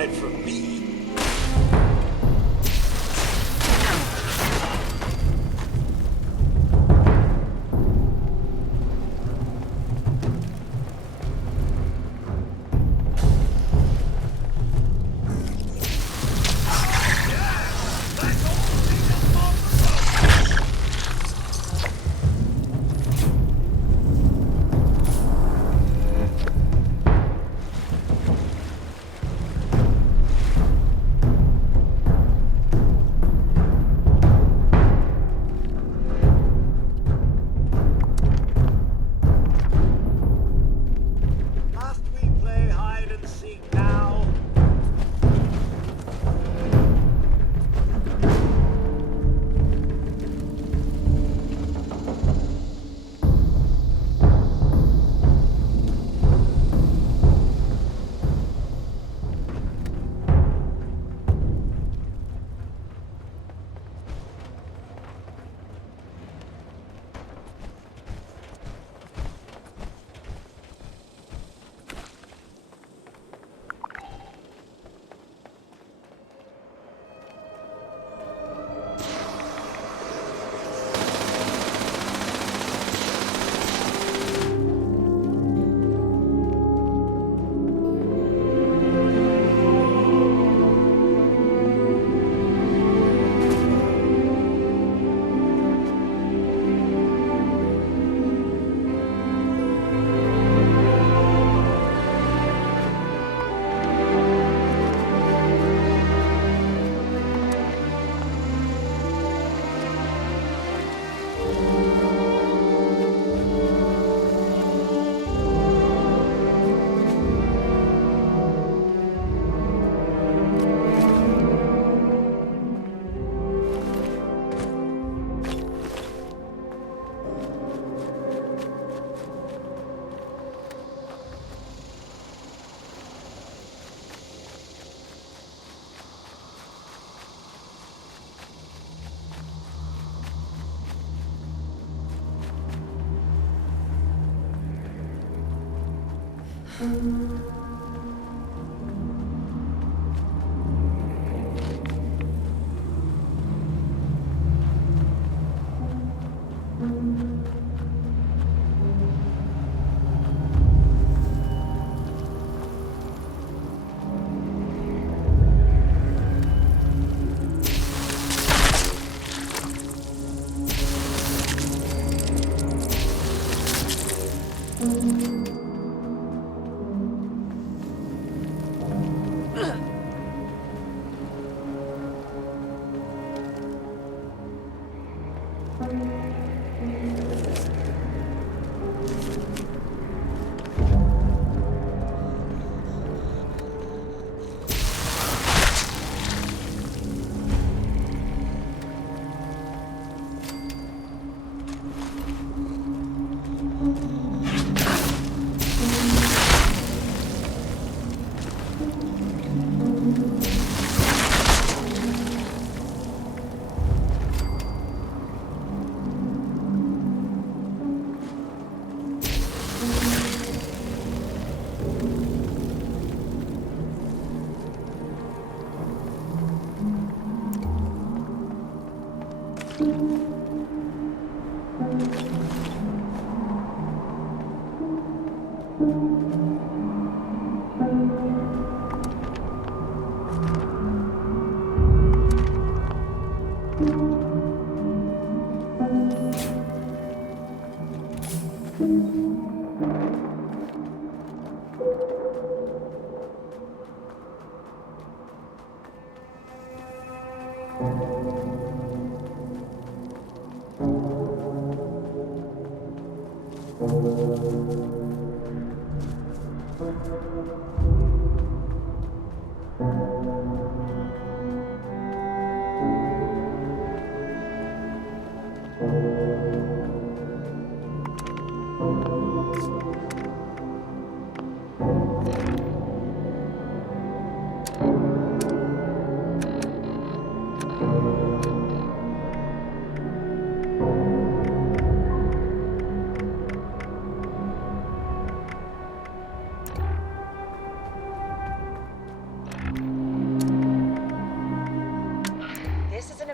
hide from me.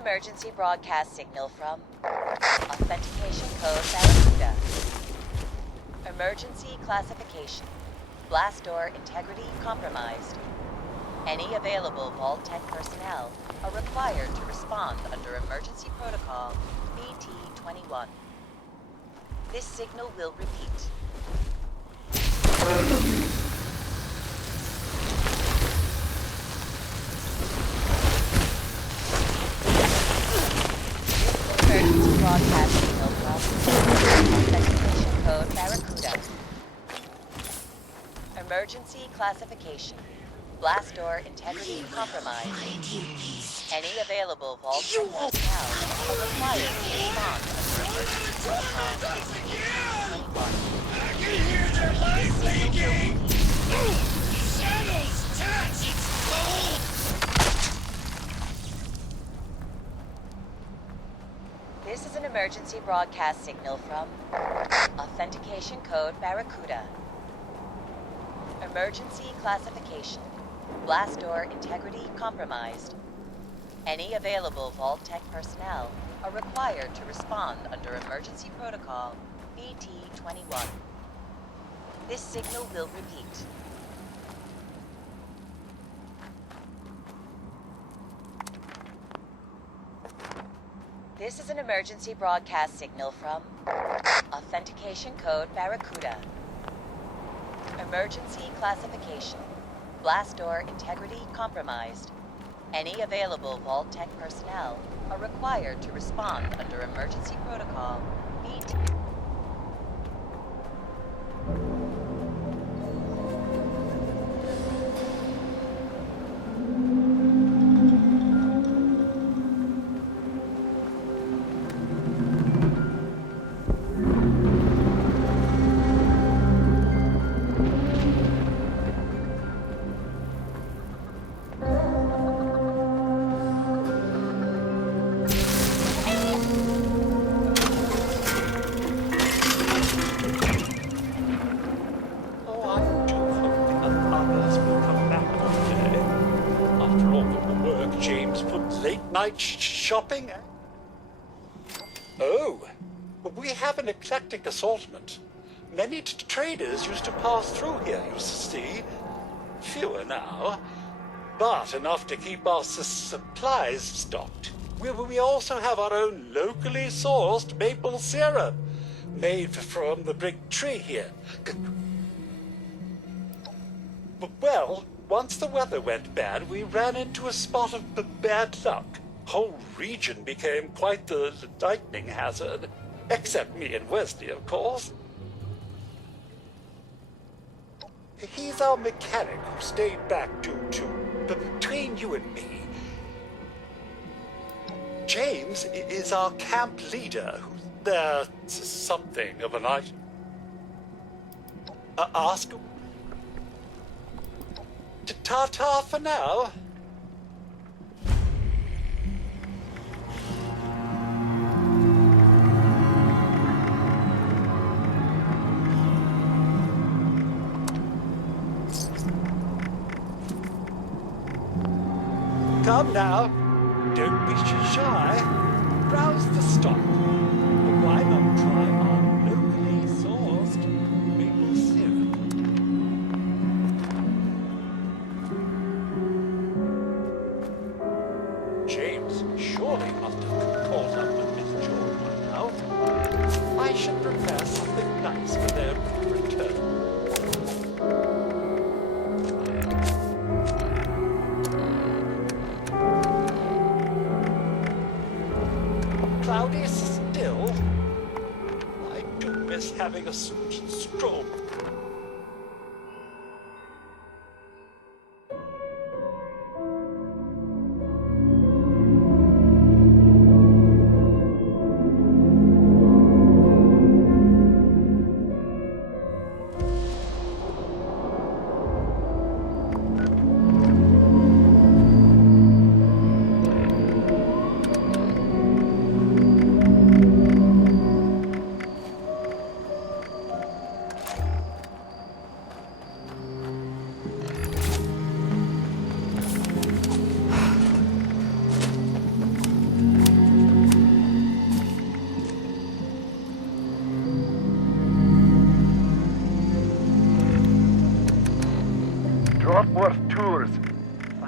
emergency broadcast signal from Authentication Code Barracuda. Emergency classification. Blast door integrity compromised. Any available Vault Tech personnel are required to respond under Emergency Protocol BT-21. This signal will repeat. Emergency broadcast signal from Authentication Code Barracuda. Emergency classification. Blast door integrity compromised. Any available Vault Tech personnel are required to respond under Emergency Protocol BT-21. I can hear their life leaking! Shadows touch its soul! This is an emergency broadcast signal from Authentication Code Barracuda. Emergency classification. Blast door integrity compromised. Any available Vault Tech personnel are required to respond under Emergency Protocol BT-21. This signal will repeat. This is an emergency broadcast signal from Authentication Code Barracuda. Emergency classification. Blast door integrity compromised. Any available Vault Tech personnel are required to respond under Emergency Protocol BT. Shopping? Oh, we have an eclectic assortment. Many traders used to pass through here, you see. Fewer now, but enough to keep our supplies stocked. We also have our own locally sourced maple syrup, made from the big tree here. Well, once the weather went bad, we ran into a spot of bad luck. Whole region became quite the lightning hazard. Except me and Wesley, of course. He's our mechanic who stayed back between you and me. James is our camp leader, who's there something of an item. Ask... Ta-ta for now. Come now, don't be shy. Browse the stock. Why not try our locally sourced maple syrup? James surely must have caught up with Miss George by now. I should prepare something nice for their return. Cloudy still. I do miss having a stroll.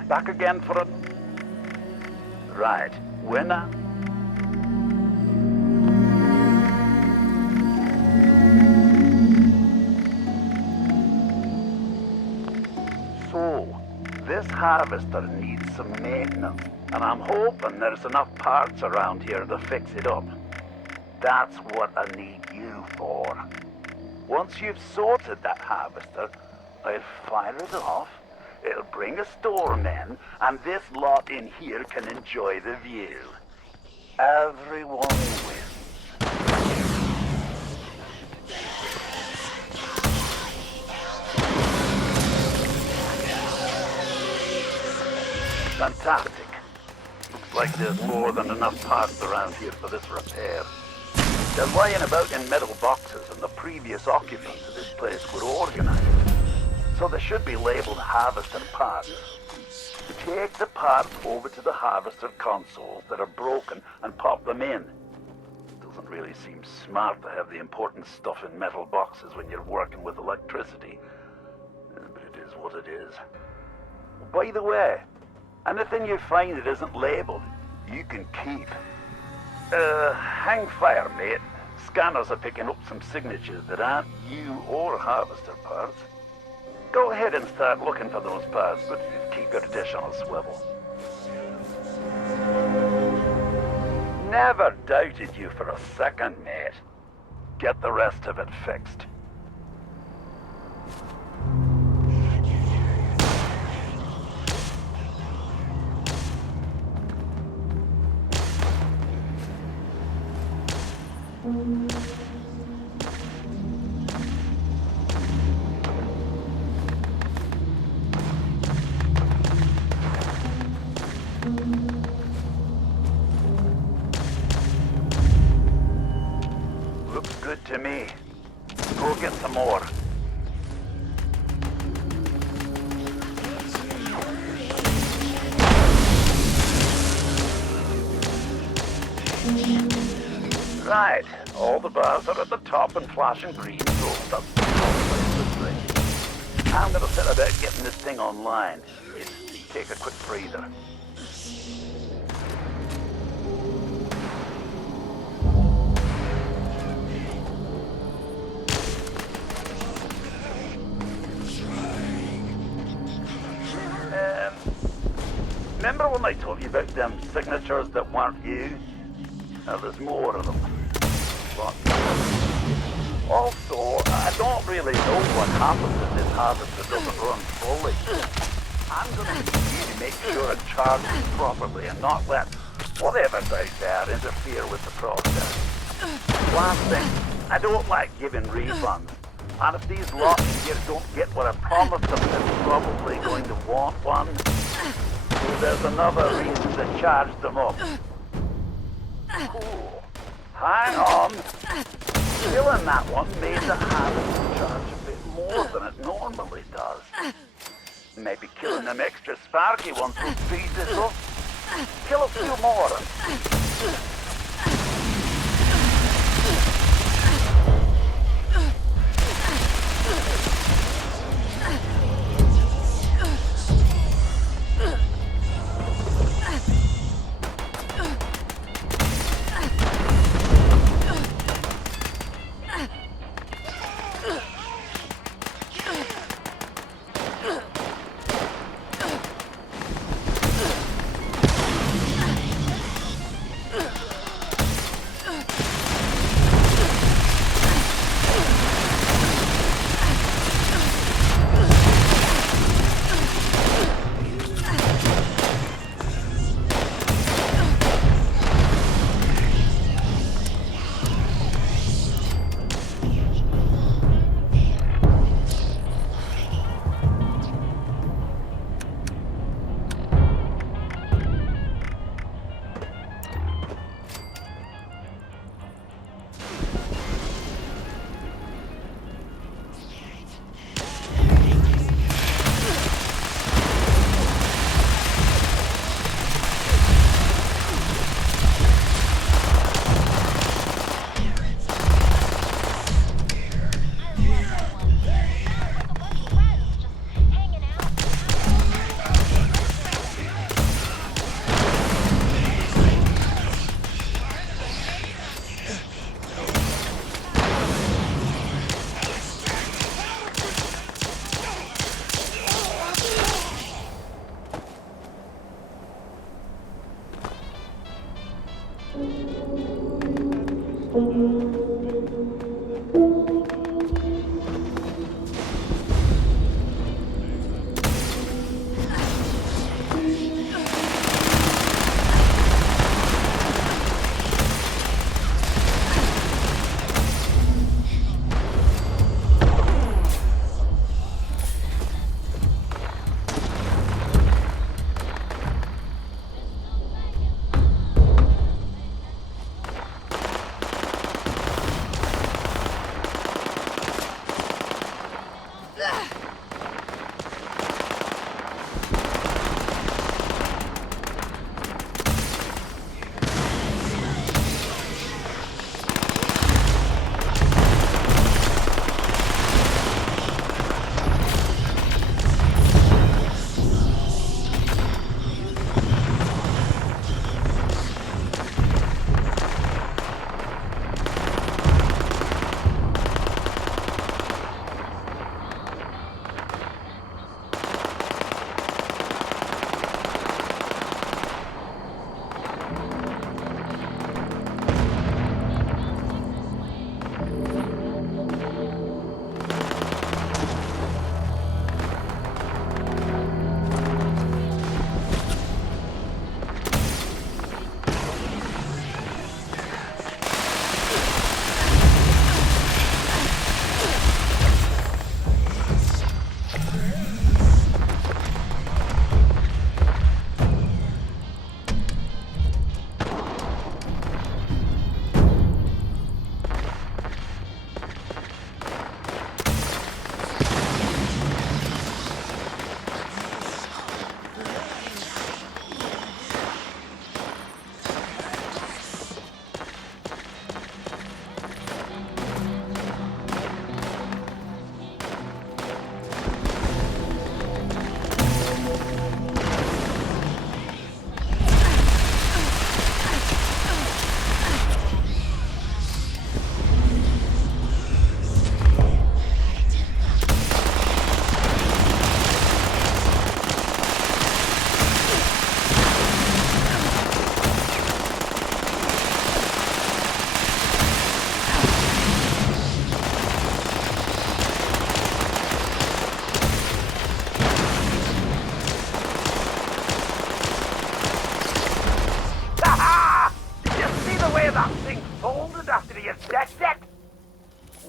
Back again for it? Right. Winner? So, this harvester needs some maintenance, and I'm hoping there's enough parts around here to fix it up. That's what I need you for. Once you've sorted that harvester, I'll fire it off, it'll bring a storm in, and this lot in here can enjoy the view. Everyone wins. Fantastic. Looks like there's more than enough parts around here for this repair. They're lying about in metal boxes, and the previous occupants of this place were organized. So they should be labeled harvester parts. Take the parts over to the harvester consoles that are broken and pop them in. Doesn't really seem smart to have the important stuff in metal boxes when you're working with electricity. But it is what it is. By the way, anything you find that isn't labeled, you can keep. Hang fire, mate. Scanners are picking up some signatures that aren't you or harvester parts. Go ahead and start looking for those parts, but keep your dish on a swivel. Never doubted you for a second, mate. Get the rest of it fixed. Looks good to me. Go get some more. Right, all the bars are at the top and flashing green, so that's the place to be. I'm gonna set about getting this thing online. Take a quick breather. Remember when I told you about them signatures that weren't you? Now there's more of them. But also, I don't really know what happens if this harvester doesn't run fully. I'm going to need you to make sure it charges properly and not let whatever's out there interfere with the process. Last thing, I don't like giving refunds. And if these lots here don't get what I promised them, they're probably going to want one. So there's another reason to charge them up. Cool. Hang on. Killing that one made the harvester charge a bit more than it normally does. Maybe killing them extra sparky ones will speed this up. Kill a few more.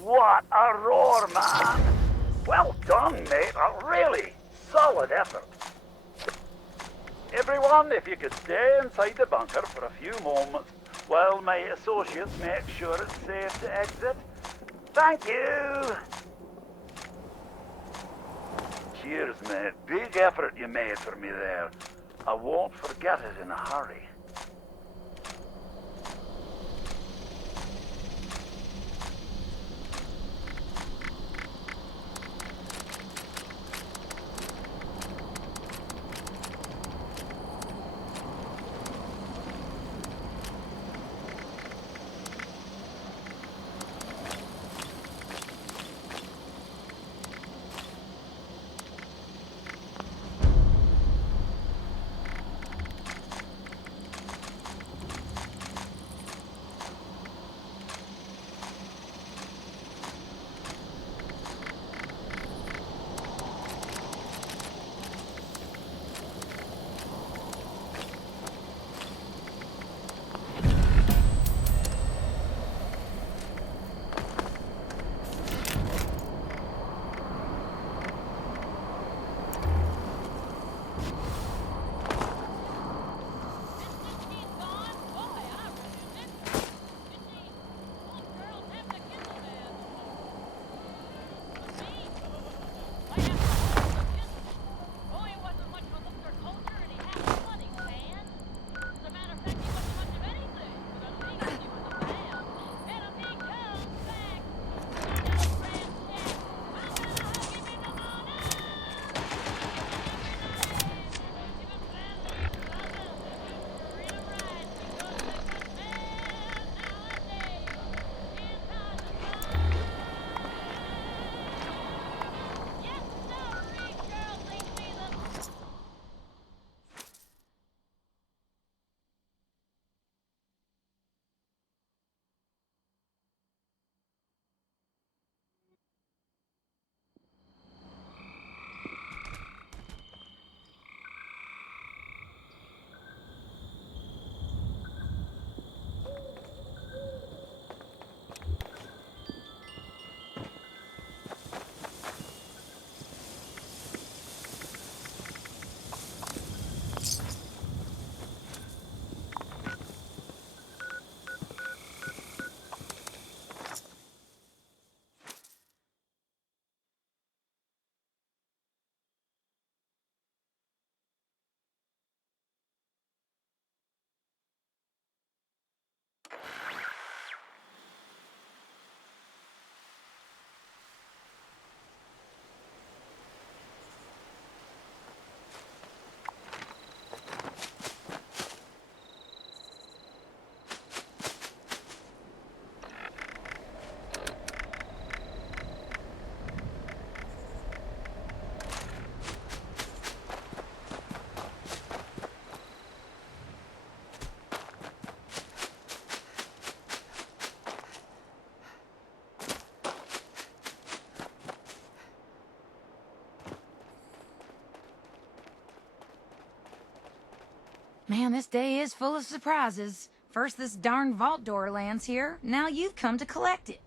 What a roar, man! Well done, mate. A really solid effort. Everyone, if you could stay inside the bunker for a few moments while my associates make sure it's safe to exit. Thank you! Cheers, mate. Big effort you made for me there. I won't forget it in a hurry. Man, this day is full of surprises. First this darn vault door lands here, now you've come to collect it.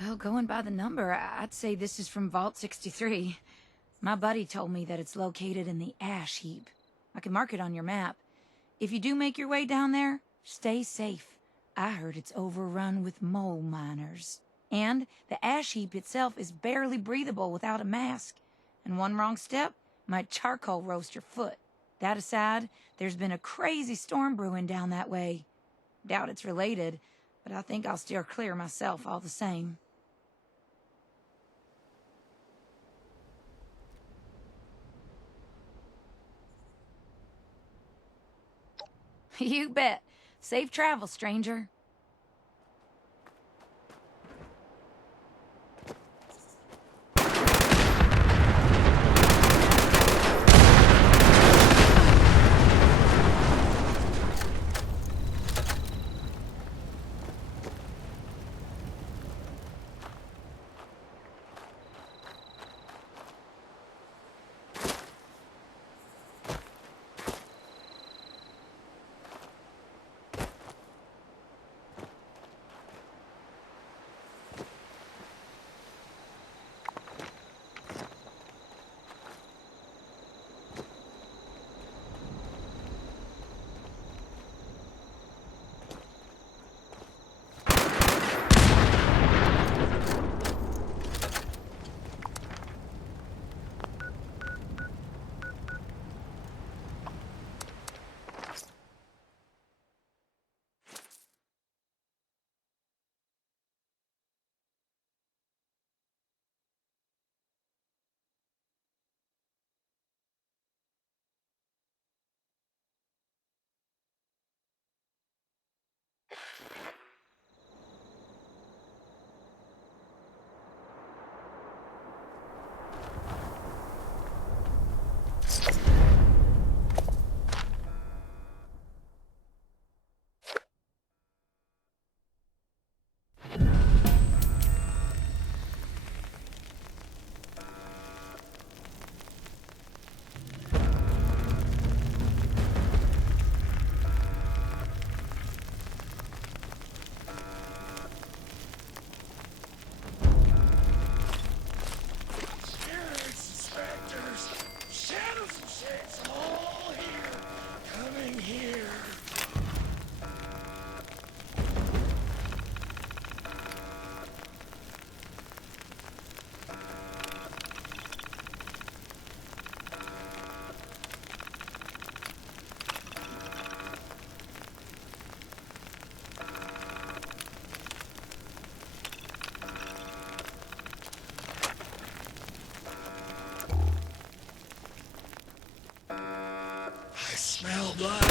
Well, going by the number, I'd say this is from Vault 63. My buddy told me that it's located in the ash heap. I can mark it on your map. If you do make your way down there, stay safe. I heard it's overrun with mole miners. And the ash heap itself is barely breathable without a mask. And one wrong step might charcoal roast your foot. That aside, there's been a crazy storm brewing down that way. Doubt it's related, but I think I'll steer clear myself all the same. You bet. Safe travel, stranger. Smell blood.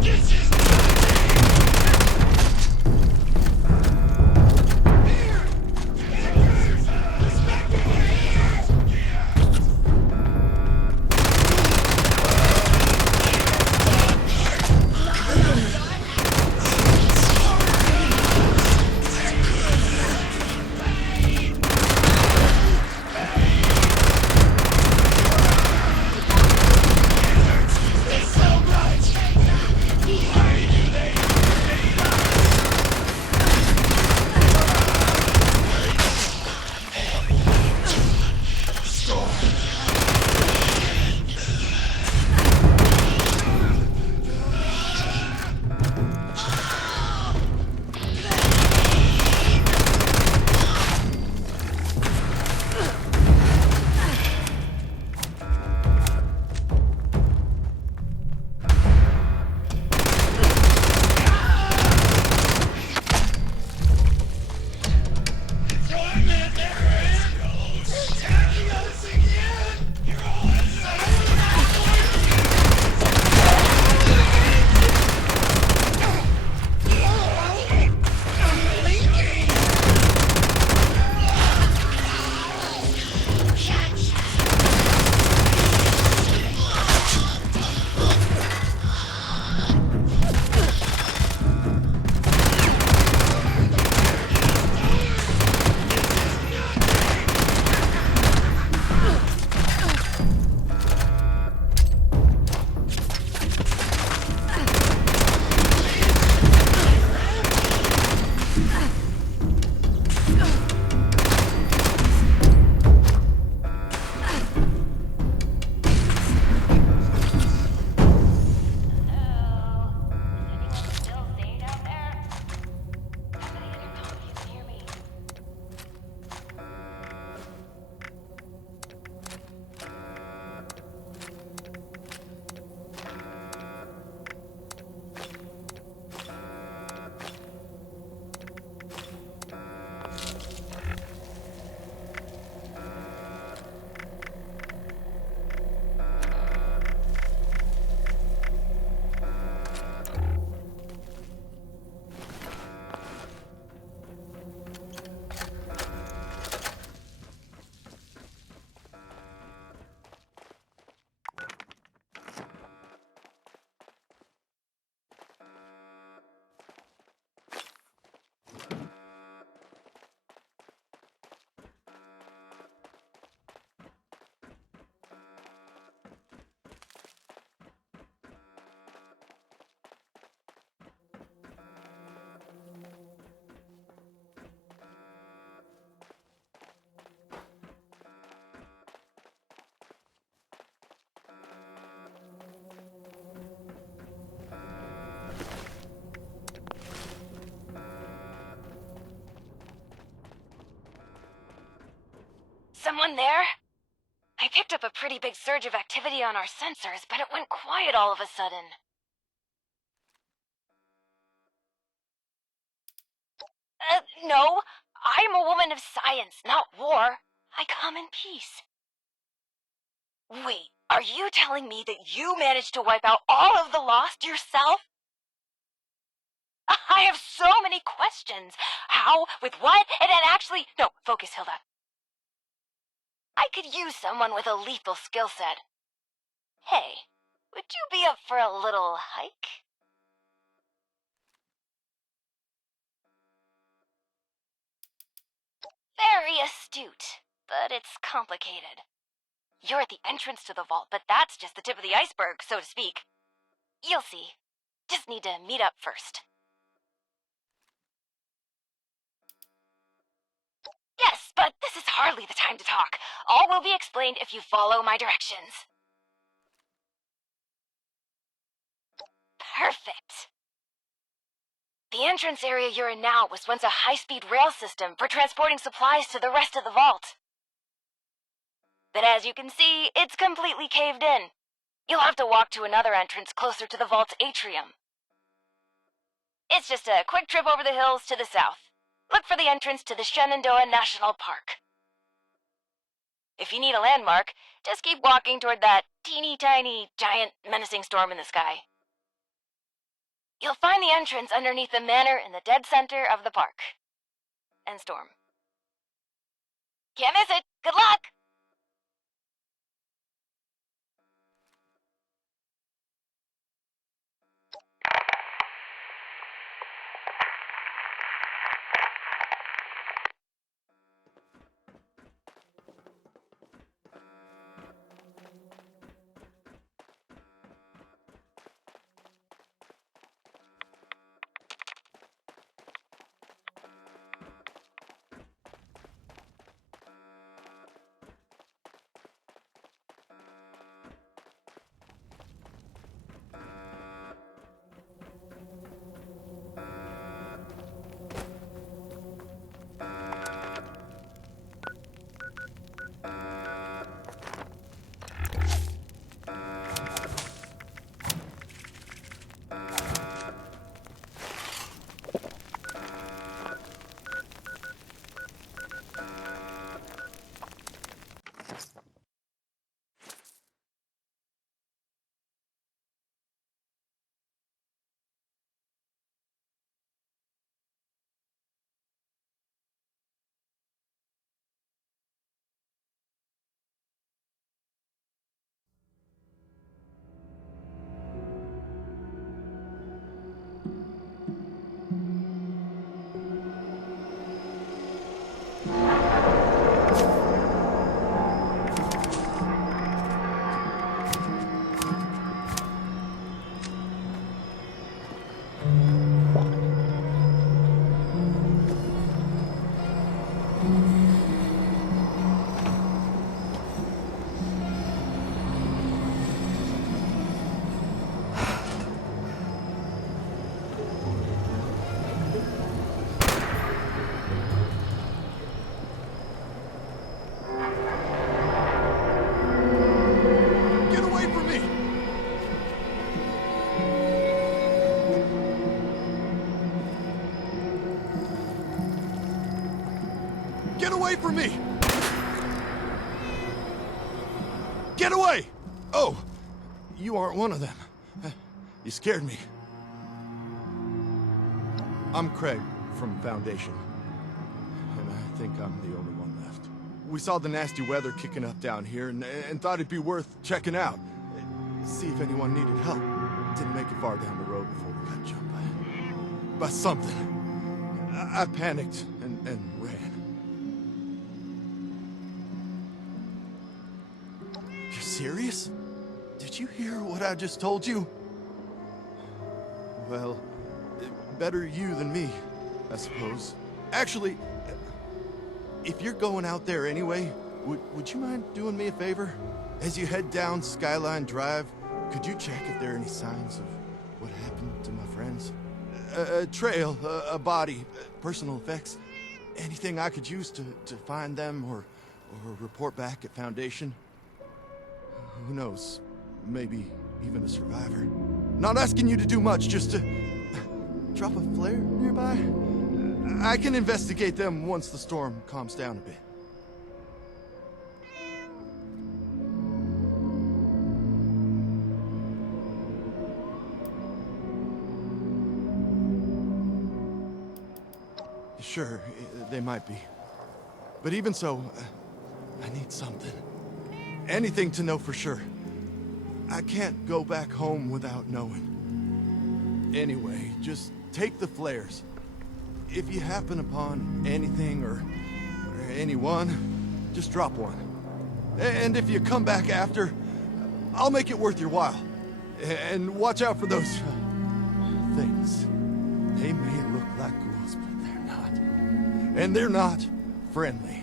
This is someone there? I picked up a pretty big surge of activity on our sensors, but it went quiet all of a sudden. No. I'm a woman of science, not war. I come in peace. Wait, are you telling me that you managed to wipe out all of the Lost yourself? I have so many questions. How? With what? And actually... No, focus, Hilda. I could use someone with a lethal skill set. Hey, would you be up for a little hike? Very astute, but it's complicated. You're at the entrance to the vault, but that's just the tip of the iceberg, so to speak. You'll see. Just need to meet up first. Yes, but this is hardly the time to talk. All will be explained if you follow my directions. Perfect. The entrance area you're in now was once a high-speed rail system for transporting supplies to the rest of the vault. But as you can see, it's completely caved in. You'll have to walk to another entrance closer to the vault's atrium. It's just a quick trip over the hills to the south. Look for the entrance to the Shenandoah National Park. If you need a landmark, just keep walking toward that teeny tiny, giant, menacing storm in the sky. You'll find the entrance underneath the manor in the dead center of the park. And storm. Can't miss it! Good luck! Get away from me! Get away! Oh, you aren't one of them. You scared me. I'm Craig from Foundation, and I think I'm the only one left. We saw the nasty weather kicking up down here and thought it'd be worth checking out. See if anyone needed help. Didn't make it far down the road before we got jumped by something. I panicked and ran. You're serious? Did you hear what I just told you? Well, better you than me, I suppose. Actually, if you're going out there anyway, would you mind doing me a favor? As you head down Skyline Drive, could you check if there are any signs of what happened to my friends? A trail, a body, personal effects, anything I could use to find them or or report back at Foundation. Who knows? Maybe even a survivor. Not asking you to do much, just to drop a flare nearby. I can investigate them once the storm calms down a bit. Sure, they might be. But even so, I need something. Anything to know for sure. I can't go back home without knowing. Anyway, just take the flares. If you happen upon anything or anyone, just drop one. And if you come back after, I'll make it worth your while. And watch out for those things. They may look like ghouls, but they're not. And they're not friendly.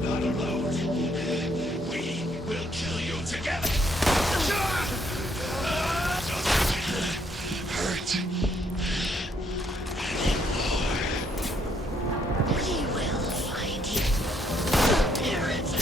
Not alone. We will kill you together. Doesn't hurt anymore. We will find you. Parents.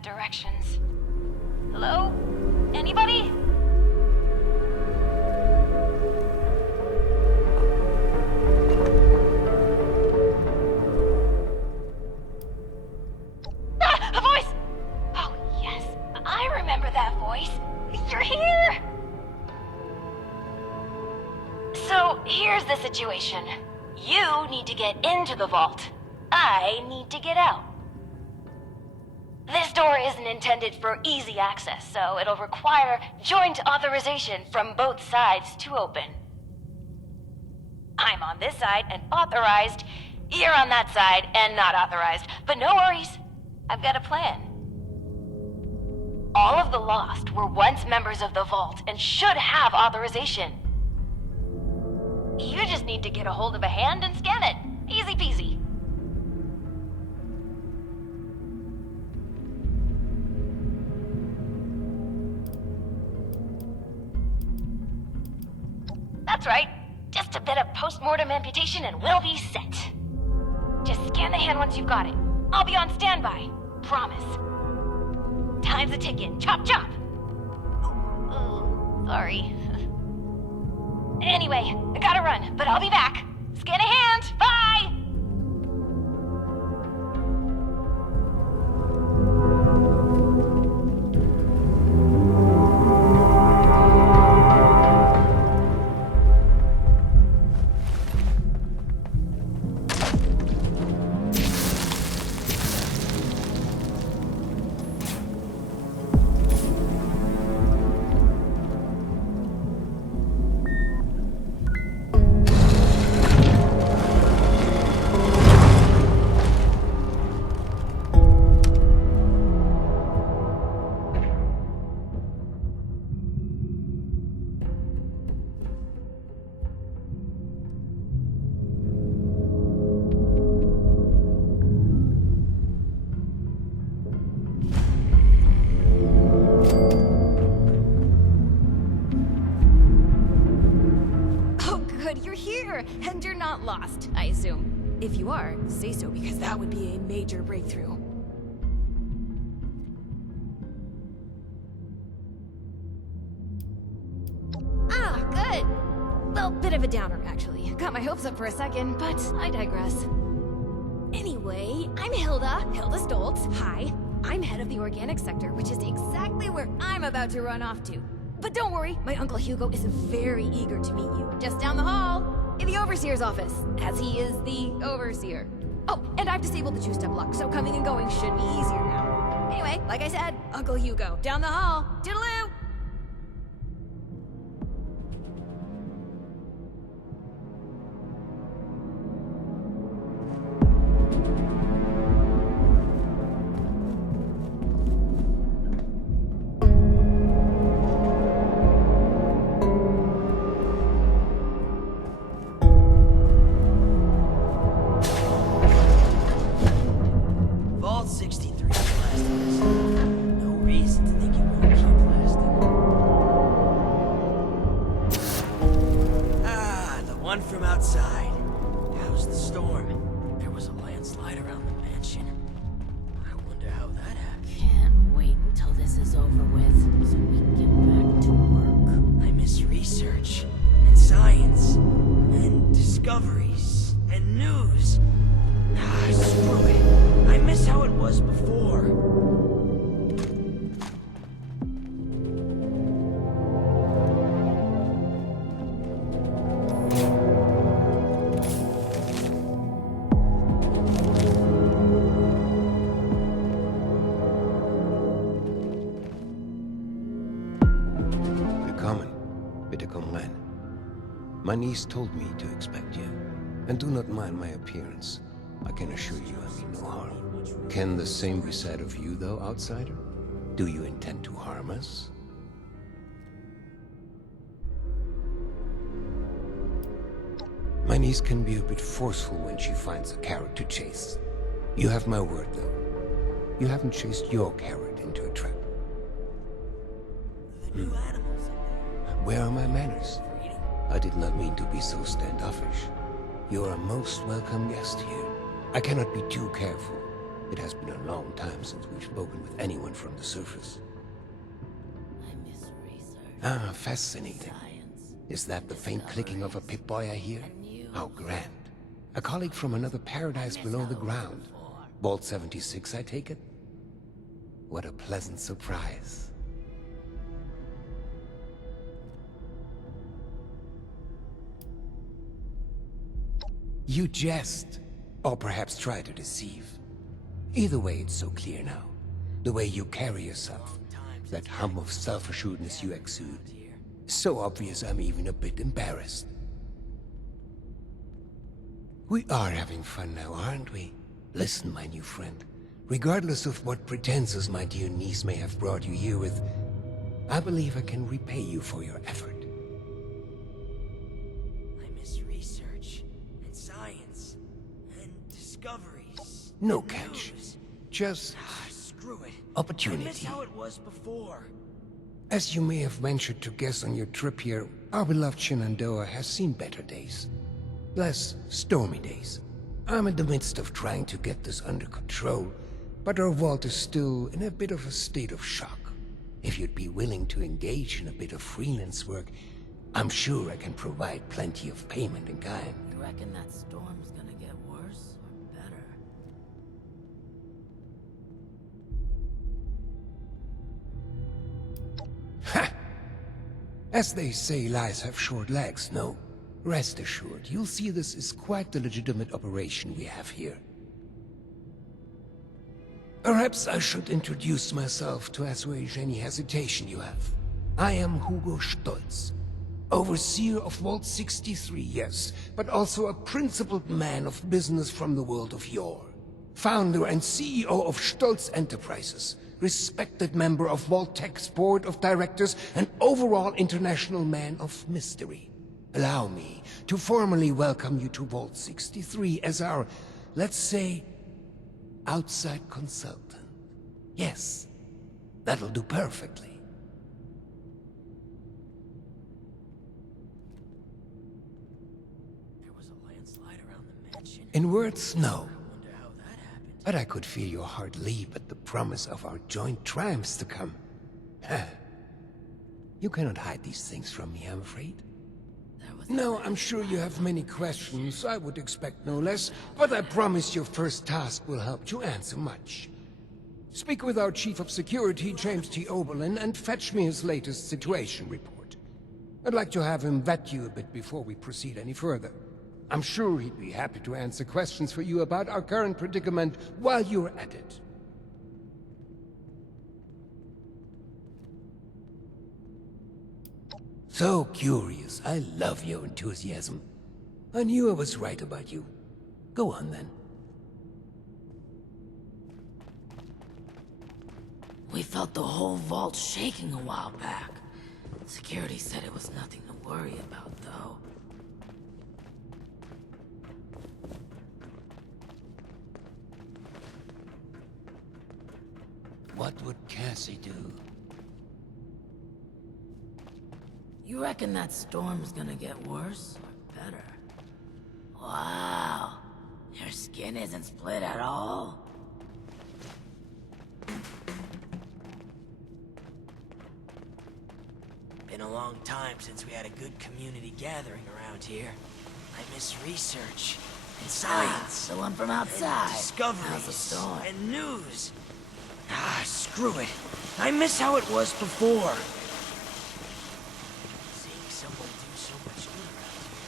Directions. Hello? Anybody? Ah! A voice! Oh, yes. I remember that voice. You're here! So, here's the situation. You need to get into the vault. I need to get out. This door isn't intended for easy access, so it'll require joint authorization from both sides to open. I'm on this side and authorized. You're on that side and not authorized. But no worries. I've got a plan. All of the Lost were once members of the Vault and should have authorization. You just need to get a hold of a hand and scan it. Easy peasy. That's right. Just a bit of post-mortem amputation and we'll be set. Just scan the hand once you've got it. I'll be on standby. Promise. Time's a ticking. Chop, chop! Oh, sorry. Anyway, I gotta run, but I'll be back. Scan a hand! Bye! If you are, say so, because that would be a major breakthrough. Ah, good! Well, bit of a downer, actually. Got my hopes up for a second, but I digress. Anyway, I'm Hilda Stoltz. Hi. I'm head of the organic sector, which is exactly where I'm about to run off to. But don't worry, my Uncle Hugo is very eager to meet you. Just down the hall, in the Overseer's office, as he is the Overseer. Oh, and I've disabled the juiced up lock, so coming and going should be easier now. Anyway, like I said, Uncle Hugo, down the hall. Toodaloo! Vault 63 blasted us. No reason to think it won't keep blasting. Ah, the one from outside. How's the storm? There was a landslide around the mansion. I wonder how that happened. Can't wait until this is over with, so we can get back to work. I miss research, and science, and discoveries, and news. Ah, screw it. I miss how it was before. Willkommen. Bitte komm rein. My niece told me to expect you. And do not mind my appearance. I can assure you I mean no harm. Can the same be said of you, though, outsider? Do you intend to harm us? My niece can be a bit forceful when she finds a carrot to chase. You have my word, though. You haven't chased your carrot into a trap. The new animals in there. Where are my manners? Freedom. I did not mean to be so standoffish. You are a most welcome guest here. I cannot be too careful. It has been a long time since we've spoken with anyone from the surface. I miss research. Ah, fascinating. Science. Is that the faint clicking of a Pip-Boy I hear? How grand. A colleague from another paradise below the ground. Vault 76, I take it? What a pleasant surprise. You jest, or perhaps try to deceive. Either way, it's so clear now. The way you carry yourself, that hum of self-assuredness you exude. So obvious I'm even a bit embarrassed. We are having fun now, aren't we? Listen, my new friend. Regardless of what pretenses my dear niece may have brought you here with, I believe I can repay you for your effort. I miss research, and science, and discoveries. No and catch. news. Just Ah, screw it. I miss opportunity. how it was before. As you may have ventured to guess on your trip here, our beloved Shenandoah has seen better days. Less stormy days. I'm in the midst of trying to get this under control, but our vault is still in a bit of a state of shock. If you'd be willing to engage in a bit of freelance work, I'm sure I can provide plenty of payment in kind. You reckon that storm's gonna get worse or better? Ha! As they say, lies have short legs, no? Rest assured, you'll see this is quite the legitimate operation we have here. Perhaps I should introduce myself to assuage any hesitation you have. I am Hugo Stoltz, overseer of Vault 63, yes, but also a principled man of business from the world of yore. Founder and CEO of Stoltz Enterprises, respected member of Vault-Tech's board of directors, and overall international man of mystery. Allow me to formally welcome you to Vault 63 as our, let's say, outside consultant. Yes, that'll do perfectly. There was a landslide around the mansion. In words, no. But I could feel your heart leap at the promise of our joint triumphs to come. You cannot hide these things from me, I'm afraid. No, I'm sure you have many questions. I would expect no less, but I promise your first task will help you answer much. Speak with our Chief of Security, James T. Oberlin, and fetch me his latest situation report. I'd like to have him vet you a bit before we proceed any further. I'm sure he'd be happy to answer questions for you about our current predicament while you're at it. So curious. I love your enthusiasm. I knew I was right about you. Go on, then. We felt the whole vault shaking a while back. Security said it was nothing to worry about, though. What would Cassie do? You reckon that storm's gonna get worse or better? Wow. Your skin isn't split at all? Been a long time since we had a good community gathering around here. I miss research and science. The one from outside. And discoveries How's the storm? and news. Screw it. I miss how it was before. Seeing someone do so much good around here.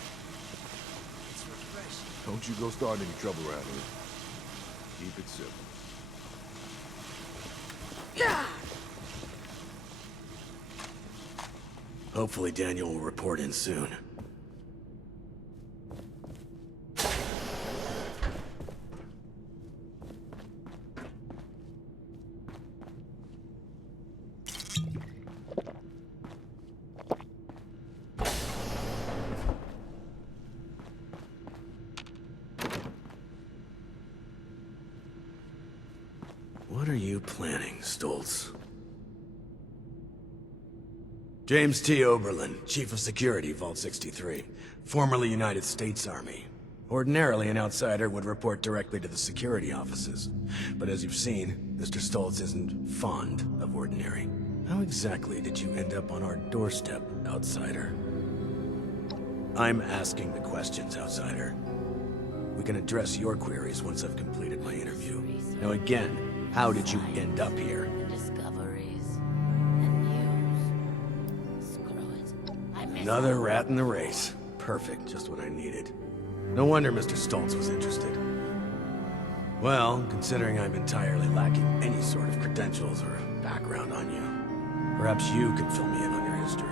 It's refreshing. Don't you go starting any trouble around here. Keep it simple. Hopefully Daniel will report in soon. What are you planning, Stoltz? James T. Oberlin, Chief of Security, Vault 63, formerly United States Army. Ordinarily, an outsider would report directly to the security offices. But as you've seen, Mr. Stoltz isn't fond of ordinary. How exactly did you end up on our doorstep, outsider? I'm asking the questions, outsider. We can address your queries once I've completed my interview. Now again, how did you end up here? Discoveries and news. Screw it. I miss Another rat in the race. Perfect, just what I needed. No wonder Mr. Stoltz was interested. Well, considering I'm entirely lacking any sort of credentials or background on you, perhaps you could fill me in on your history.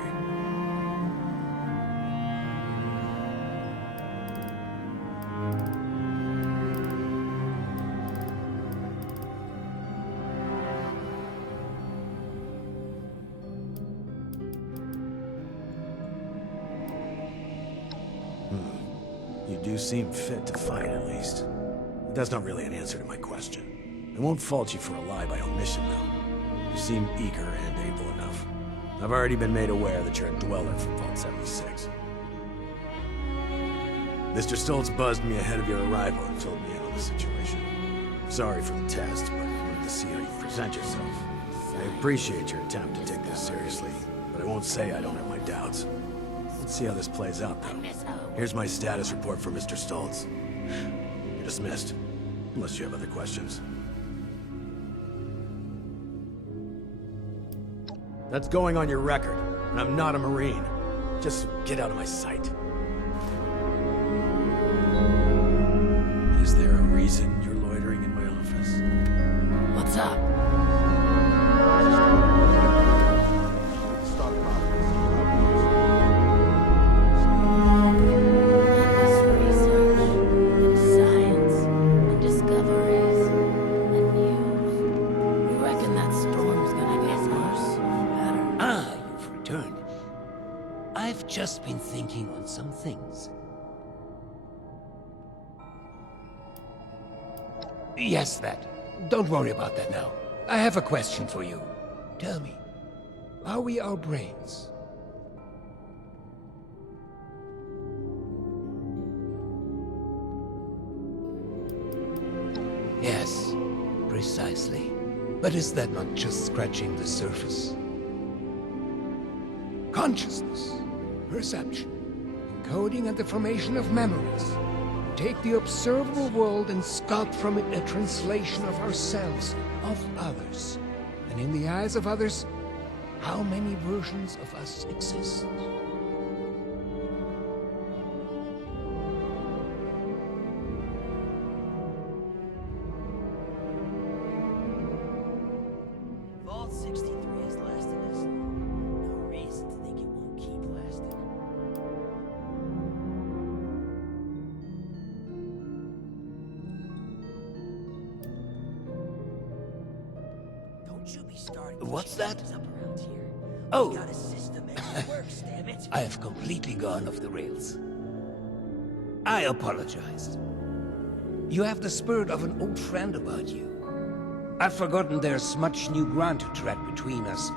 You do seem fit to fight, at least. That's not really an answer to my question. I won't fault you for a lie by omission, though. You seem eager and able enough. I've already been made aware that you're a dweller from Vault 76. Mr. Stoltz buzzed me ahead of your arrival and filled me in on the situation. Sorry for the test, but I wanted to see how you present yourself. I appreciate your attempt to take this seriously, but I won't say I don't have my doubts. Let's see how this plays out, though. Here's my status report for Mr. Stoltz. You're dismissed, unless you have other questions. That's going on your record, and I'm not a Marine. Just get out of my sight. Is there a reason you're loitering in my office? What's up? Stop Science and discoveries and news. You reckon that storm's gonna get worse or better? Ah, you've returned. I've just been thinking on some things. Yes, that. Don't worry about that now. I have a question for you. Tell me, are we our brains? Yes, precisely. But is that not just scratching the surface? Consciousness, perception, encoding and the formation of memories. Take the observable world and sculpt from it a translation of ourselves, of others. And in the eyes of others, how many versions of us exist? Vault 63 has lasted us. No reason to think it won't keep lasting. Don't you be starting What's to that? things up around here. Oh. We got a system that works, damn it. I have completely gone off the rails. I apologize. You have the spirit of an old friend about you. I've forgotten there's much new ground to tread between us.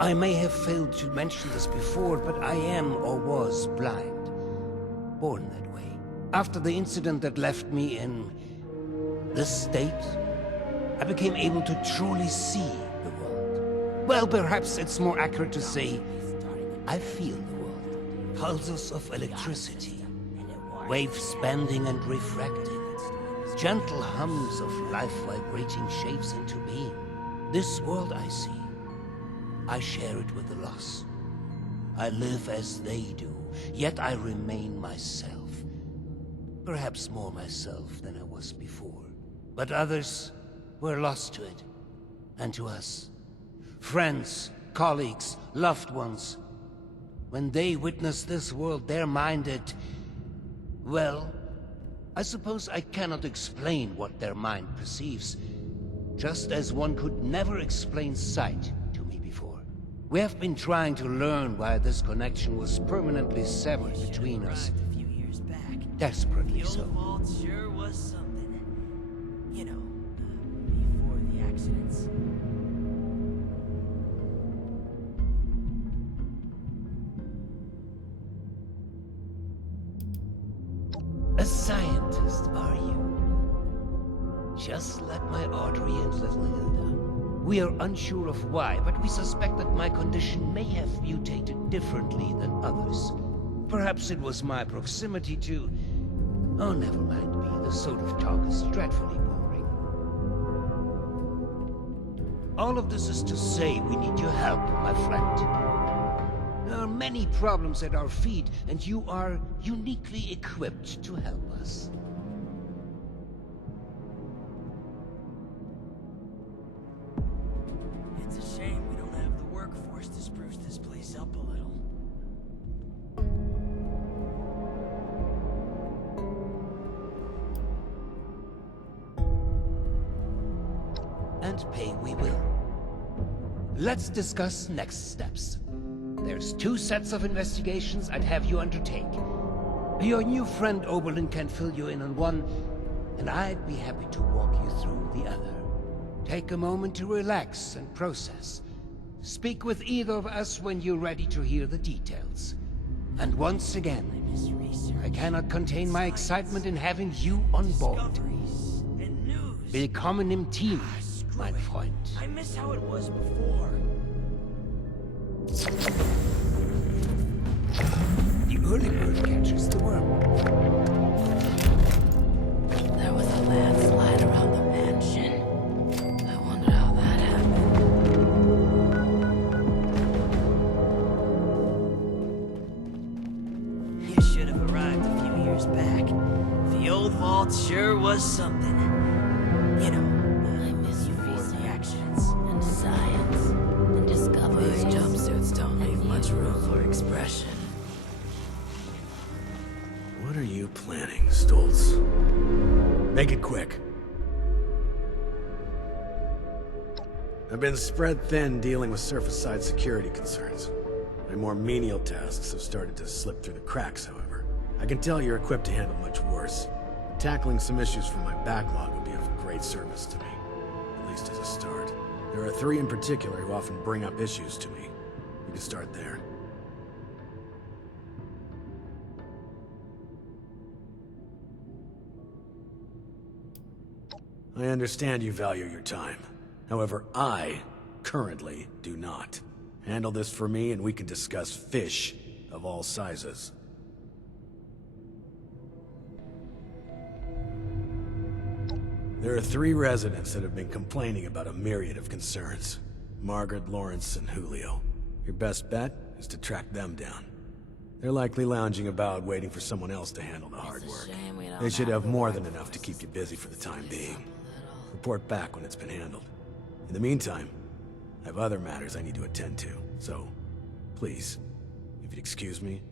I may have failed to mention this before, but I am or was blind. Born that way. After the incident that left me in this state, I became able to truly see the world. Well, perhaps it's more accurate to say, I feel the world. Pulses of electricity, waves bending and refracting, gentle hums of life vibrating shapes into being. This world I see, I share it with the lost. I live as they do, yet I remain myself. Perhaps more myself than I was before. But others were lost to it, and to us. Friends, colleagues, loved ones. When they witness this world, they're minded, well, I suppose I cannot explain what their mind perceives, just as one could never explain sight to me before. We have been trying to learn why this connection was permanently severed between us. Arrived a few years back. Desperately The old so. vault sure was something. You know, before the accidents. A scientist, are you? Just like my artery and little Hilda. We are unsure of why, but we suspect that my condition may have mutated differently than others. Perhaps it was my proximity to... Oh, never mind me. This sort of talk is dreadfully boring. All of this is to say we need your help, my friend. There are many problems at our feet, and you are uniquely equipped to help us. It's a shame we don't have the workforce to spruce this place up a little. And pay we will. Let's discuss next steps. There's 2 sets of investigations I'd have you undertake. Your new friend Oberlin can fill you in on one, and I'd be happy to walk you through the other. Take a moment to relax and process. Speak with either of us when you're ready to hear the details. And once again, I cannot contain my excitement in having you on board. Discoveries and news. Willkommen im Team, Screw mein it. Freund. I miss how it was before. The early bird catches the worm. There was a landslide around the mansion. I wonder how that happened. You should have arrived a few years back. The old vault sure was something. You know, I miss before research the accidents. and science and discoveries. These jumpsuits don't leave much room for expression. What are you planning, Stoltz? Make it quick. I've been spread thin dealing with surface-side security concerns. My more menial tasks have started to slip through the cracks, however. I can tell you're equipped to handle much worse. Tackling some issues from my backlog would be of great service to me, at least as a start. There are 3 in particular who often bring up issues to me. We can start there. I understand you value your time. However, I currently do not. Handle this for me and we can discuss fish of all sizes. There are 3 residents that have been complaining about a myriad of concerns. Margaret, Lawrence, and Julio. Your best bet is to track them down. They're likely lounging about waiting for someone else to handle the hard work. They should have more than enough to keep you busy for the time being. Report back when it's been handled. In the meantime, I have other matters I need to attend to, so please, if you'd excuse me.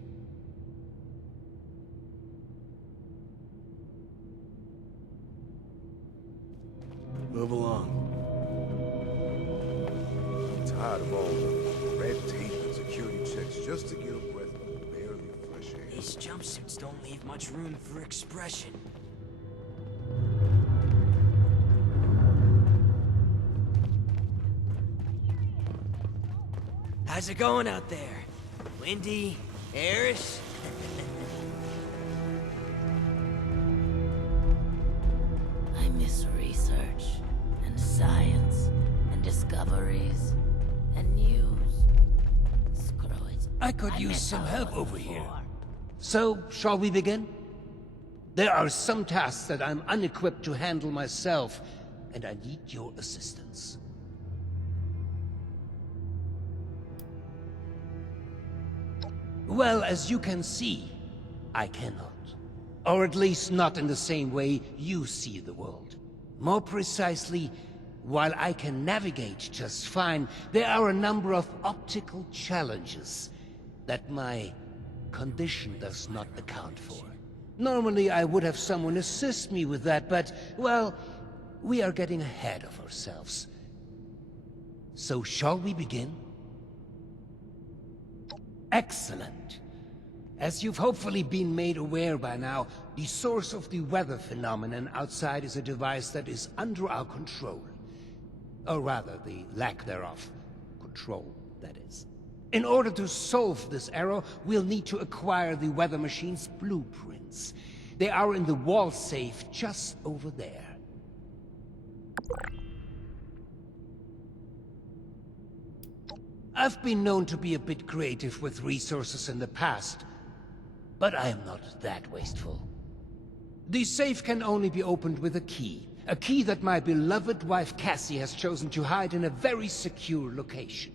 Move along. I'm tired of all the red tape and security checks just to get a breath of barely fresh air. These jumpsuits don't leave much room for expression. How's it going out there? Windy? Airish? I miss research, and science, and discoveries, and news. Screw it. I could use miss some how it help was over here. before. So, shall we begin? There are some tasks that I'm unequipped to handle myself, and I need your assistance. Well, as you can see, I cannot. Or at least not in the same way you see the world. More precisely, while I can navigate just fine, there are a number of optical challenges that my condition does not account for. Normally, I would have someone assist me with that, but, well, we are getting ahead of ourselves. So shall we begin? Excellent. As you've hopefully been made aware by now, the source of the weather phenomenon outside is a device that is under our control. Or rather, the lack thereof. Control, that is. In order to solve this error, we'll need to acquire the weather machine's blueprints. They are in the wall safe just over there. I've been known to be a bit creative with resources in the past, but I am not that wasteful. The safe can only be opened with a key that my beloved wife Cassie has chosen to hide in a very secure location.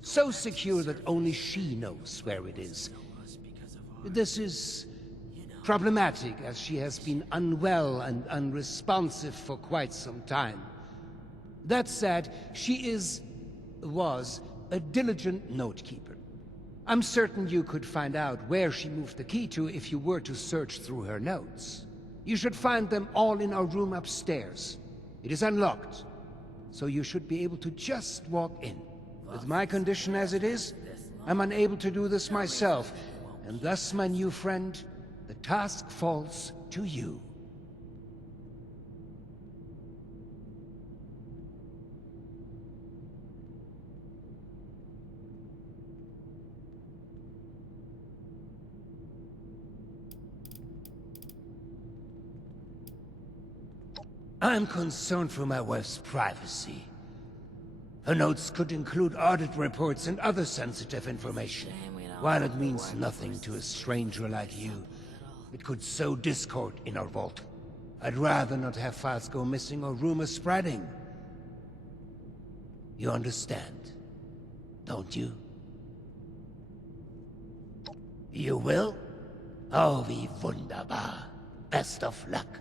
So secure that only she knows where it is. This is problematic, as she has been unwell and unresponsive for quite some time. That said, she was a diligent note-keeper. I'm certain you could find out where she moved the key to if you were to search through her notes. You should find them all in our room upstairs. It is unlocked, so you should be able to just walk in. With my condition as it is, I'm unable to do this myself, and thus, my new friend, the task falls to you. I'm concerned for my wife's privacy. Her notes could include audit reports and other sensitive information. While it means nothing to a stranger like you, it could sow discord in our vault. I'd rather not have files go missing or rumors spreading. You understand, don't you? You will? Oh, wie wunderbar. Best of luck.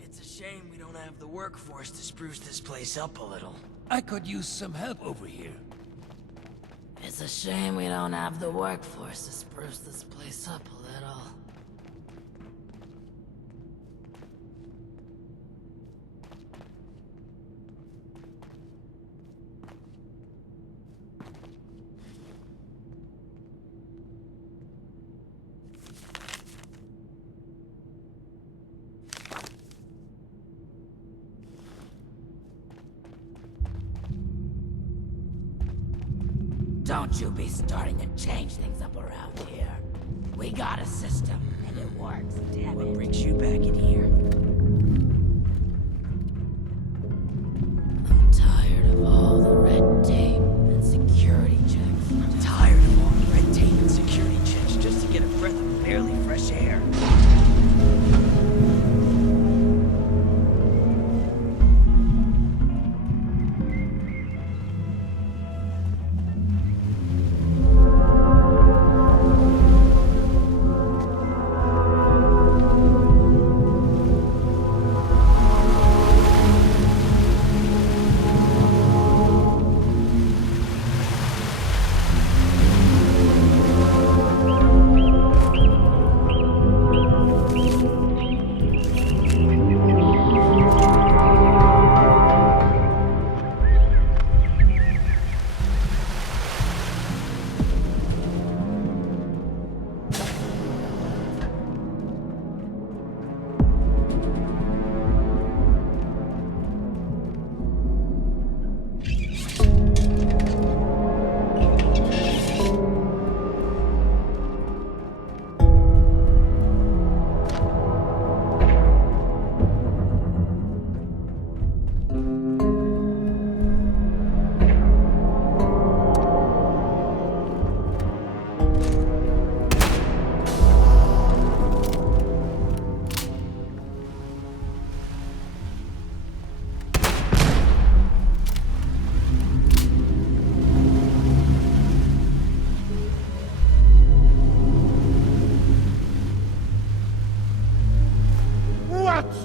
It's a shame we don't have the workforce to spruce this place up a little. I could use some help over here. It's a shame we don't have the workforce to spruce this place up a little. Don't you be starting to change things up around here. We got a system, and it works, damn What it. brings you back in here?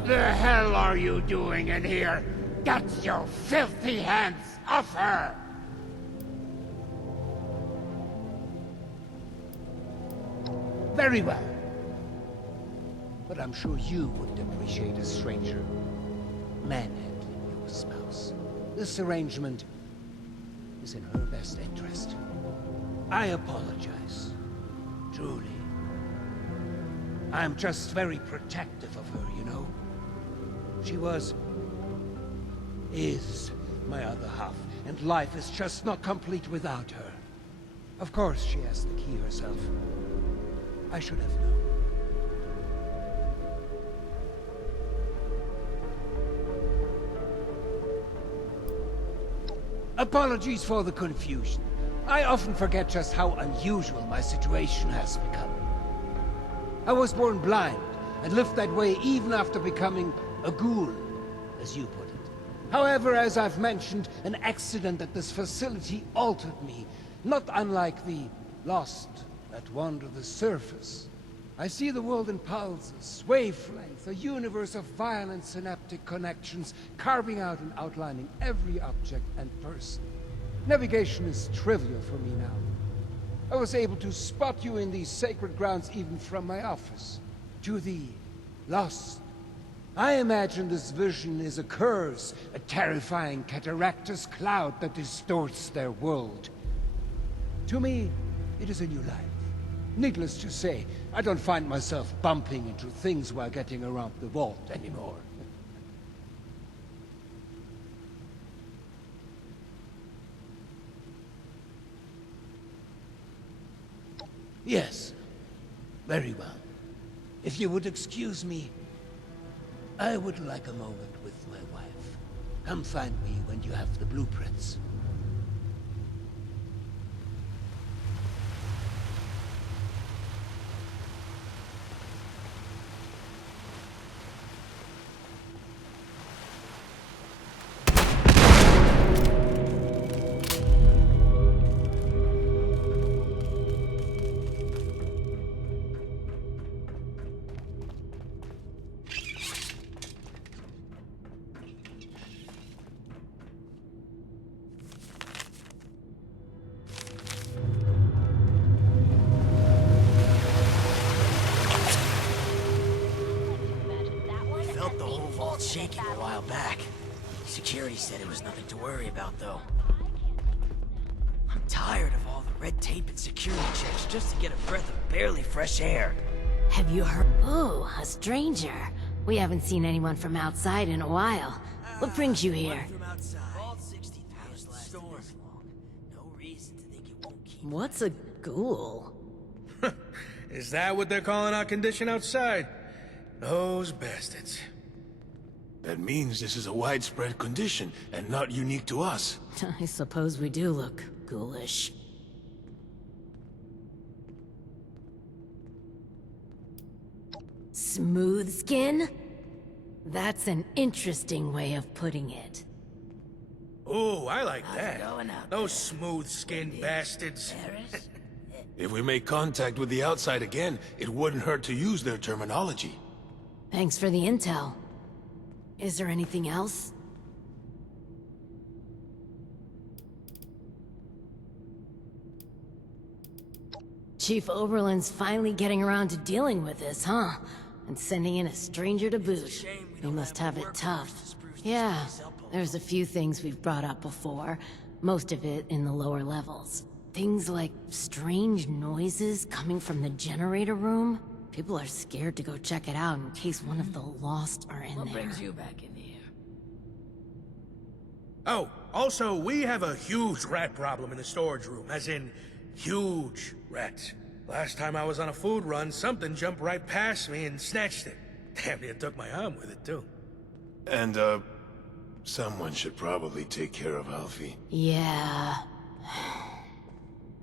the hell are you doing in here? Get your filthy hands off her! Very well. But I'm sure you wouldn't appreciate a stranger manhandling your spouse. This arrangement is in her best interest. I apologize. Truly. I'm just very protective of her, you know? She is my other half, and life is just not complete without her. Of course she has the key herself. I should have known. Apologies for the confusion. I often forget just how unusual my situation has become. I was born blind, and lived that way even after becoming a ghoul, as you put it. However, as I've mentioned, an accident at this facility altered me, not unlike the lost that wander the surface. I see the world in pulses, wavelengths, a universe of violent synaptic connections, carving out and outlining every object and person. Navigation is trivial for me now. I was able to spot you in these sacred grounds even from my office. To the lost. I imagine this vision is a curse, a terrifying cataractous cloud that distorts their world. To me, it is a new life. Needless to say, I don't find myself bumping into things while getting around the vault anymore. Yes. Very well. If you would excuse me, I would like a moment with my wife. Come find me when you have the blueprints. Felt the whole vault shaking a while back. Security said it was nothing to worry about, though. I'm tired of all the red tape and security checks just to get a breath of barely fresh air. Have you heard? Ooh, a stranger. We haven't seen anyone from outside in a while. What brings you here? From outside. Vault 63 storm long. No reason to think it won't keep. What's a ghoul? Is that what they're calling our condition outside? Those bastards. That means this is a widespread condition, and not unique to us. I suppose we do look ghoulish. Smooth skin? That's an interesting way of putting it. Ooh, I like How's it that. going out Those smooth-skinned bastards. Paris? If we make contact with the outside again, it wouldn't hurt to use their terminology. Thanks for the intel. Is there anything else? Chief Oberlin's finally getting around to dealing with this, huh? And sending in a stranger to boot. He must have it tough. Yeah, there's a few things we've brought up before. Most of it in the lower levels. Things like strange noises coming from the generator room. People are scared to go check it out in case one of the lost are in there. What brings you back in here? Oh, also, we have a huge rat problem in the storage room, as in, huge rats. Last time I was on a food run, something jumped right past me and snatched it. Damn near took my arm with it, too. And, someone should probably take care of Alfie. Yeah.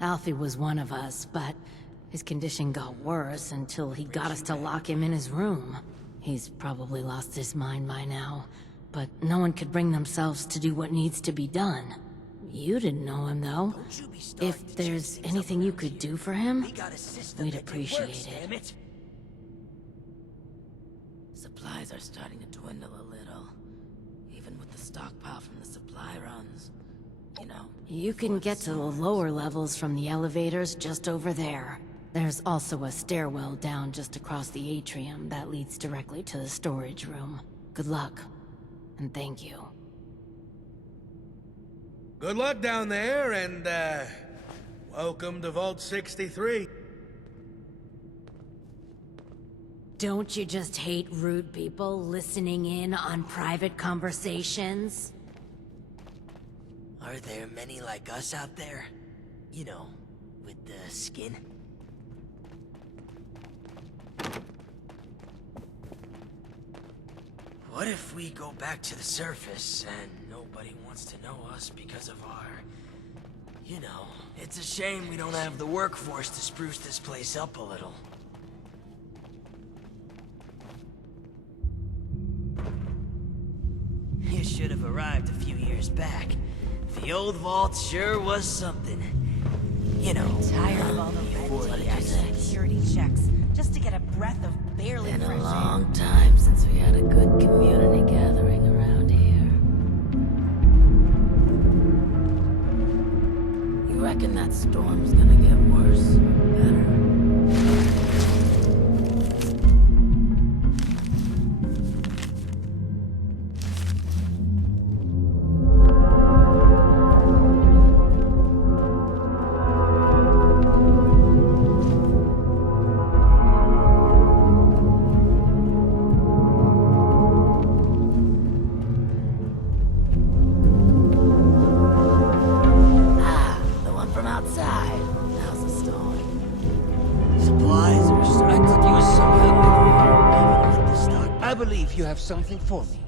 Alfie was one of us, but his condition got worse until he got us to lock him in his room. He's probably lost his mind by now, but no one could bring themselves to do what needs to be done. You didn't know him, though. If there's anything you could do for him, we'd appreciate it. Supplies are starting to dwindle a little. Even with the stockpile from the supply runs. You know... You can get to the lower levels from the elevators just over there. There's also a stairwell down just across the atrium that leads directly to the storage room. Good luck. And thank you. Good luck down there, and, welcome to Vault 63. Don't you just hate rude people listening in on private conversations? Are there many like us out there? You know, with the skin? What if we go back to the surface and nobody wants to know us because of our... You know, it's a shame we don't have the workforce to spruce this place up a little. You should have arrived a few years back. The old vault sure was something. You know, Tired of all the red tape and security checks, just to get a breath of barely Been fresh a air. long time since we had a good community gathering around here. You reckon that storm's gonna get worse or better? The one from outside. How's the storm? supplies or something. I could use some help even with the stock. I believe you have something for me.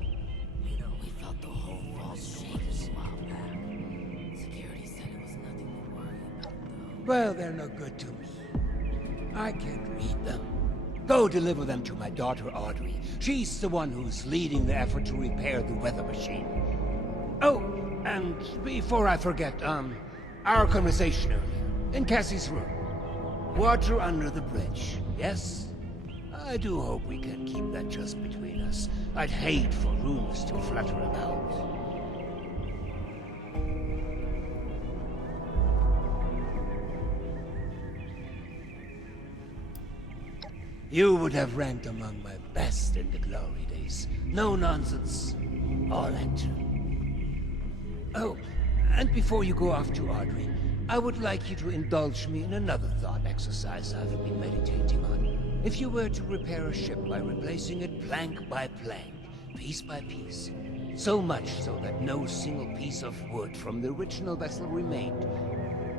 You know, we felt the whole wall shake a while back. Security said it was nothing to worry about, though. Well, they're no good to me. I can't read them. Go deliver them to my daughter, Audrey. She's the one who's leading the effort to repair the weather machine. Oh, and before I forget, our conversation earlier, in Cassie's room. Water under the bridge, yes? I do hope we can keep that just between us. I'd hate for rumors to flutter about. You would have ranked among my best in the glory days. No nonsense. All action. Oh, and before you off to Audrey, I would like you to indulge me in another thought exercise I've been meditating on. If you were to repair a ship by replacing it plank by plank, piece by piece, so much so that no single piece of wood from the original vessel remained,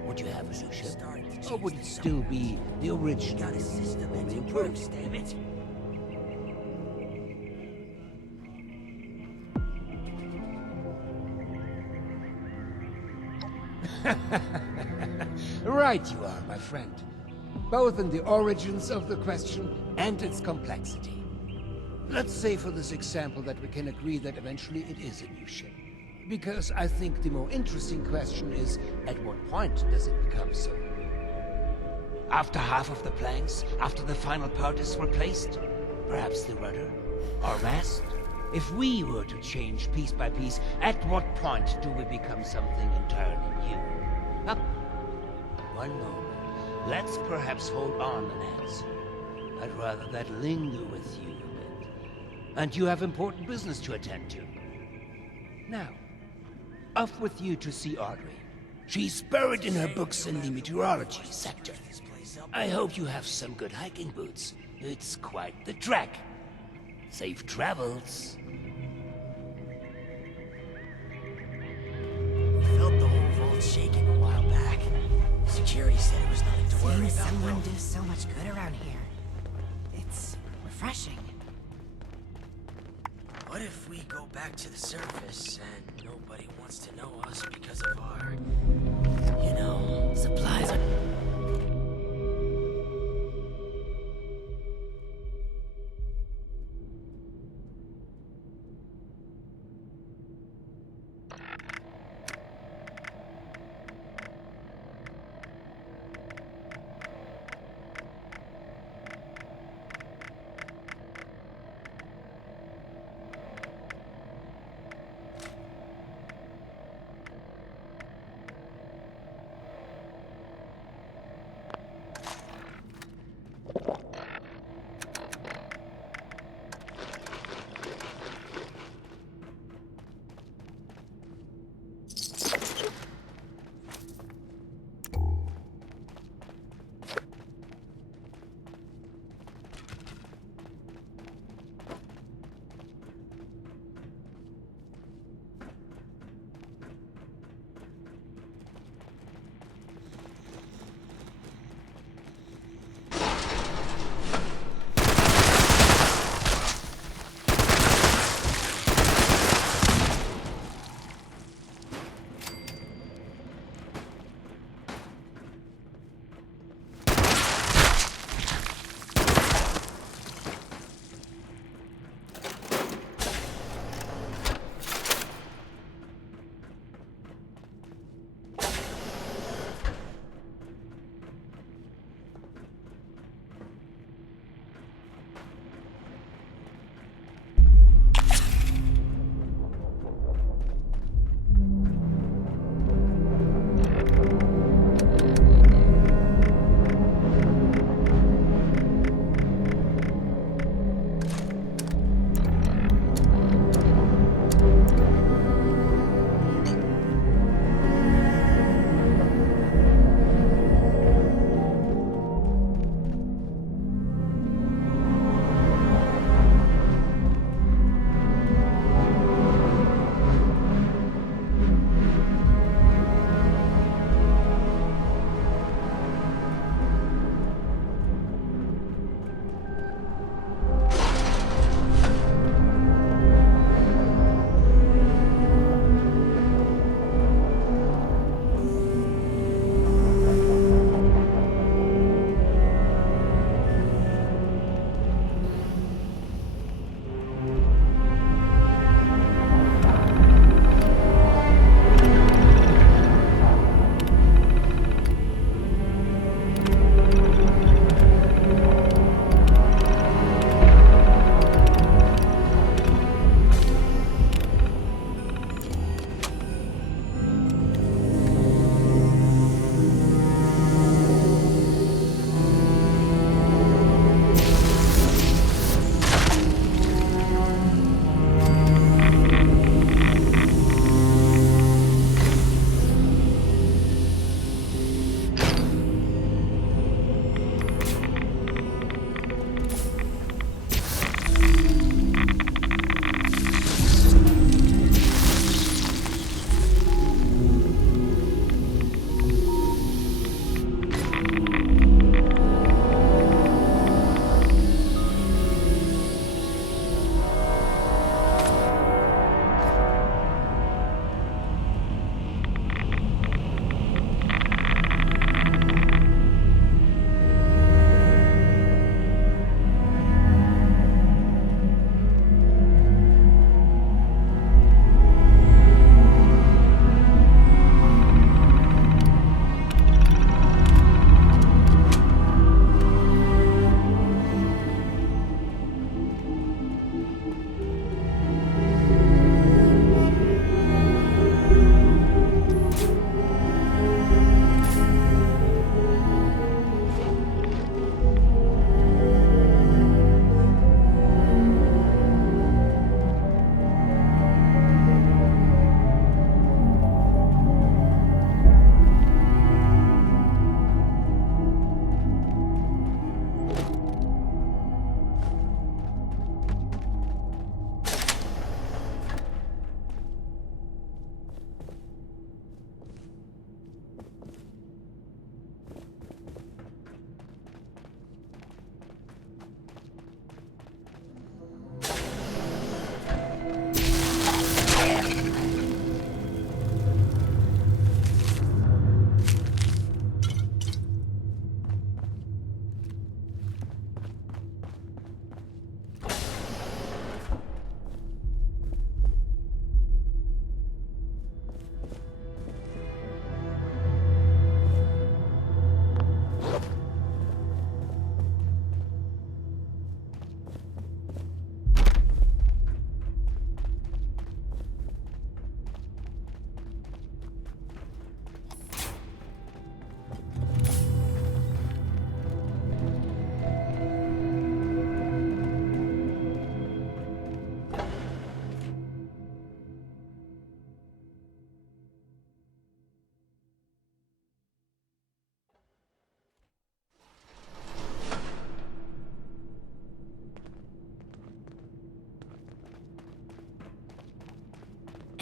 would you have a new ship? Or would it still be the original? Got a system that improves, damn it. Right you are, my friend. Both in the origins of the question and its complexity. Let's say for this example that we can agree that eventually it is a new ship. Because I think the more interesting question is, at what point does it become so? After half of the planks? After the final part is replaced? Perhaps the rudder? Or mast? If we were to change piece by piece, at what point do we become something entirely new? Up. One moment. Let's perhaps hold on an answer. I'd rather that linger with you a bit. And you have important business to attend to. Now, off with you to see Audrey. She's buried in her books in the meteorology sector. I hope you have some good hiking boots. It's quite the trek. Safe travels. We felt the whole vault shaking a while back. Security said it was nothing to worry Seeing about. someone do so much good around here. It's refreshing. What if we go back to the surface and nobody wants to know us because of our... You know, Supplies are...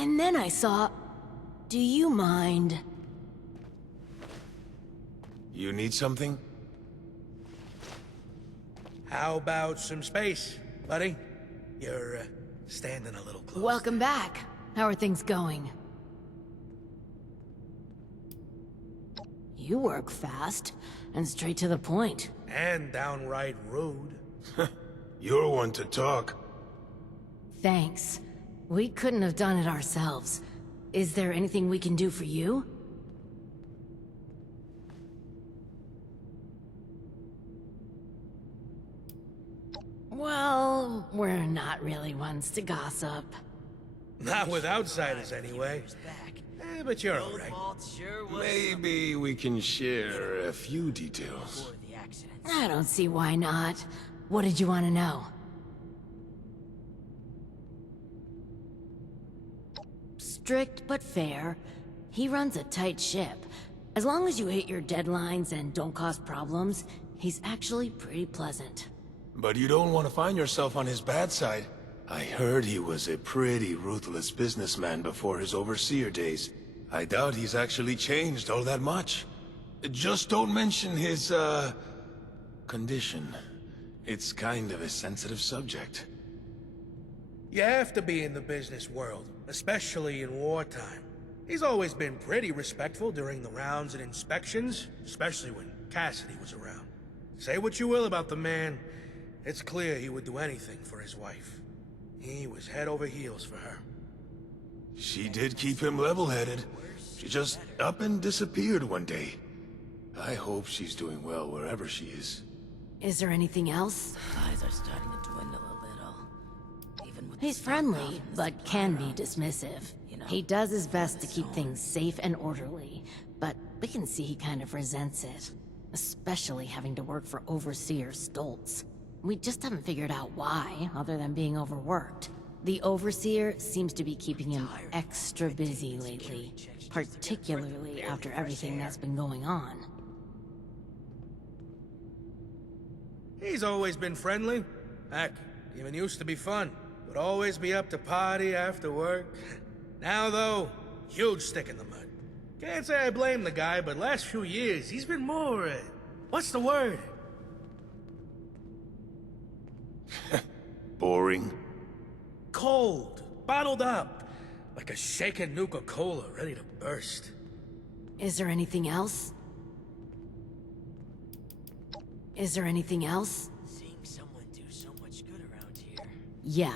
And then I saw... Do you mind? You need something? How about some space, buddy? You're, standing a little close. Welcome back. How are things going? You work fast, and straight to the point. And downright rude. You're one to talk. Thanks. We couldn't have done it ourselves. Is there anything we can do for you? Well, we're not really ones to gossip. Not with outsiders, anyway. But you're alright. Maybe we can share a few details. I don't see why not. What did you want to know? Strict but fair. He runs a tight ship. As long as you hit your deadlines and don't cause problems, he's actually pretty pleasant. But you don't want to find yourself on his bad side. I heard he was a pretty ruthless businessman before his overseer days. I doubt he's actually changed all that much. Just don't mention his, condition. It's kind of a sensitive subject. You have to be in the business world, especially in wartime. He's always been pretty respectful during the rounds and inspections, especially when Cassidy was around. Say what you will about the man, it's clear he would do anything for his wife. He was head over heels for her. She did keep him level-headed. She just up and disappeared one day. I hope she's doing well wherever she is. Is there anything else? Eyes are starting to dwindle a little. Even with He's friendly, but can be dismissive. He does his best to keep things safe and orderly, but we can see he kind of resents it. Especially having to work for Overseer Stoltz. We just haven't figured out why, other than being overworked. The Overseer seems to be keeping him extra busy lately, particularly after everything that's been going on. He's always been friendly. Heck, even used to be fun. Would always be up to party after work. Now though, huge stick in the mud. Can't say I blame the guy, but last few years, he's been more, what's the word? Boring. Cold. Bottled up. Like a shaken Nuka-Cola ready to burst. Is there anything else? Is there anything else? Seeing someone do so much good around here. Yeah.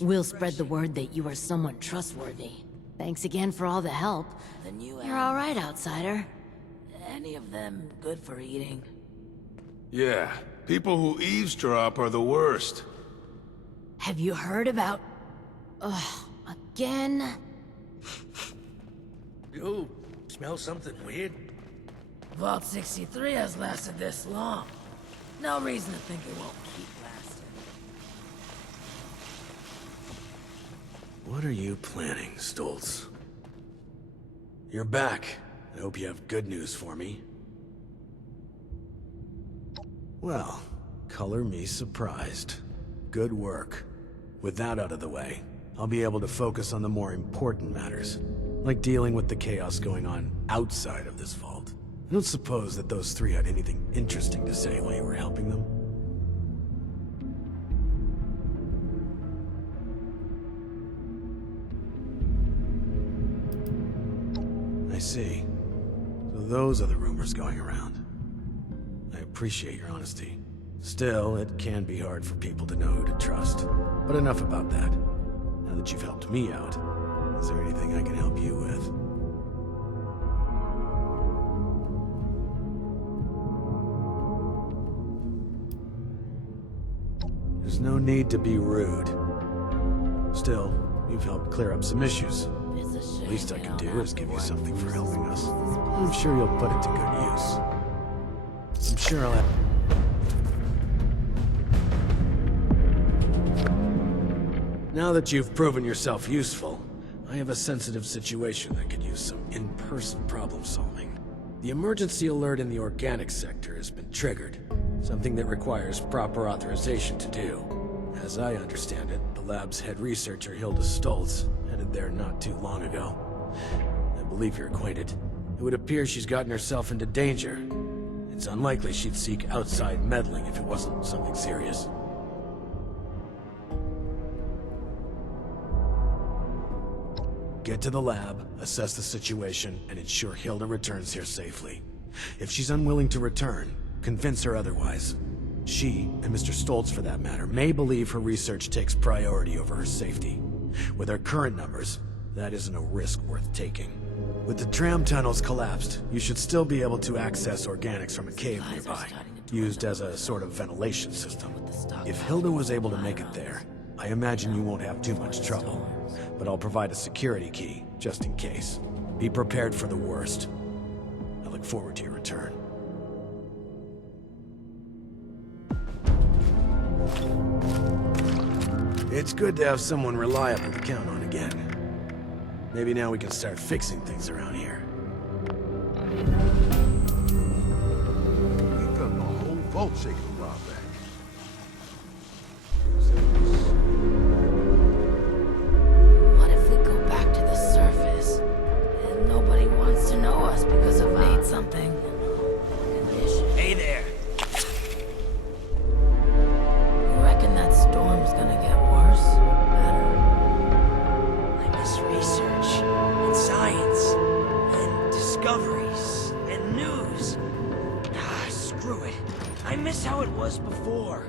We'll spread the word that you are someone trustworthy. Thanks again for all the help. The new You're alright, outsider. Any of them good for eating? Yeah, people who eavesdrop are the worst. Have you heard about... again? You smell something weird? Vault 63 has lasted this long. No reason to think it won't keep lasting. What are you planning, Stoltz? You're back. I hope you have good news for me. Well, color me surprised. Good work. With that out of the way, I'll be able to focus on the more important matters, like dealing with the chaos going on outside of this vault. I don't suppose that those three had anything interesting to say while you were helping them? I see. So those are the rumors going around. I appreciate your honesty. Still, it can be hard for people to know who to trust. But enough about that. Now that you've helped me out, is there anything I can help you with? There's no need to be rude. Still, you've helped clear up some issues. It's a shame. The least I can do is give you something for helping us. I'm sure you'll put it to good use. I'm sure I'll have... Now that you've proven yourself useful, I have a sensitive situation that could use some in-person problem solving. The emergency alert in the organic sector has been triggered, something that requires proper authorization to do. As I understand it, the lab's head researcher, Hilda Stoltz, headed reported there not too long ago. I believe you're acquainted. It would appear she's gotten herself into danger. It's unlikely she'd seek outside meddling if it wasn't something serious. Get to the lab, assess the situation, and ensure Hilda returns here safely. If she's unwilling to return, convince her otherwise. She, and Mr. Stoltz for that matter, may believe her research takes priority over her safety. With her current numbers, that isn't a risk worth taking. With the tram tunnels collapsed, you should still be able to access organics from a cave nearby, used as a sort of ventilation system. If Hilda was able to make it there, I imagine you won't have too much trouble. But I'll provide a security key, just in case. Be prepared for the worst. I look forward to your return. It's good to have someone reliable to count on again. Maybe now we can start fixing things around here. We done the whole vault shaking a while back. What if we go back to the surface and nobody wants to know us because of need something? Hey there. You reckon that storm's gonna get worse or better? I miss research, and science, and discoveries, and news. Ah, screw it. I miss how it was before.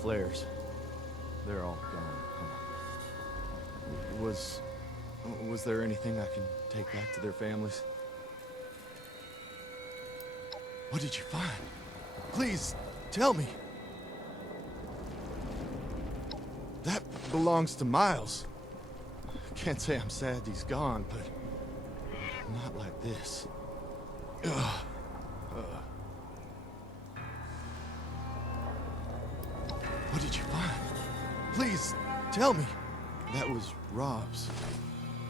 flares. They're all gone. Was there anything I can take back to their families? What did you find? Please, tell me. That belongs to Miles. Can't say I'm sad he's gone, but not like this. Ugh. What did you find? Please, tell me. That was Rob's.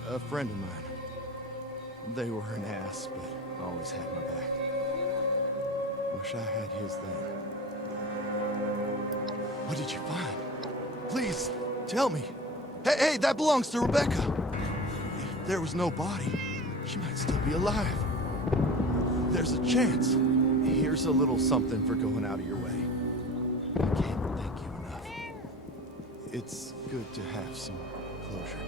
A friend of mine. They were an ass, but always had my back. Wish I had his then. What did you find? Please, tell me. Hey, that belongs to Rebecca. If there was no body, she might still be alive. There's a chance. Here's a little something for going out of your way. I can't thank you enough. It's good to have some closure.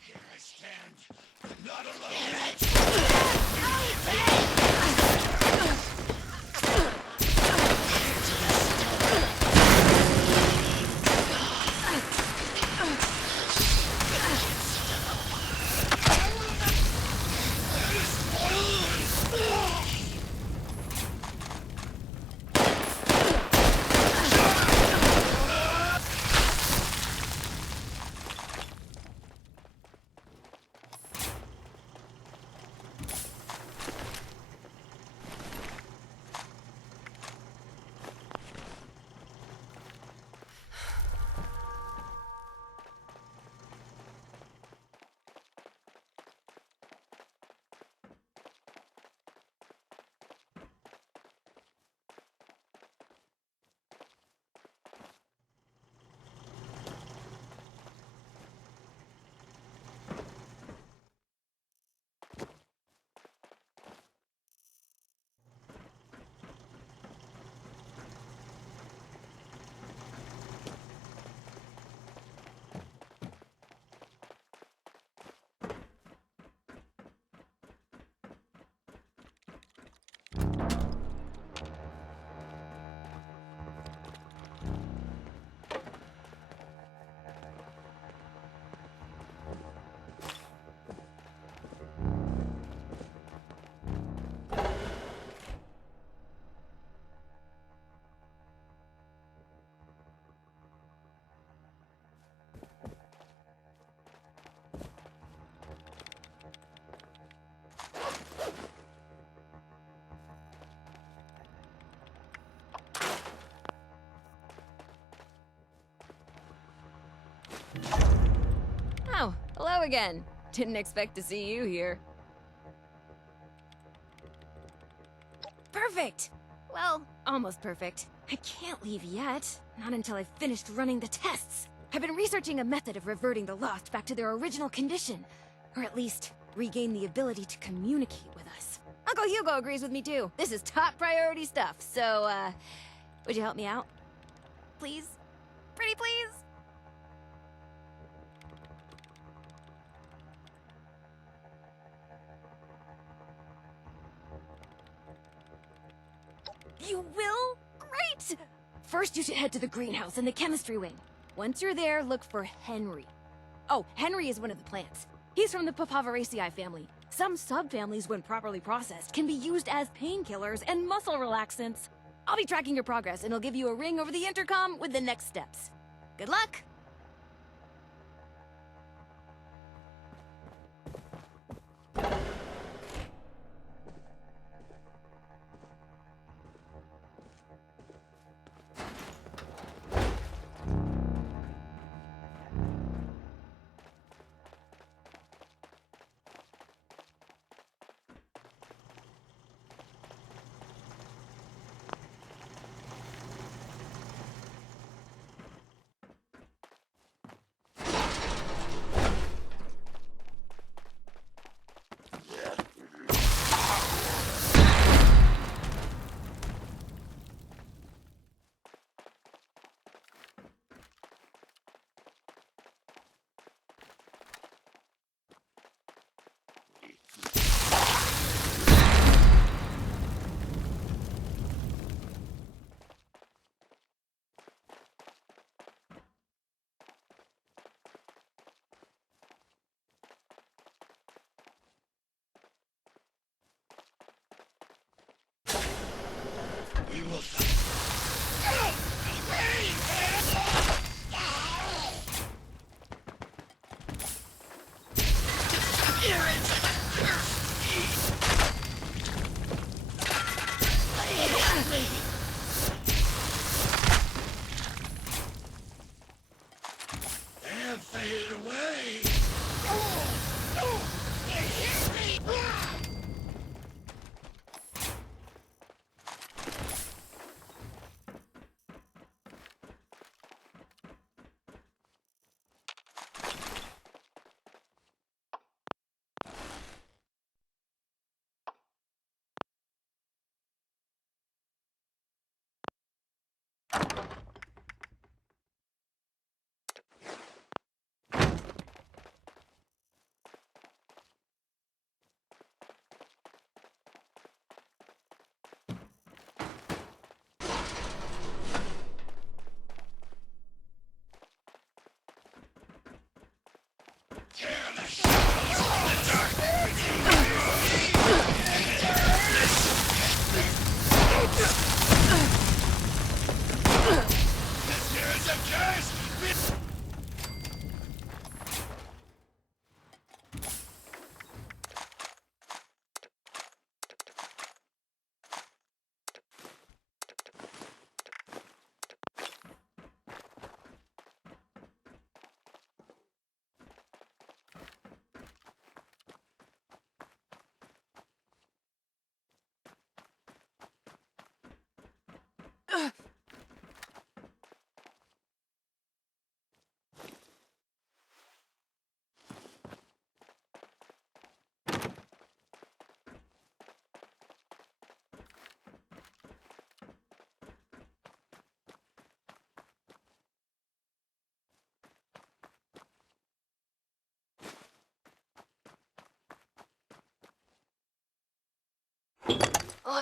Here I stand, but not alone. Oh, hello again. Didn't expect to see you here. Perfect! Well, almost perfect. I can't leave yet. Not until I've finished running the tests. I've been researching a method of reverting the Lost back to their original condition. Or at least, regain the ability to communicate with us. Uncle Hugo agrees with me too. This is top priority stuff, so, would you help me out? Please? Pretty please? You will? Great! First, you should head to the greenhouse in the chemistry wing. Once you're there, look for Henry. Oh, Henry is one of the plants. He's from the Papaveraceae family. Some subfamilies, when properly processed, can be used as painkillers and muscle relaxants. I'll be tracking your progress, and I'll give you a ring over the intercom with the next steps. Good luck!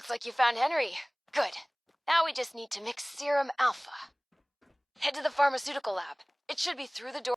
Looks like you found Henry. Good. Now we just need to mix Serum Alpha. Head to the pharmaceutical lab. It should be through the door.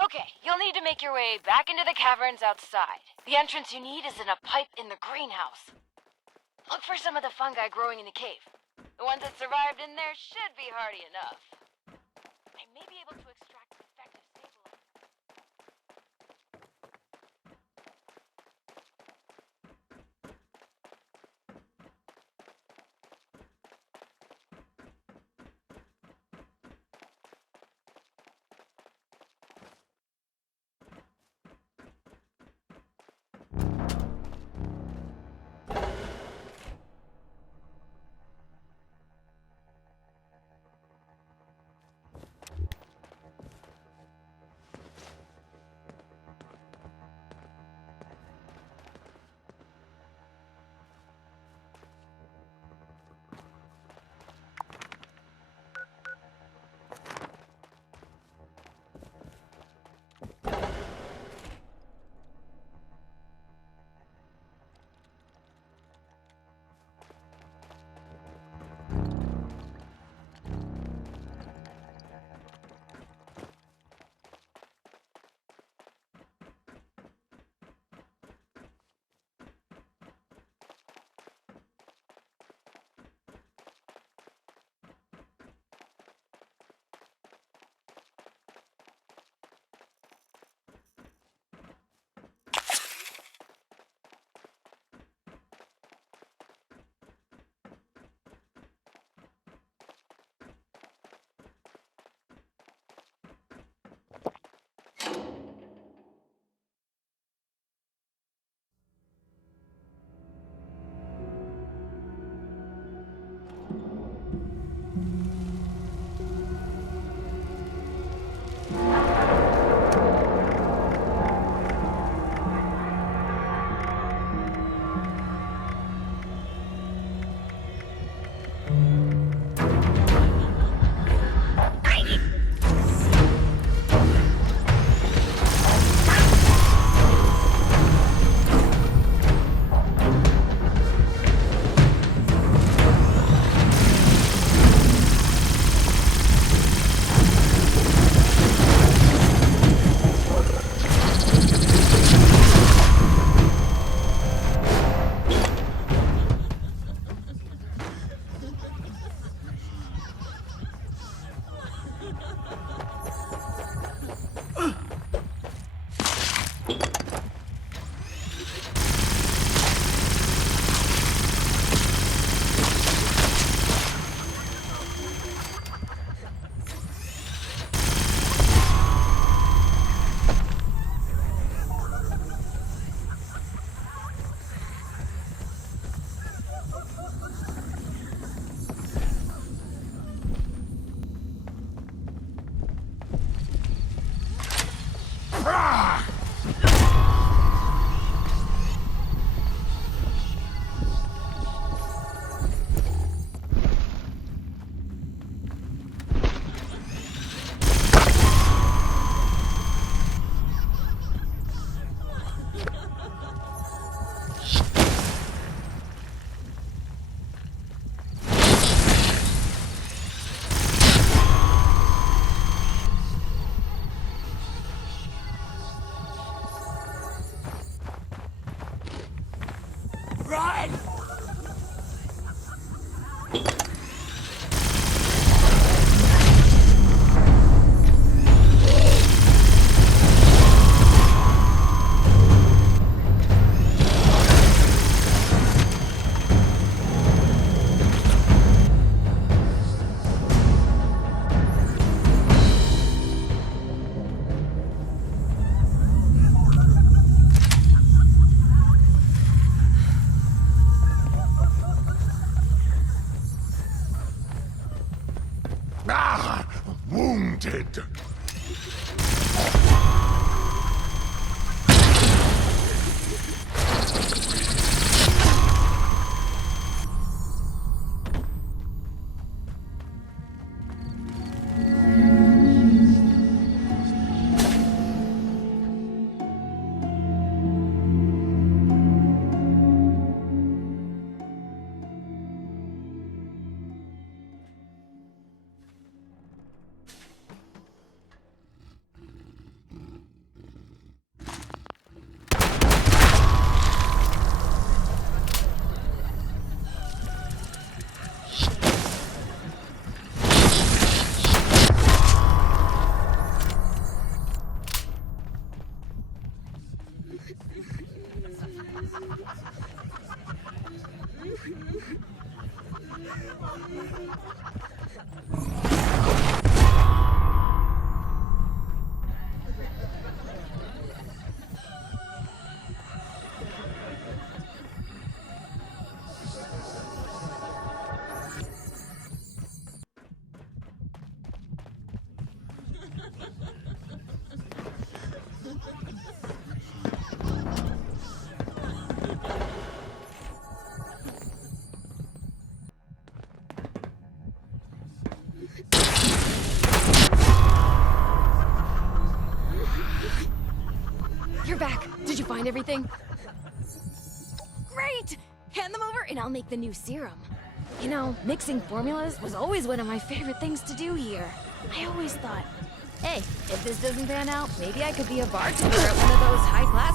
Okay, you'll need to make your way back into the caverns outside. The entrance you need is in a pipe in the greenhouse. Look for some of the fungi growing in the cave. The ones that survived in there should be hardy enough. I may be able to extract an effective stabilizer. Ah! Wounded! You're back. Did you find everything? Great! Hand them over and I'll make the new serum. You know, mixing formulas was always one of my favorite things to do here. I always thought, hey, if this doesn't pan out, maybe I could be a bartender at one of those high-class...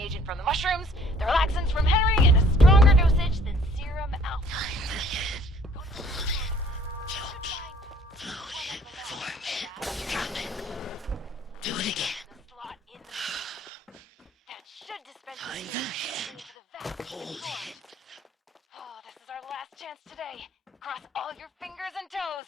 Agent from the mushrooms, the relaxants from Henry, and a stronger dosage than serum alpha. Do it again. That should dispense hold it. Oh, this is our last chance today. Cross all your fingers and toes.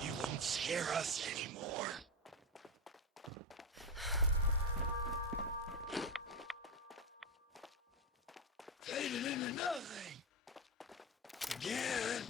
You won't scare us anymore. Faded into nothing. Again.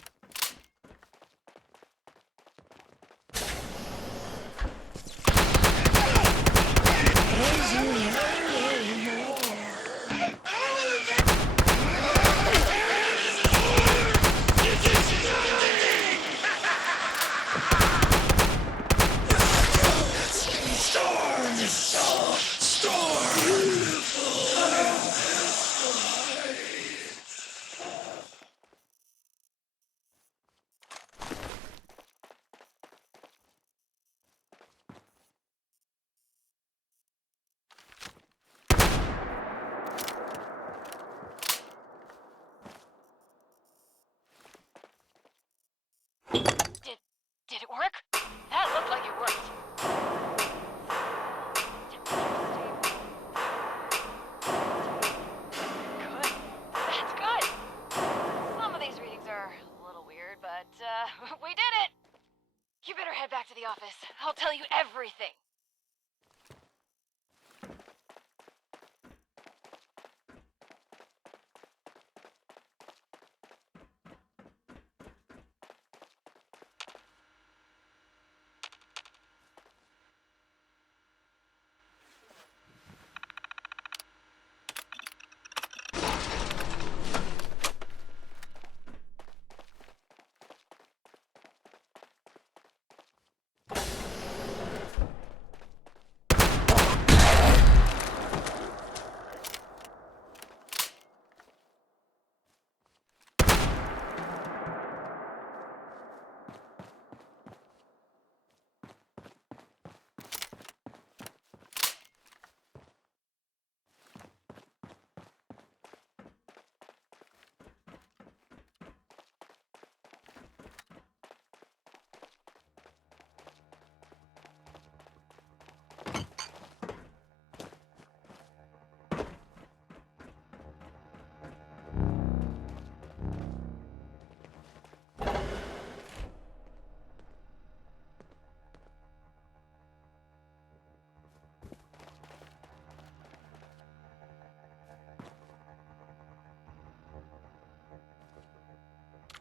Did it work? That looked like it worked. Good. That's good. Some of these readings are a little weird, but, we did it! You better head back to the office. I'll tell you everything.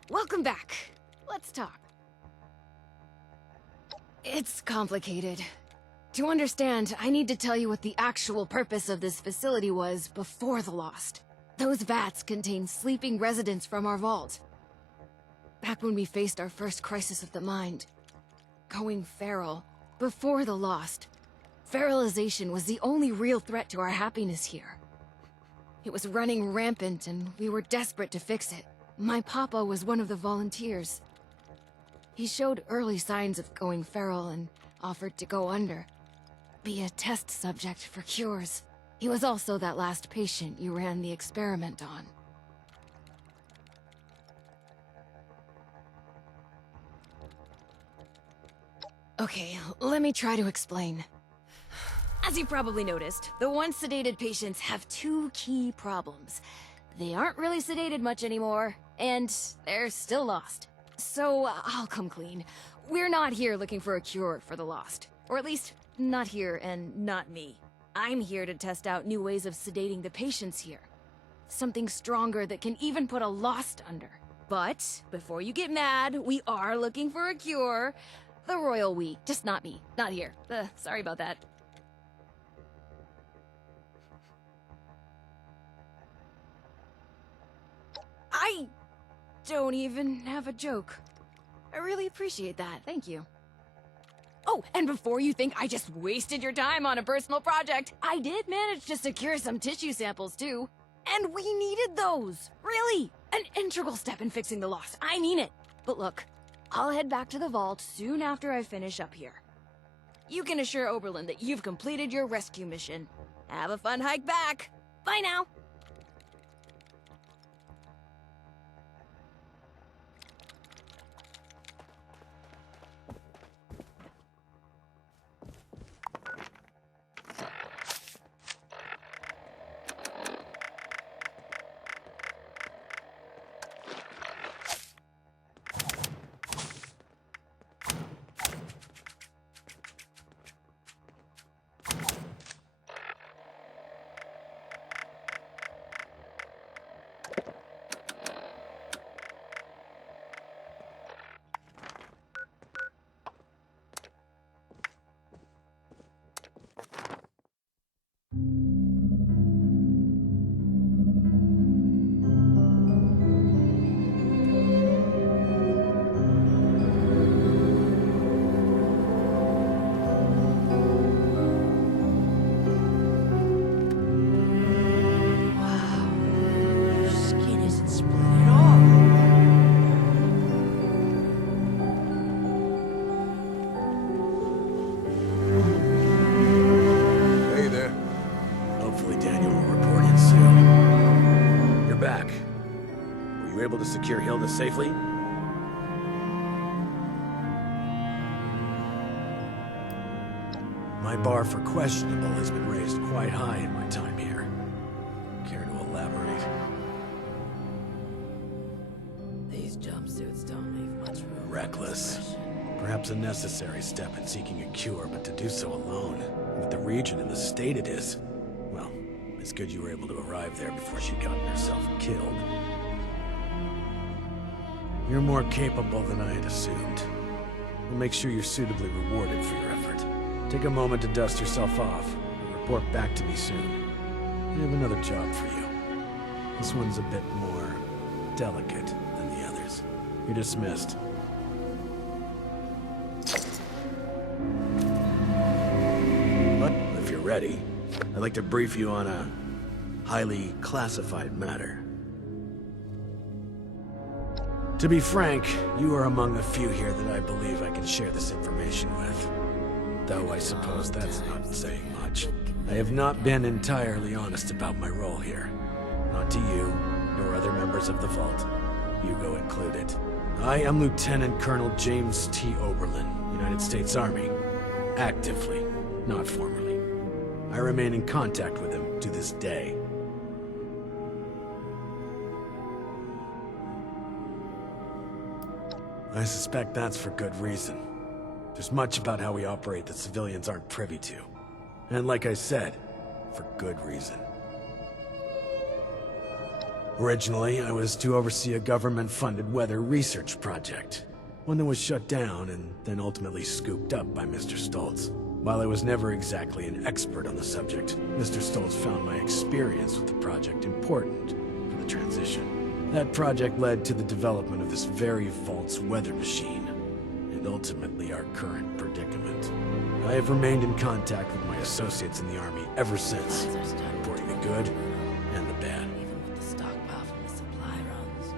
Welcome back. Let's talk. It's complicated. To understand, I need to tell you what the actual purpose of this facility was before the Lost. Those vats contain sleeping residents from our vault. Back when we faced our first crisis of the mind. Going feral. Before the Lost. Feralization was the only real threat to our happiness here. It was running rampant and we were desperate to fix it. My papa was one of the volunteers. He showed early signs of going feral and offered to go under. Be a test subject for cures. He was also that last patient you ran the experiment on. Okay, let me try to explain. As you probably noticed, the once sedated patients have two key problems. They aren't really sedated much anymore, and they're still lost. So, I'll come clean. We're not here looking for a cure for the Lost. Or at least, not here and not me. I'm here to test out new ways of sedating the patients here. Something stronger that can even put a Lost under. But, before you get mad, we are looking for a cure. The royal we, just not me, not here. Sorry about that. I don't even have a joke. I really appreciate that, thank you. Oh, and before you think I just wasted your time on a personal project, I did manage to secure some tissue samples too. And we needed those! Really! An integral step in fixing the loss, I mean it! But look, I'll head back to the vault soon after I finish up here. You can assure Oberlin that you've completed your rescue mission. Have a fun hike back! Bye now! able to secure Hilda safely? My bar for questionable has been raised quite high in my time here. Care to elaborate? These jumpsuits don't leave much room. Reckless. Perhaps a necessary step in seeking a cure, but to do so alone, with the region and the state it is, well, it's good you were able to arrive there before she'd gotten herself killed. You're more capable than I had assumed. We'll make sure you're suitably rewarded for your effort. Take a moment to dust yourself off, and report back to me soon. I have another job for you. This one's a bit more delicate than the others. You're dismissed. But if you're ready, I'd like to brief you on a highly classified matter. To be frank, you are among the few here that I believe I can share this information with. Though I suppose that's not saying much. I have not been entirely honest about my role here. Not to you, nor other members of the Vault, Hugo included. I am Lieutenant Colonel James T. Oberlin, United States Army. Actively, not formally. I remain in contact with him to this day. I suspect that's for good reason. There's much about how we operate that civilians aren't privy to. And like I said, for good reason. Originally, I was to oversee a government-funded weather research project. One that was shut down and then ultimately scooped up by Mr. Stoltz. While I was never exactly an expert on the subject, Mr. Stoltz found my experience with the project important for the transition. That project led to the development of this very Vault's weather machine, and ultimately our current predicament. I have remained in contact with my associates in the Army ever since, reporting the good and the bad. Even with the stockpile from the supply runs,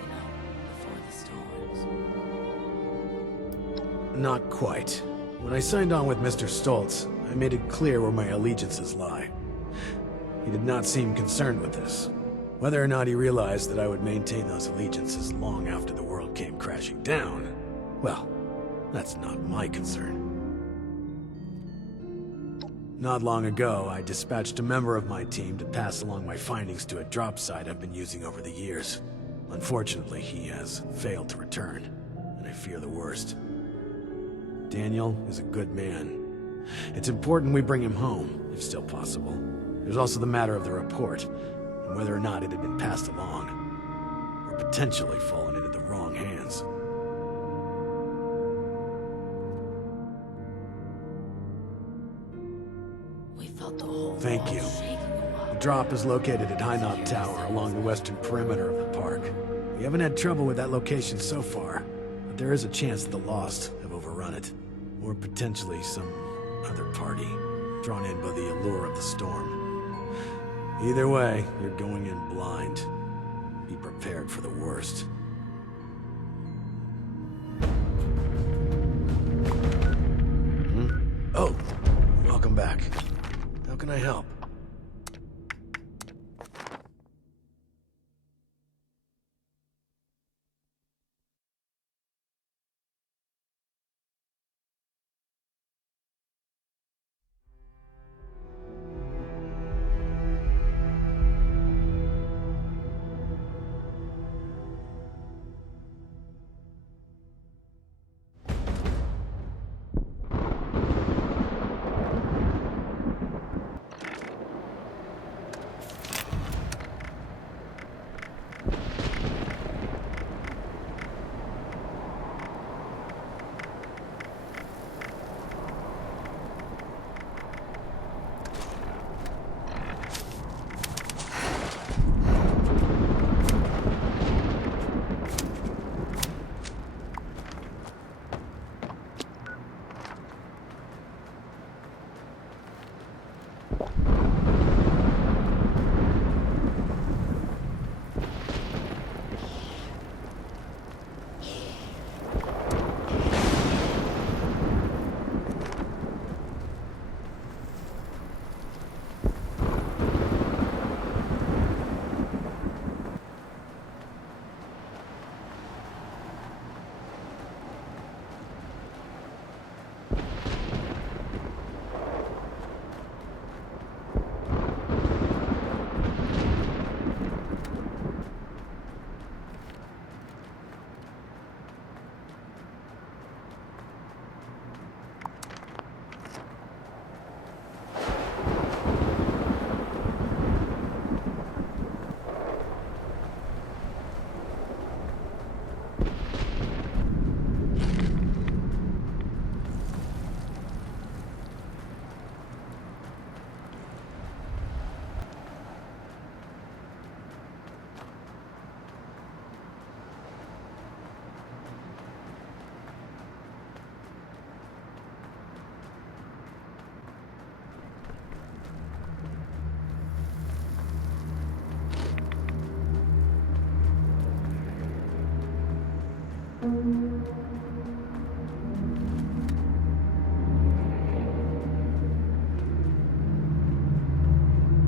you know, before the storms. Not quite. When I signed on with Mr. Stoltz, I made it clear where my allegiances lie. He did not seem concerned with this. Whether or not he realized that I would maintain those allegiances long after the world came crashing down, well, that's not my concern. Not long ago, I dispatched a member of my team to pass along my findings to a drop site I've been using over the years. Unfortunately, he has failed to return, and I fear the worst. Daniel is a good man. It's important we bring him home, if still possible. There's also the matter of the report, and whether or not it had been passed along, or potentially fallen into the wrong hands. We felt the whole Thank wall you. shaking a while I'm drop is located at High Knob Tower along the western perimeter of the park. We haven't had trouble with that location so far, but there is a chance that the Lost have overrun it. Or potentially some other party, drawn in by the allure of the storm. Either way, you're going in blind. Be prepared for the worst. Oh, welcome back. How can I help?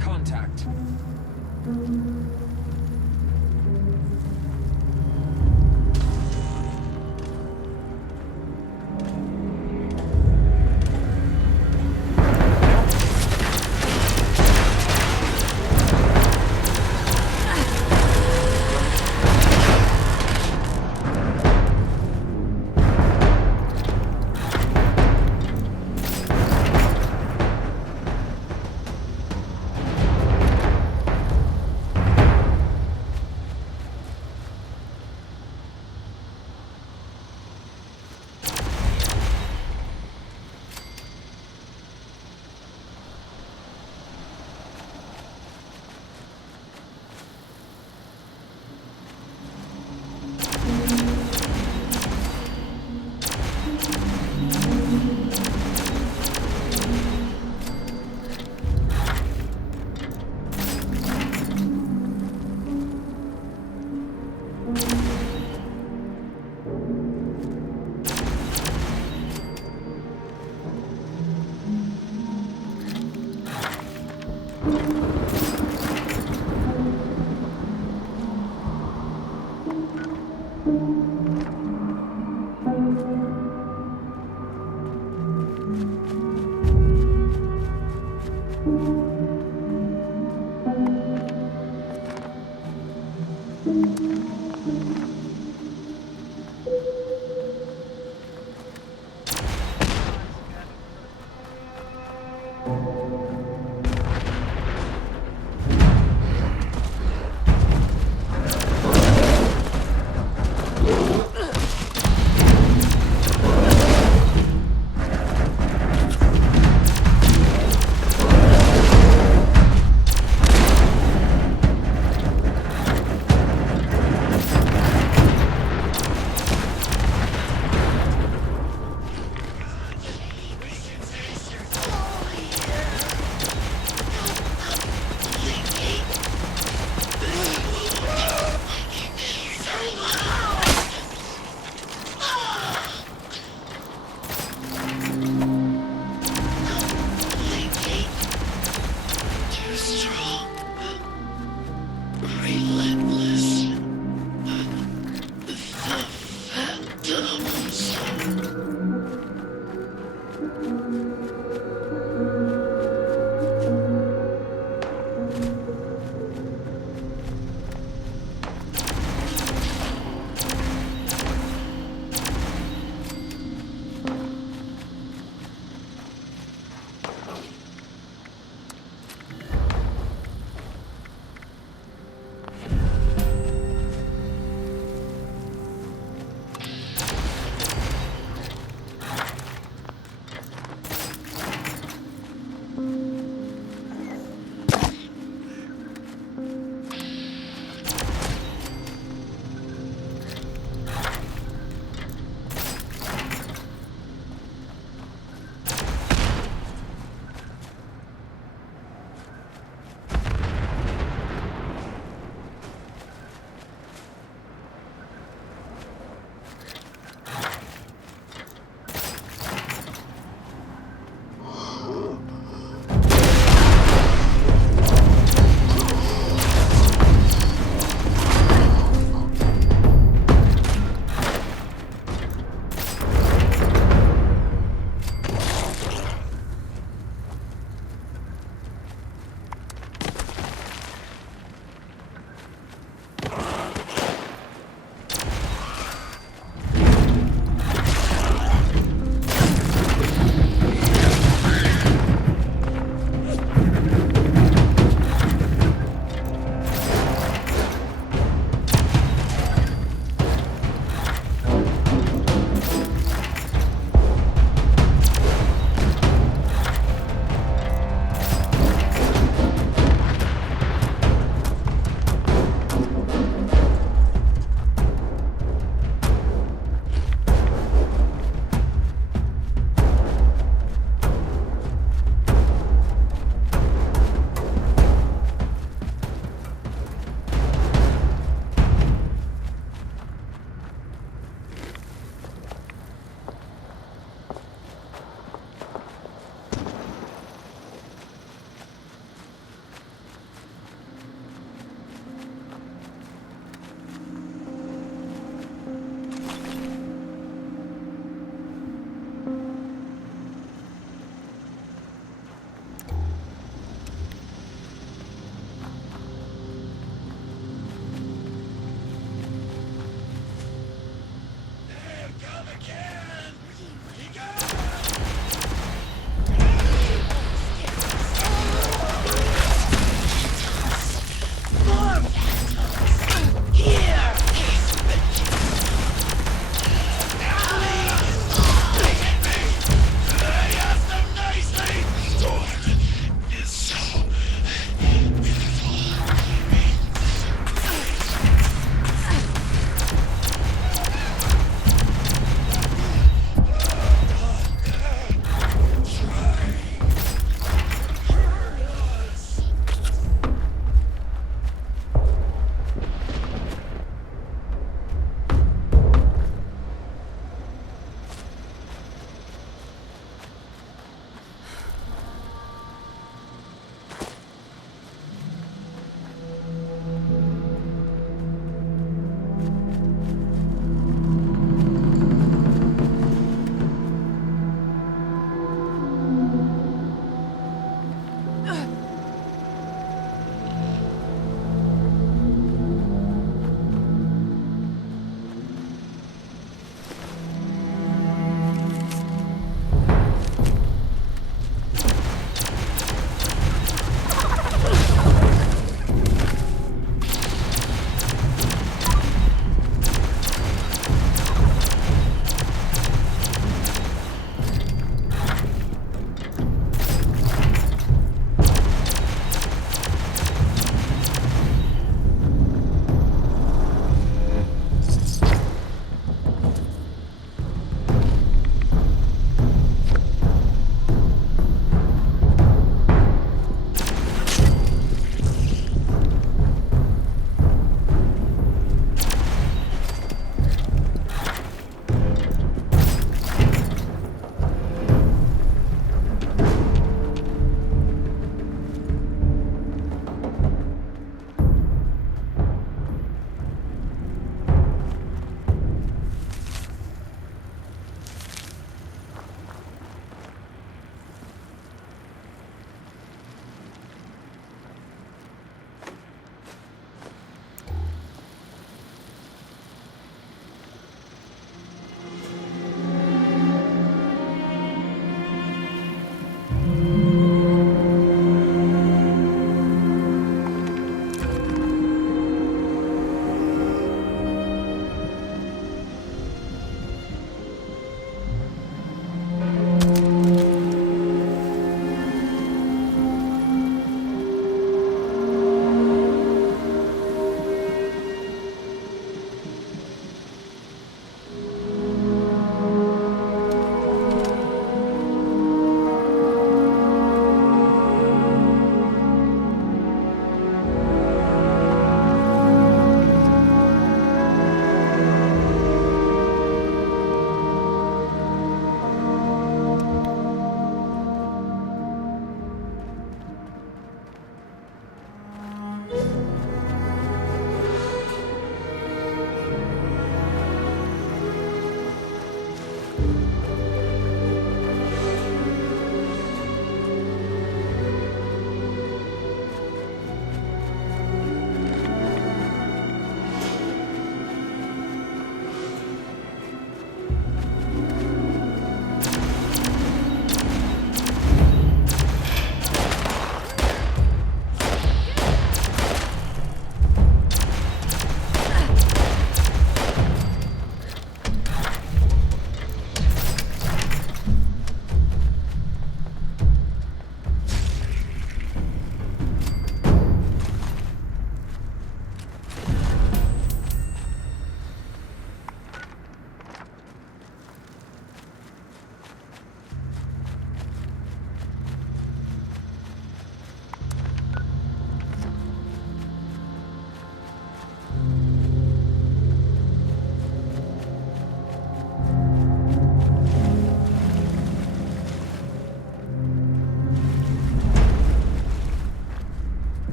Contact.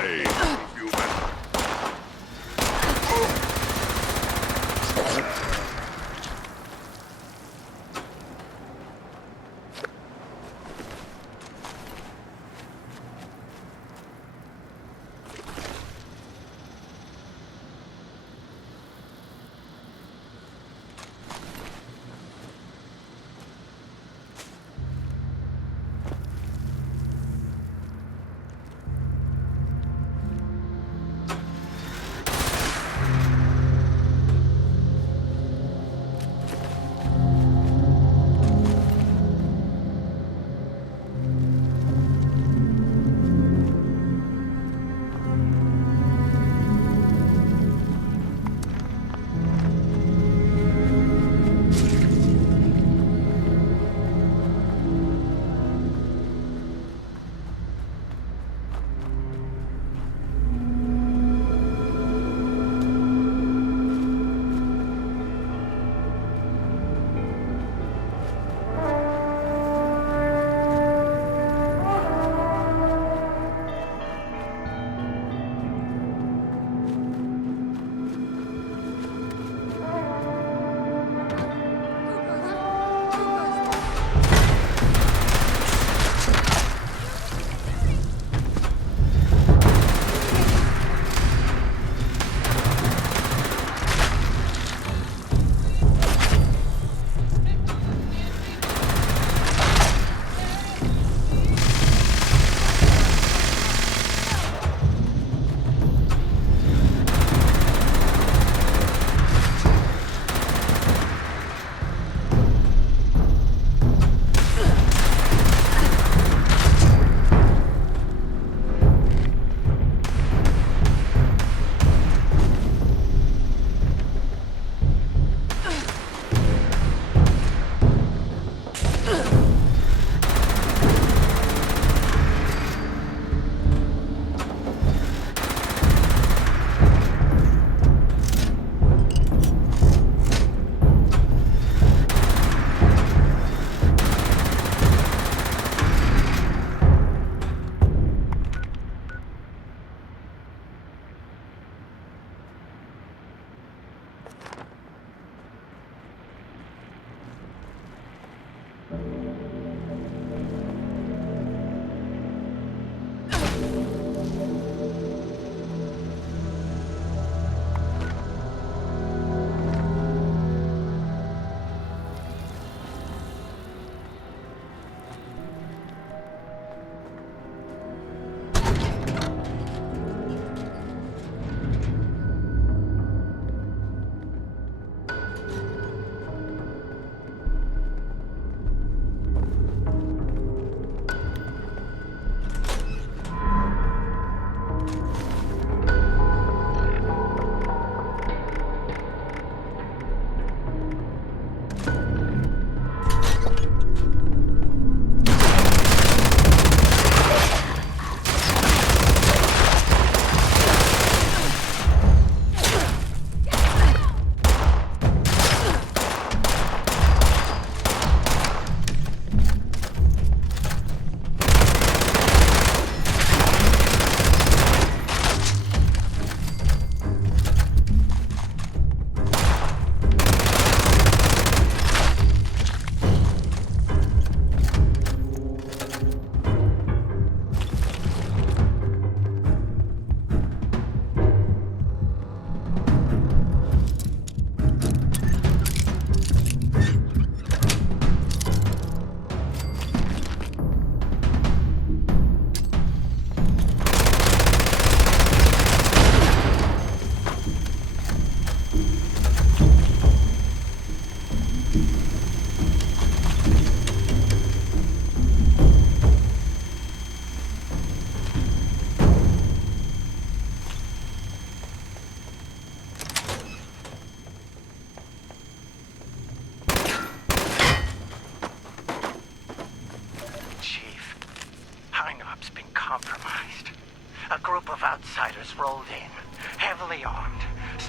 Hey, human.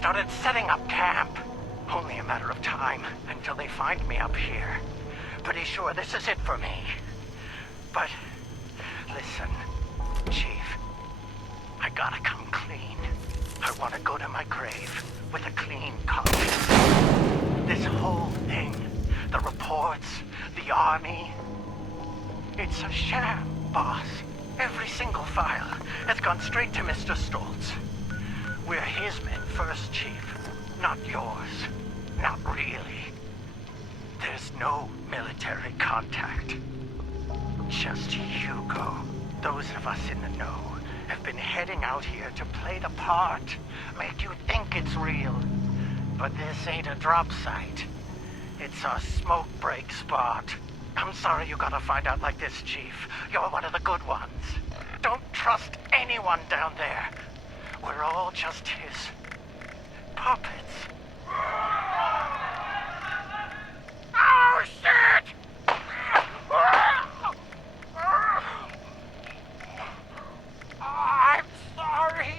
started setting up camp. Only a matter of time until they find me up here. Pretty sure this is it for me. But listen, Chief, I gotta come clean. I want to go to my grave with a clean conscience. This whole thing, the reports, the army, it's a sham, boss. Every single file has gone straight to Mr. Stoltz. We're his men first, Chief, not yours. Not really. There's no military contact. Just Hugo. Those of us in the know have been heading out here to play the part, make you think it's real. But this ain't a drop site. It's a smoke break spot. I'm sorry you gotta find out like this, Chief. You're one of the good ones. Don't trust anyone down there. We're all just his puppets. Oh, shit! I'm sorry.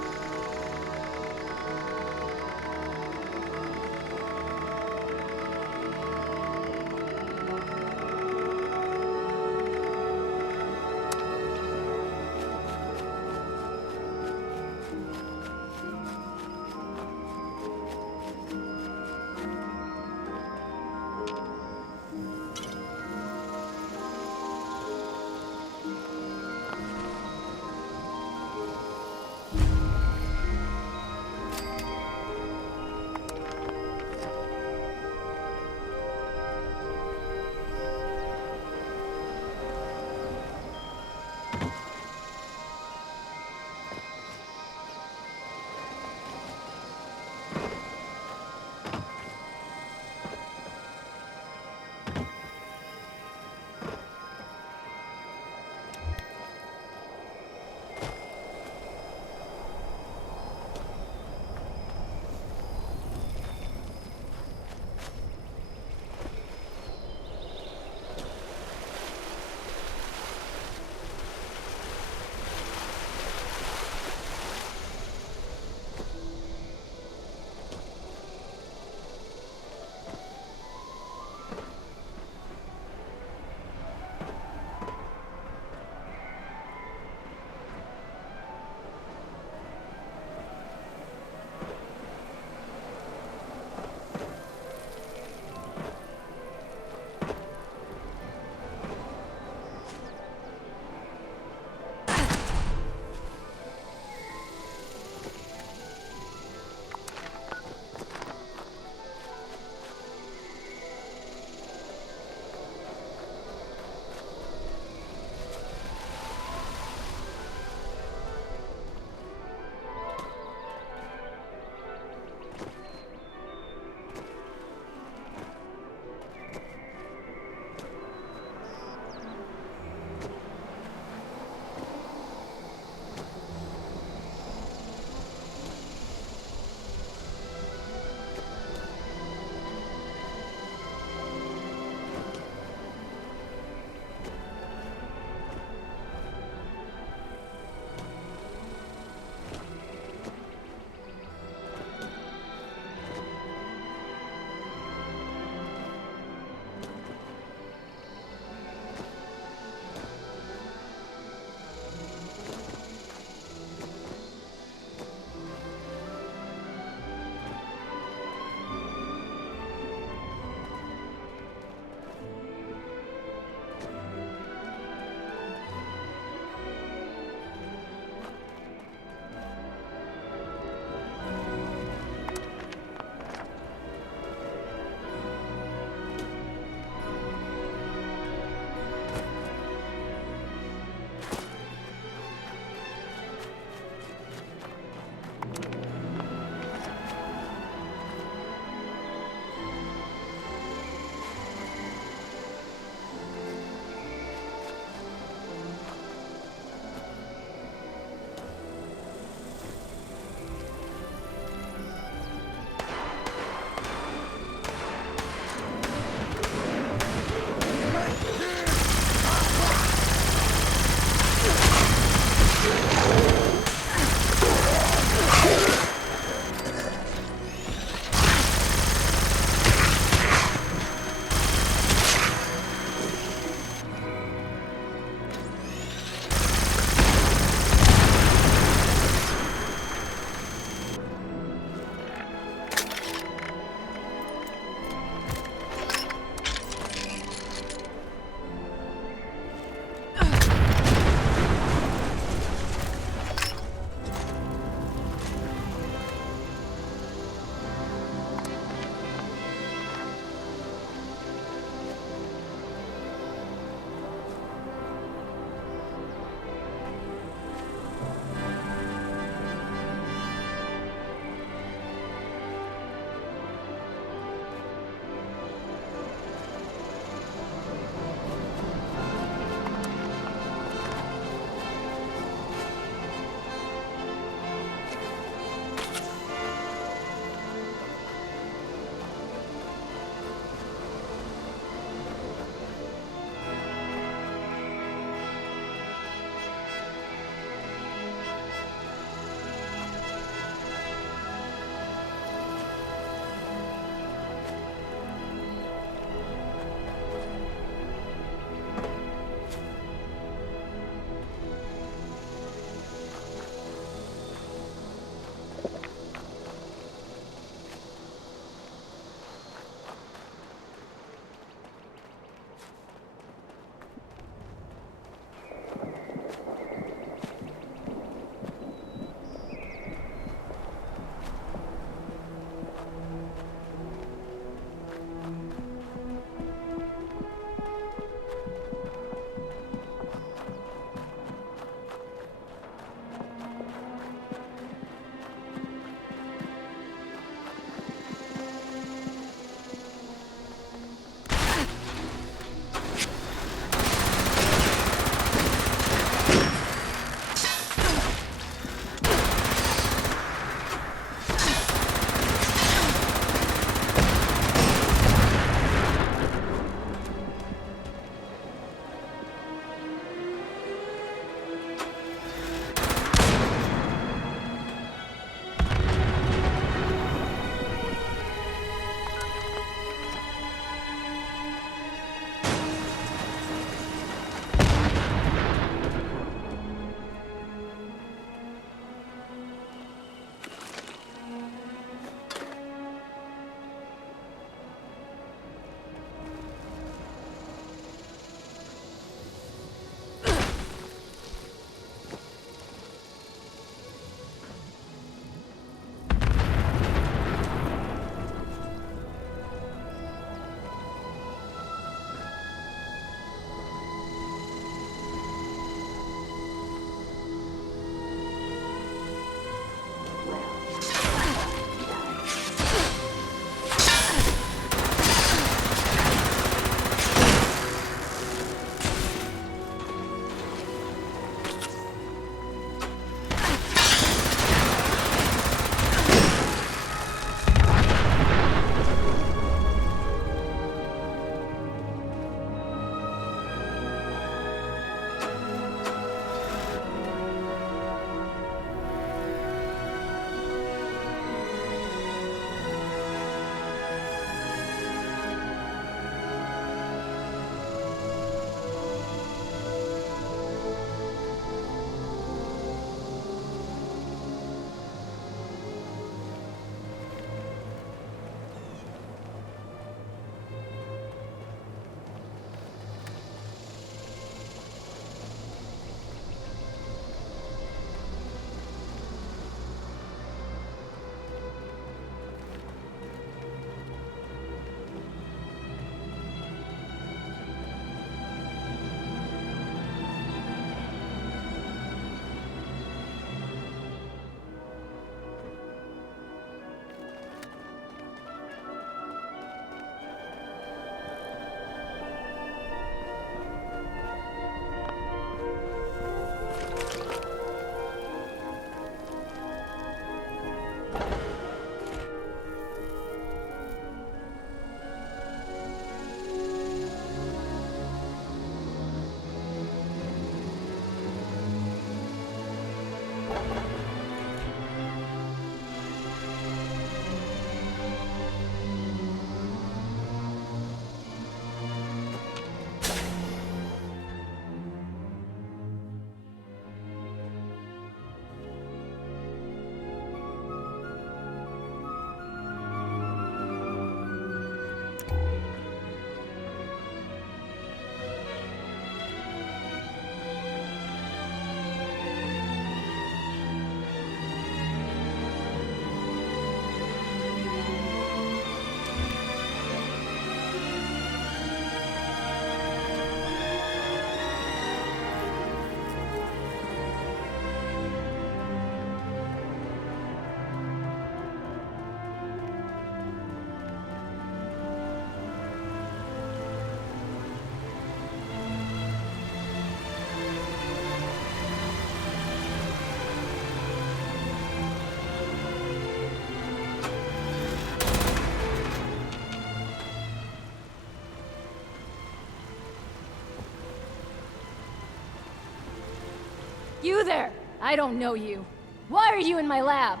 You there! I don't know you. Why are you in my lab?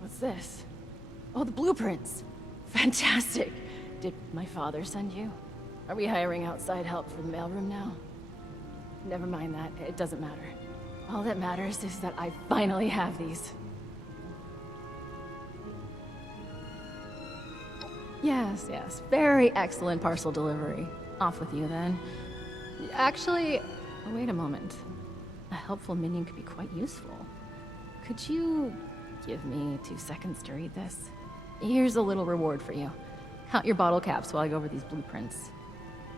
What's this? Oh, the blueprints. Fantastic. Did my father send you? Are we hiring outside help for the mailroom now? Never mind that. It doesn't matter. All that matters is that I finally have these. Yes. Very excellent parcel delivery. Off with you, then. Actually, wait a moment. A helpful minion could be quite useful. Could you give me 2 seconds to read this? Here's a little reward for you. Count your bottle caps while I go over these blueprints.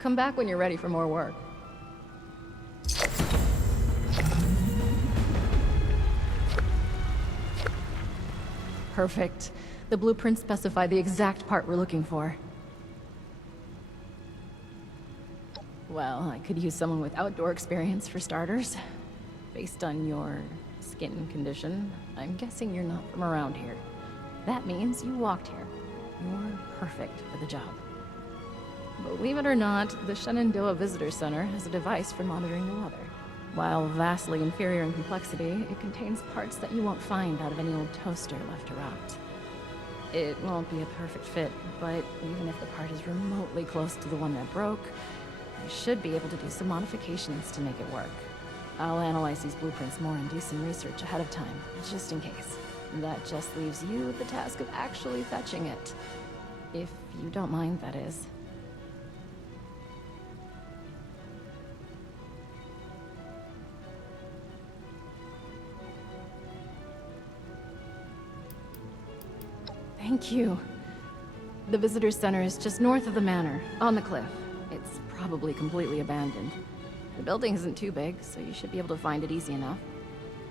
Come back when you're ready for more work. Perfect. The blueprints specify the exact part we're looking for. Well, I could use someone with outdoor experience for starters. Based on your skin condition, I'm guessing you're not from around here. That means you walked here. You're perfect for the job. Believe it or not, the Shenandoah Visitor Center has a device for monitoring the weather. While vastly inferior in complexity, it contains parts that you won't find out of any old toaster left to rot. It won't be a perfect fit, but even if the part is remotely close to the one that broke, I should be able to do some modifications to make it work. I'll analyze these blueprints more and do some research ahead of time, just in case. That just leaves you with the task of actually fetching it. If you don't mind, that is. Thank you. The visitor center is just north of the manor, on the cliff. It's probably completely abandoned. The building isn't too big, so you should be able to find it easy enough.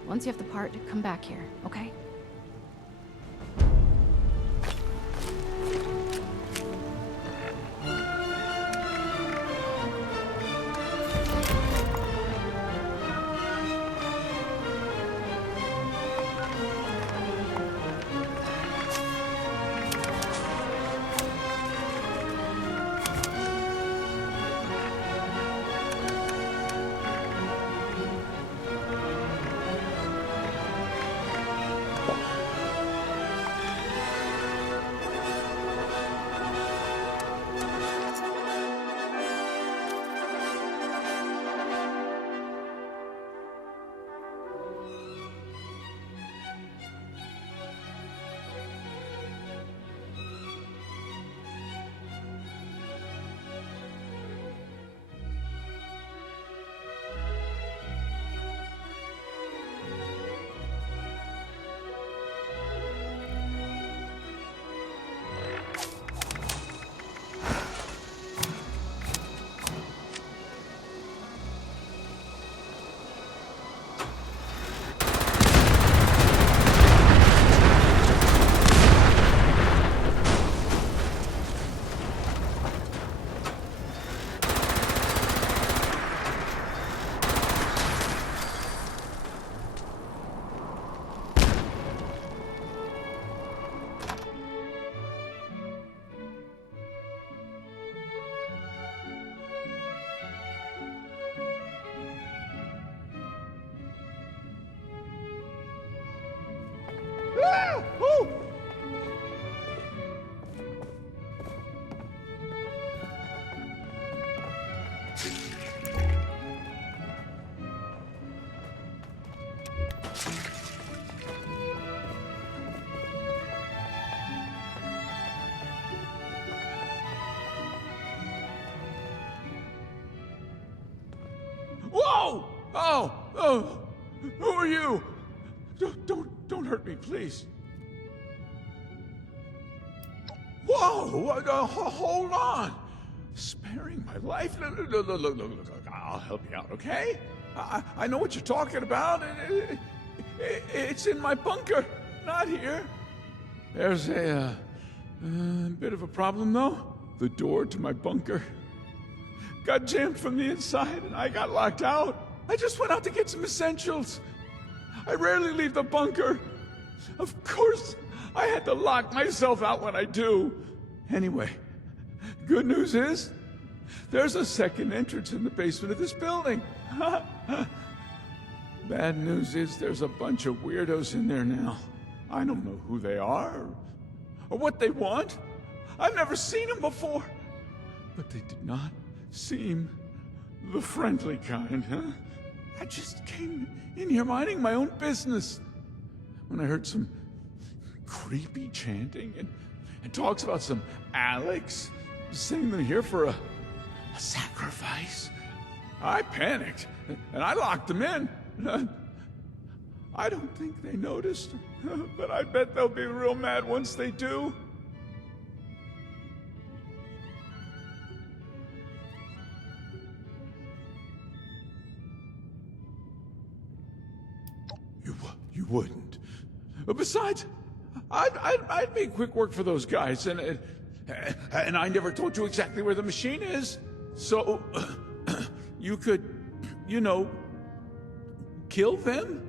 Once you have the part, come back here, okay? Whoa! Oh! Who are you? Don't hurt me, please. Whoa! Hold on! Sparing my life? Look, I'll help you out, okay? I know what you're talking about. It's in my bunker, not here. There's a bit of a problem, though. The door to my bunker got jammed from the inside, and I got locked out. I just went out to get some essentials. I rarely leave the bunker. Of course, I had to lock myself out when I do. Anyway, good news is, There's a second entrance in the basement of this building. Bad news is there's a bunch of weirdos in there now. I don't know who they are or what they want. I've never seen them before. But they did not seem the friendly kind, huh? I just came in here minding my own business when I heard some creepy chanting and talks about some Alex sending them here for a sacrifice. I panicked and I locked them in. I don't think they noticed, but I bet they'll be real mad once they do. You wouldn't. Besides, I'd make quick work for those guys, and I never told you exactly where the machine is, so you could, you know, kill them,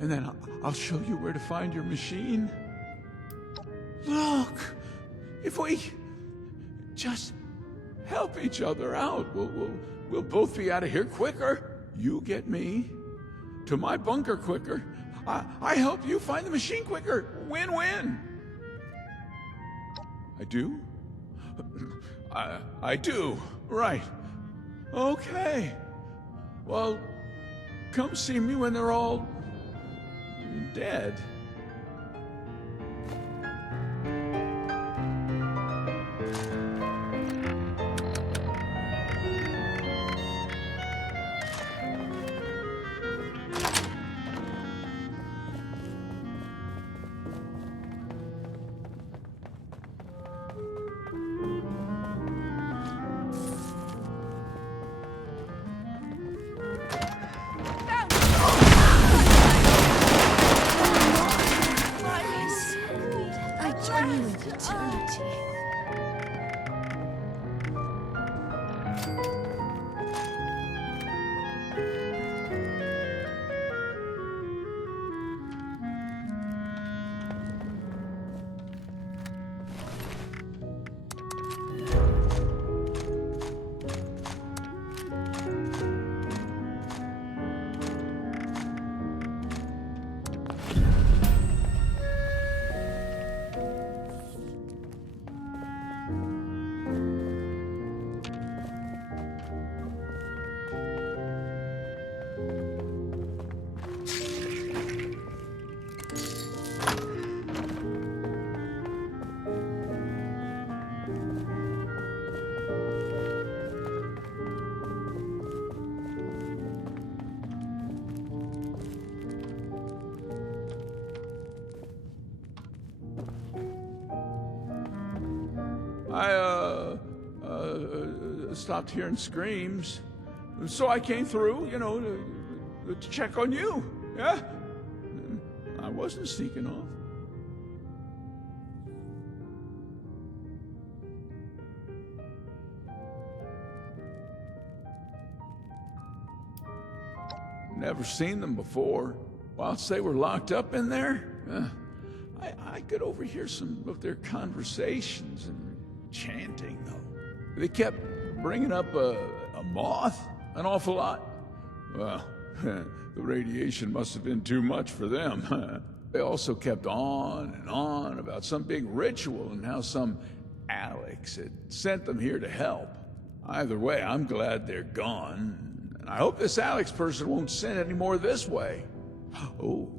and then I'll show you where to find your machine. Look, if we just help each other out, we'll both be out of here quicker. You get me to my bunker quicker. I help you find the machine quicker. Win-win. I do? I do. Right. Okay. Well, come see me when they're all dead. Stopped hearing screams, so I came through, you know, to check on you, yeah? I wasn't sneaking off. Never seen them before. Whilst they were locked up in there, I could overhear some of their conversations and chanting, though. They kept bringing up a moth an awful lot. Well, the radiation must have been too much for them. They also kept on and on about some big ritual and how some Alex had sent them here to help. Either way, I'm glad they're gone. And I hope this Alex person won't send any more this way. Oh,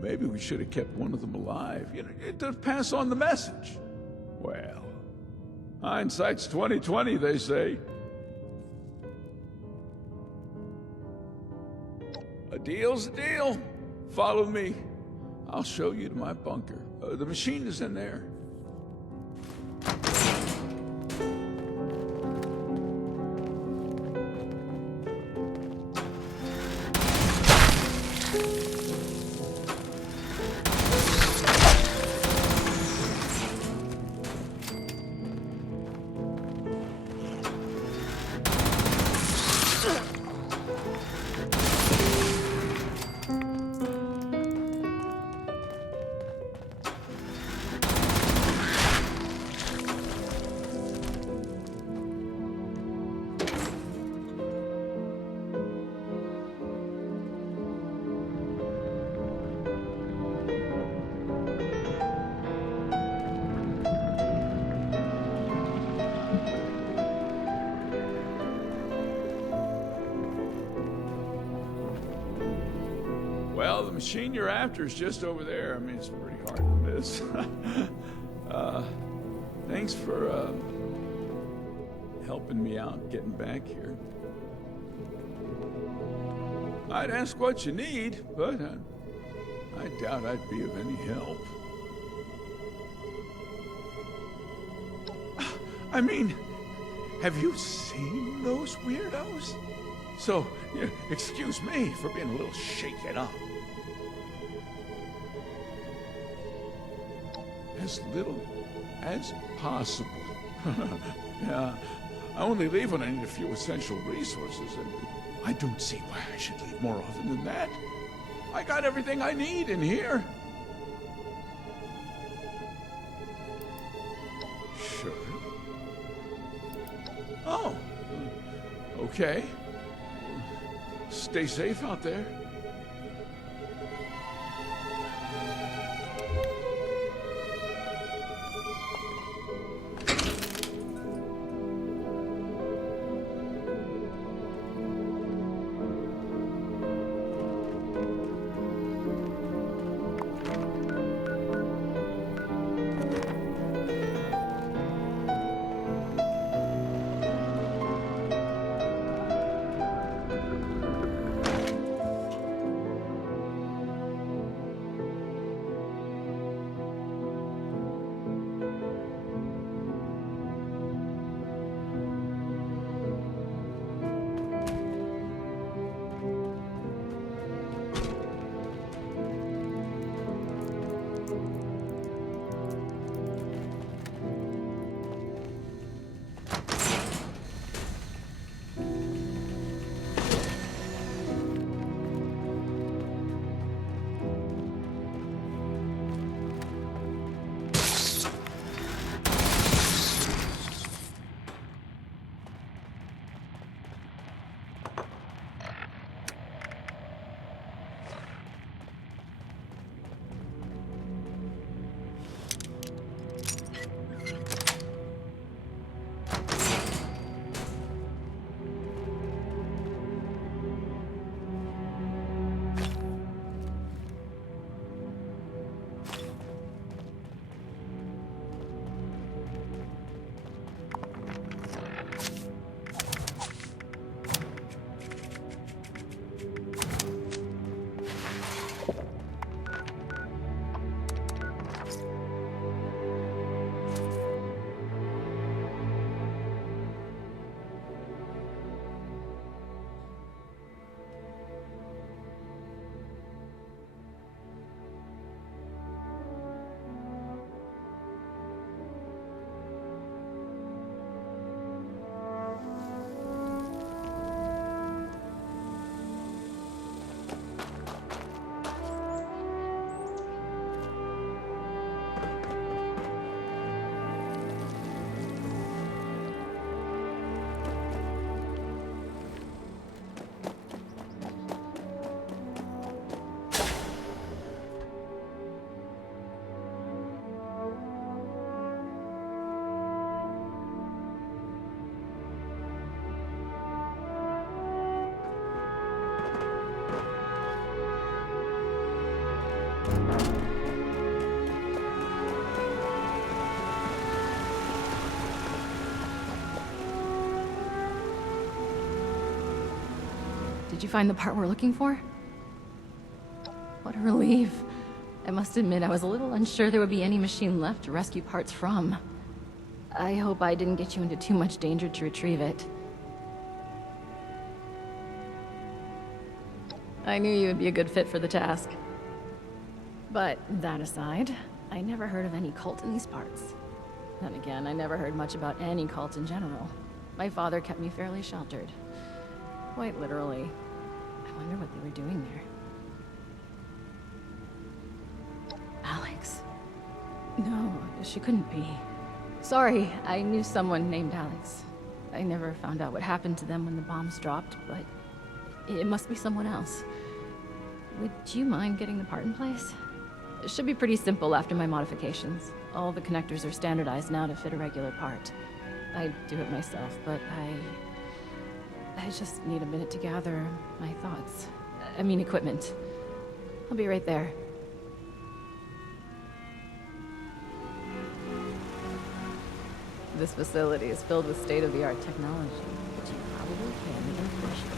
maybe we should have kept one of them alive, you know, to pass on the message. Well, hindsight's 20/20, they say. A deal's a deal. Follow me. I'll show you to my bunker. The machine is in there. machine you're after is just over there. I mean, it's pretty hard to miss. Thanks for, helping me out getting back here. I'd ask what you need, but I doubt I'd be of any help. I mean, have you seen those weirdos? So, excuse me for being a little shaken up. As little as possible. Yeah, I only leave when I need a few essential resources, and I don't see why I should leave more often than that. I got everything I need in here. Sure. Oh, okay. Stay safe out there. Did you find the part we're looking for? What a relief. I must admit, I was a little unsure there would be any machine left to rescue parts from. I hope I didn't get you into too much danger to retrieve it. I knew you would be a good fit for the task. But that aside, I never heard of any cult in these parts. Then again, I never heard much about any cult in general. My father kept me fairly sheltered. Quite literally. I wonder what they were doing there. Alex? No, she couldn't be. Sorry, I knew someone named Alex. I never found out what happened to them when the bombs dropped, but it must be someone else. Would you mind getting the part in place? It should be pretty simple after my modifications. All the connectors are standardized now to fit a regular part. I'd do it myself, but I just need a minute to gather my thoughts. I mean, equipment. I'll be right there. This facility is filled with state-of-the-art technology, which you probably can't even appreciate.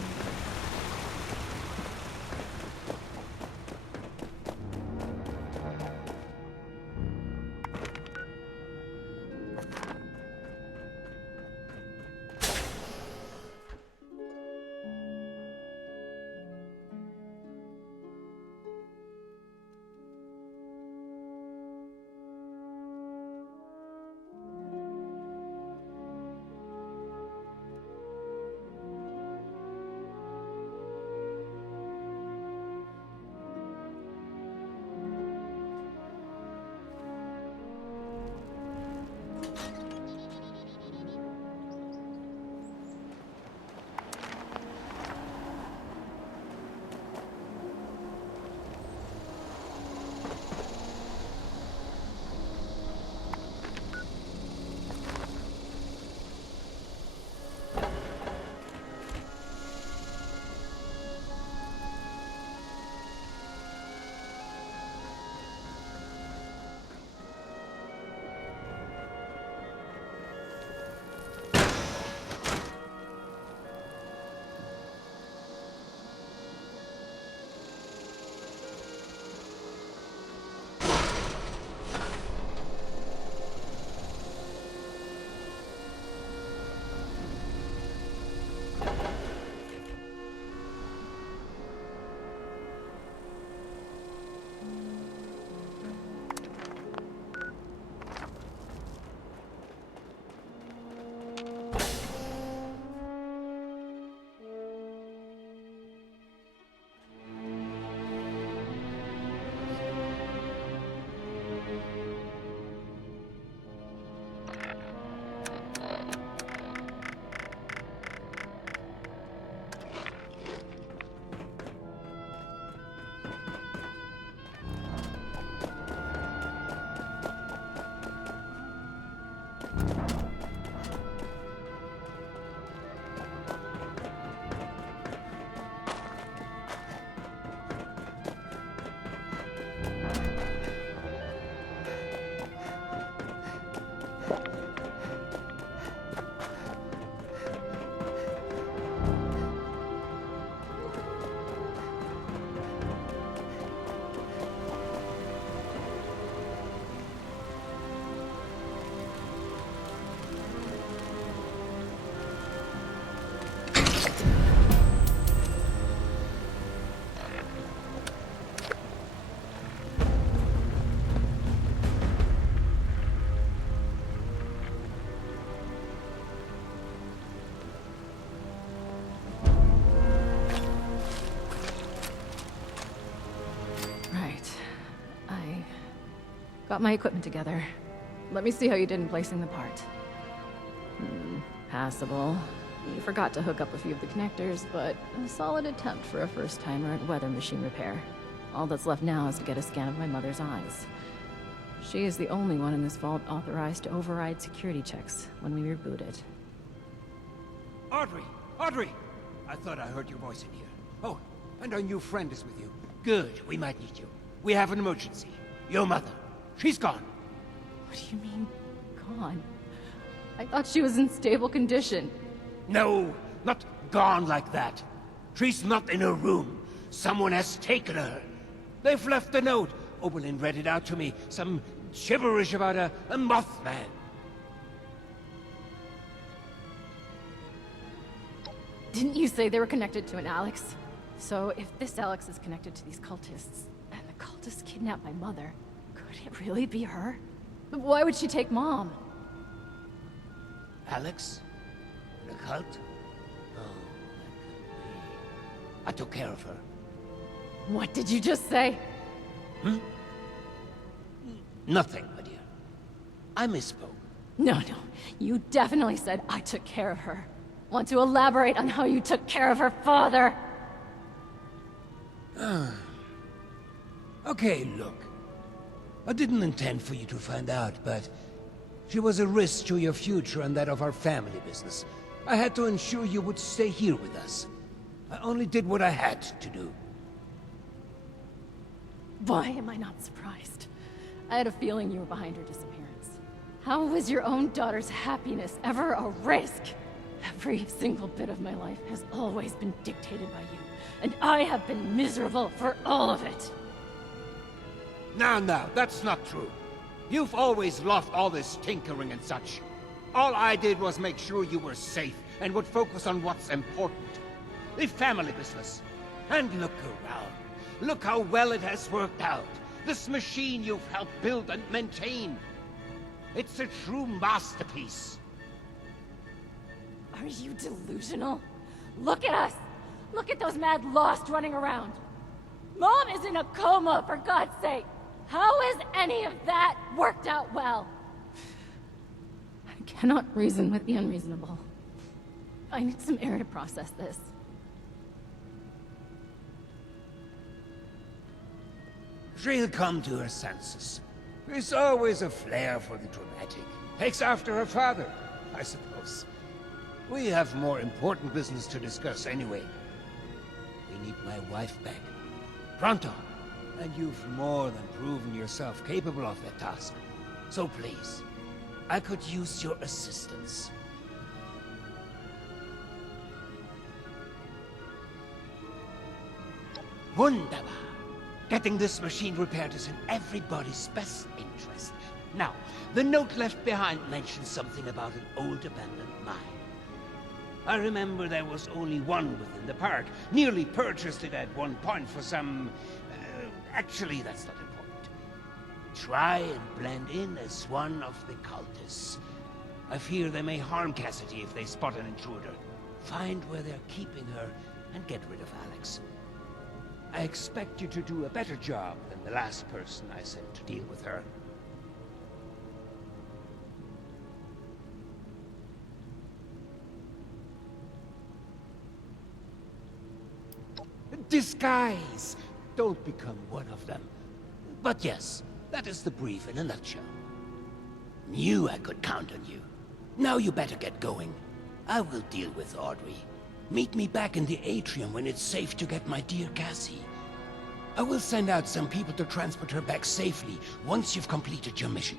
Got my equipment together. Let me see how you did in placing the part. Passable. You forgot to hook up a few of the connectors, but a solid attempt for a first-timer at weather machine repair. All that's left now is to get a scan of my mother's eyes. She is the only one in this vault authorized to override security checks when we reboot it. Audrey! Audrey! I thought I heard your voice in here. Oh, and our new friend is with you. Good, we might need you. We have an emergency. Your mother. She's gone. What do you mean, gone? I thought she was in stable condition. No, not gone like that. She's not in her room. Someone has taken her. They've left a note. Oberlin read it out to me. Some gibberish about a Mothman. Didn't you say they were connected to an Alex? So if this Alex is connected to these cultists, and the cultists kidnapped my mother, could it really be her? Why would she take Mom? Alex? The cult? Oh, I took care of her. What did you just say? Nothing, my dear. I misspoke. No, you definitely said I took care of her. Want to elaborate on how you took care of her father? Okay, look. I didn't intend for you to find out, but she was a risk to your future and that of our family business. I had to ensure you would stay here with us. I only did what I had to do. Why am I not surprised? I had a feeling you were behind her disappearance. How was your own daughter's happiness ever a risk? Every single bit of my life has always been dictated by you, and I have been miserable for all of it. Now, that's not true. You've always loved all this tinkering and such. All I did was make sure you were safe and would focus on what's important. The family business. And look around. Look how well it has worked out. This machine you've helped build and maintain. It's a true masterpiece. Are you delusional? Look at us! Look at those mad lost running around! Mom is in a coma, for God's sake! How has any of that worked out well? I cannot reason with the unreasonable. I need some air to process this. She'll come to her senses. There's always a flair for the dramatic. Takes after her father, I suppose. We have more important business to discuss anyway. We need my wife back. Pronto. And you've more than proven yourself capable of that task. So please, I could use your assistance. Wunderbar. Getting this machine repaired is in everybody's best interest. Now, the note left behind mentions something about an old abandoned mine. I remember there was only one within the park. Nearly purchased it at one point for some... actually, that's not important. Try and blend in as one of the cultists. I fear they may harm Cassidy if they spot an intruder. Find where they're keeping her and get rid of Alex. I expect you to do a better job than the last person I sent to deal with her. Disguise! Don't become one of them. But yes, that is the brief in a nutshell. Knew I could count on you. Now you better get going. I will deal with Audrey. Meet me back in the atrium when it's safe to get my dear Cassie. I will send out some people to transport her back safely once you've completed your mission.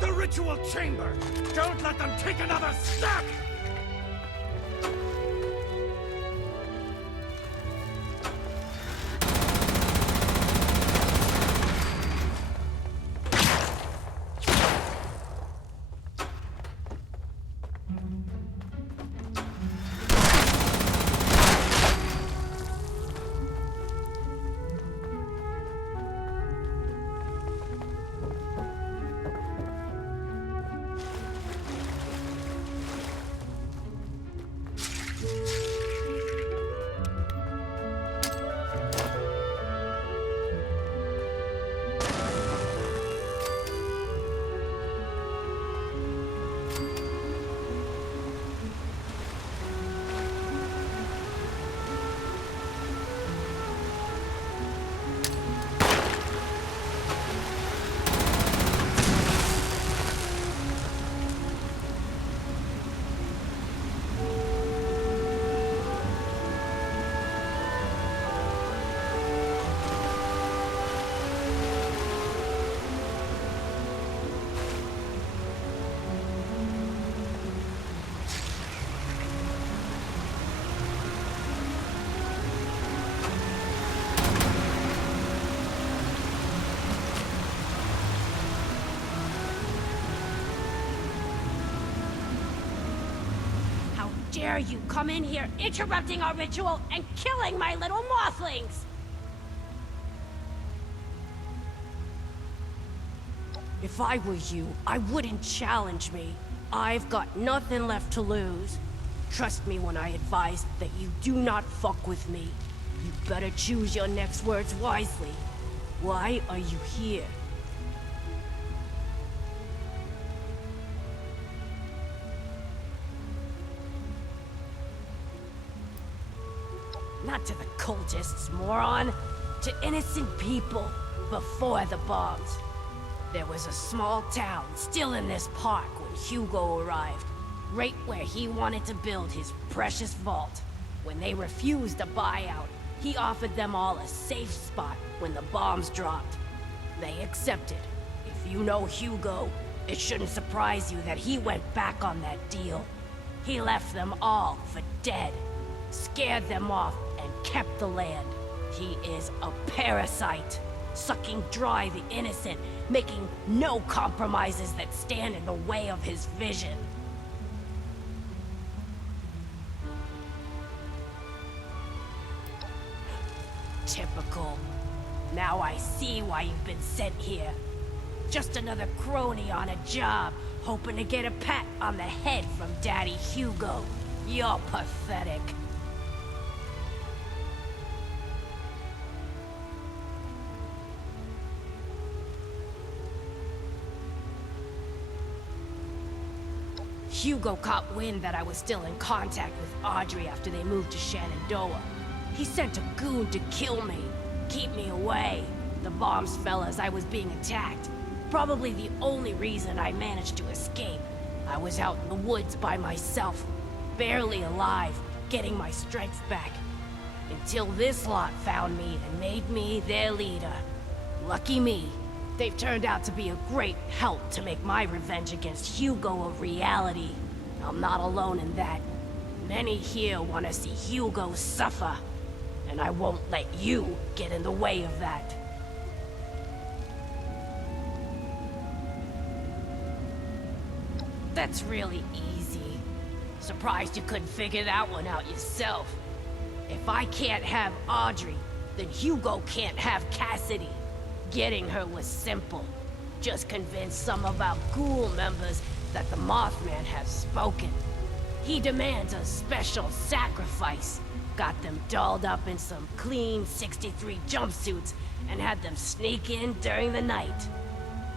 Guard the ritual chamber! Don't let them take another step! Dare you come in here interrupting our ritual and killing my little mothlings! If I were you, I wouldn't challenge me. I've got nothing left to lose. Trust me when I advise that you do not fuck with me. You better choose your next words wisely. Why are you here? Not to the cultists, moron. To innocent people before the bombs. There was a small town still in this park when Hugo arrived. Right where he wanted to build his precious vault. When they refused a buyout, he offered them all a safe spot when the bombs dropped. They accepted. If you know Hugo, it shouldn't surprise you that he went back on that deal. He left them all for dead. Scared them off and kept the land. He is a parasite, sucking dry the innocent, making no compromises that stand in the way of his vision. Typical. Now I see why you've been sent here. Just another crony on a job, hoping to get a pat on the head from Daddy Hugo. You're pathetic. Hugo caught wind that I was still in contact with Audrey after they moved to Shenandoah. He sent a goon to kill me, keep me away. The bombs fell as I was being attacked. Probably the only reason I managed to escape. I was out in the woods by myself, barely alive, getting my strength back. Until this lot found me and made me their leader. Lucky me. They've turned out to be a great help to make my revenge against Hugo a reality. I'm not alone in that. Many here want to see Hugo suffer, and I won't let you get in the way of that. That's really easy. Surprised you couldn't figure that one out yourself. If I can't have Audrey, then Hugo can't have Cassidy. Getting her was simple. Just convince some of our ghoul members that the Mothman has spoken. He demands a special sacrifice. Got them dolled up in some clean 63 jumpsuits and had them sneak in during the night.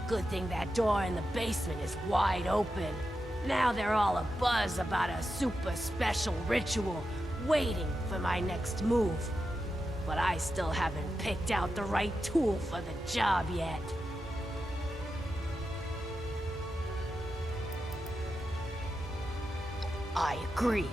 Good thing that door in the basement is wide open. Now they're all abuzz about a super special ritual, waiting for my next move. But I still haven't picked out the right tool for the job yet. I agree.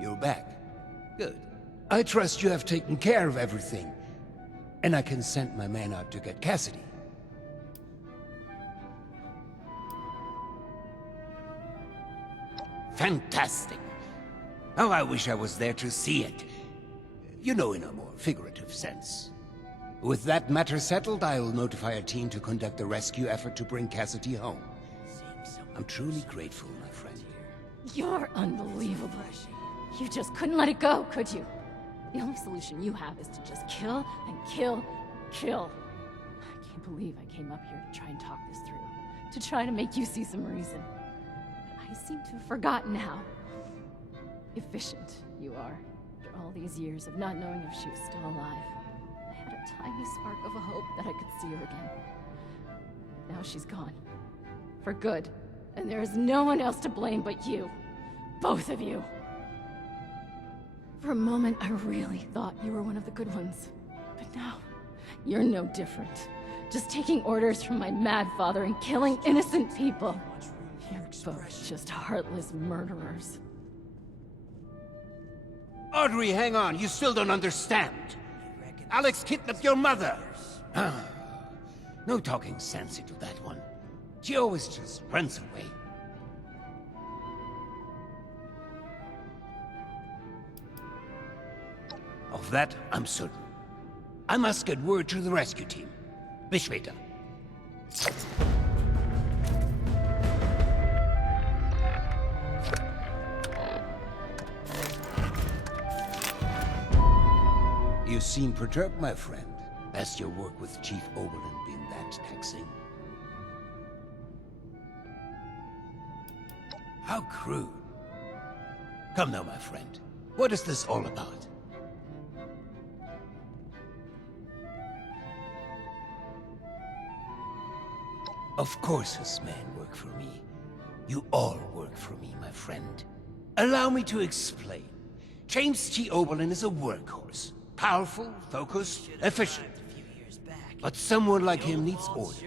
You're back. Good. I trust you have taken care of everything, and I can send my man out to get Cassidy. Fantastic. Oh, I wish I was there to see it. You know, in a more figurative sense. With that matter settled, I'll notify a team to conduct a rescue effort to bring Cassidy home. I'm truly grateful, my friend. You're unbelievable. You just couldn't let it go, could you? The only solution you have is to just kill and kill and kill. I can't believe I came up here to try and talk this through. To try to make you see some reason. I seem to have forgotten how efficient you are. After all these years of not knowing if she was still alive, I had a tiny spark of a hope that I could see her again. Now she's gone. For good. And there is no one else to blame but you. Both of you. For a moment, I really thought you were one of the good ones. But now, you're no different. Just taking orders from my mad father and killing innocent people. You're both just heartless murderers. Audrey, hang on. You still don't understand. Alex kidnapped your mother. No talking sense into that one. She always just runs away. Of that, I'm certain. I must get word to the rescue team. Bis später. You seem perturbed, my friend. Has your work with Chief Oberlin been that taxing? How crude. Come now, my friend. What is this all about? Of course his men work for me. You all work for me, my friend. Allow me to explain. James T. Oberlin is a workhorse. Powerful, focused, efficient. But someone like him needs order.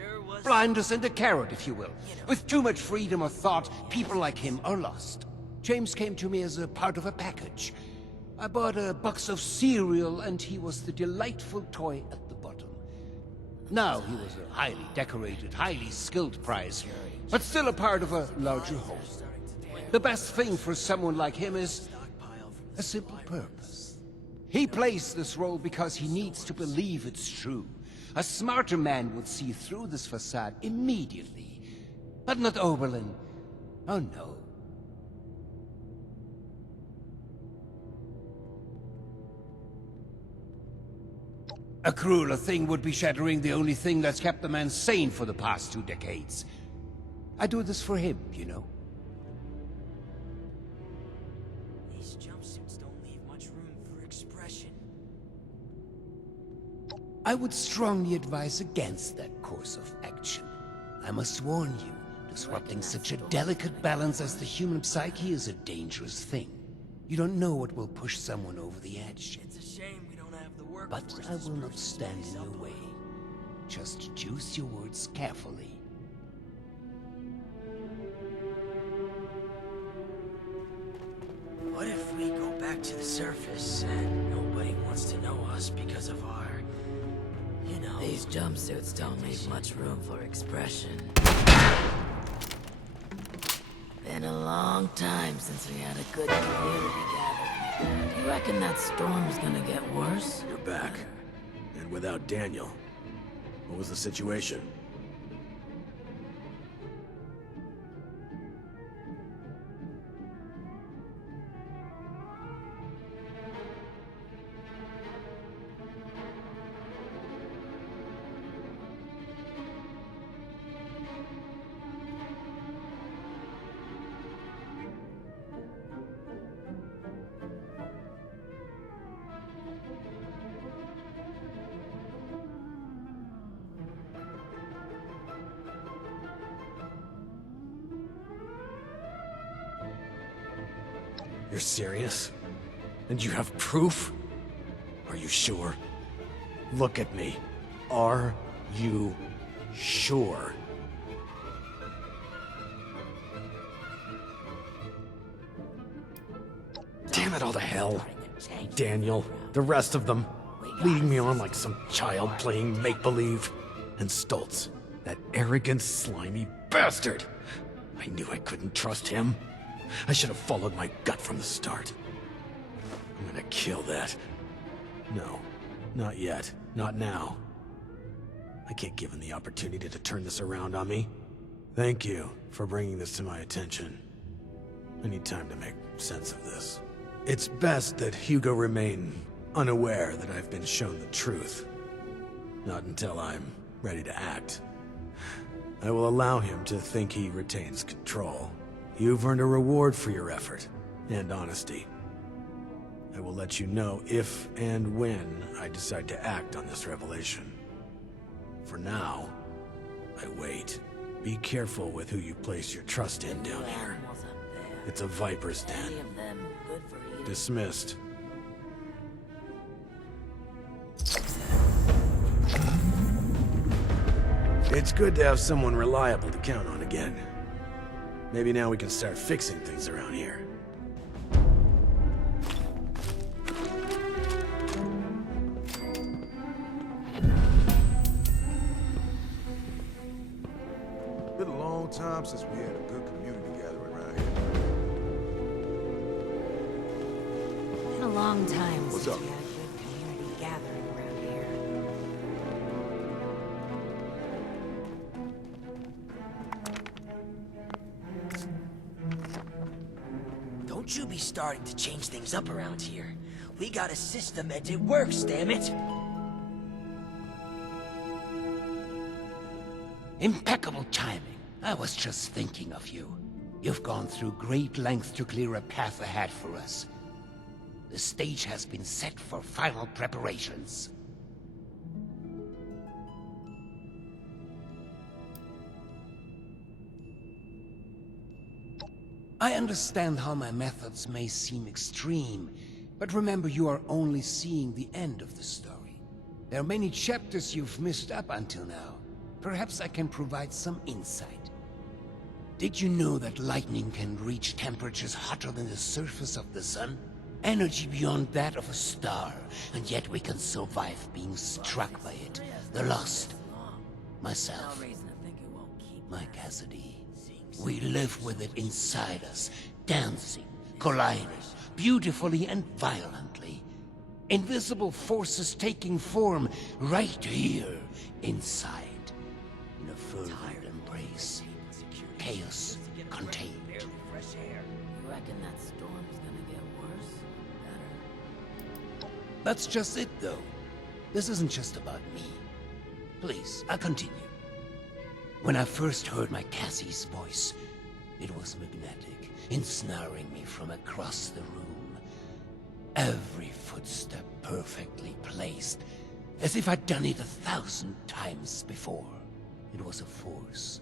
Blinders and a carrot, if you will. With too much freedom of thought, people like him are lost. James came to me as a part of a package. I bought a box of cereal, and he was the delightful toy at the bottom. Now he was a highly decorated, highly skilled prize, but still a part of a larger whole. The best thing for someone like him is a simple purpose. He plays this role because he needs to believe it's true. A smarter man would see through this facade immediately. But not Oberlin. Oh no. A crueler thing would be shattering the only thing that's kept the man sane for the past 2 decades. I do this for him, you know. These jumpsuits don't leave much room for expression. I would strongly advise against that course of action. I must warn you, disrupting such a delicate balance as the human psyche is a dangerous thing. You don't know what will push someone over the edge. It's a shame we don't have the work. But I will not stand in your way. Just choose your words carefully. What if we go back to the surface and nobody wants to know us because of our, you know... These jumpsuits don't leave much room for expression. Been a long time since we had a good community gathering. You reckon that storm's gonna get worse? You're back. And without Daniel. What was the situation? You're serious? And you have proof? Are you sure? Look at me. Are you sure? Damn it all to hell. Daniel, the rest of them, leading me on like some child playing make-believe. And Stoltz, that arrogant, slimy bastard. I knew I couldn't trust him. I should have followed my gut from the start. I'm gonna kill that. No, not yet. Not now. I can't give him the opportunity to turn this around on me. Thank you for bringing this to my attention. I need time to make sense of this. It's best that Hugo remain unaware that I've been shown the truth. Not until I'm ready to act. I will allow him to think he retains control. You've earned a reward for your effort and honesty. I will let you know if and when I decide to act on this revelation. For now, I wait. Be careful with who you place your trust in down here. It's a viper's den. Dismissed. It's good to have someone reliable to count on again. Maybe now we can start fixing things around here. Been a long time since we had a good community gathering around here. Been a long time What's since up? we had a good community gathering around here. Don't you be starting to change things up around here. We got a system and it works, damn it! Impeccable timing. I was just thinking of you. You've gone through great lengths to clear a path ahead for us. The stage has been set for final preparations. I understand how my methods may seem extreme, but remember you are only seeing the end of the story. There are many chapters you've missed up until now. Perhaps I can provide some insight. Did you know that lightning can reach temperatures hotter than the surface of the sun? Energy beyond that of a star, and yet we can survive being struck by it. The Lost. Myself. My Cassidy. We live with it inside us, dancing, colliding, beautifully and violently. Invisible forces taking form right here, inside. In a fervent embrace. Chaos contained. You reckon that storm's gonna get worse? Better? That's just it, though. This isn't just about me. Please, I'll continue. When I first heard my Cassie's voice, it was magnetic, ensnaring me from across the room. Every footstep perfectly placed, as if I'd done it 1,000 times before. It was a force.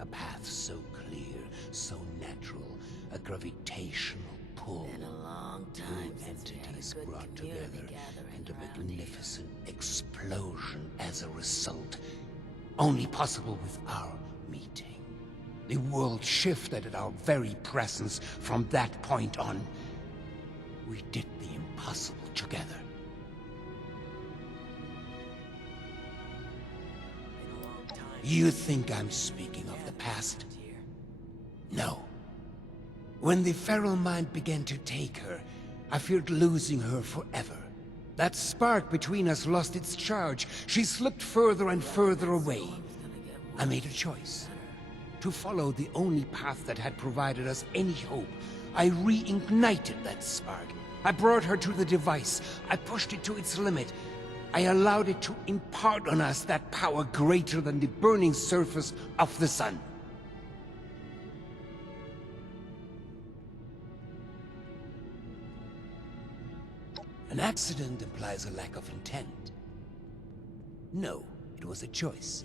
A path so clear, so natural, a gravitational pull. Been a long time since we had Entities a good brought community together, gathering and a around here. magnificent explosion as a result. Only possible with our meeting. The world shifted at our very presence from that point on. We did the impossible together. You think I'm speaking of the past? No. When the feral mind began to take her, I feared losing her forever. That spark between us lost its charge. She slipped further and further away. I made a choice. To follow the only path that had provided us any hope. I reignited that spark. I brought her to the device. I pushed it to its limit. I allowed it to impart on us that power greater than the burning surface of the sun. An accident implies a lack of intent. No, it was a choice.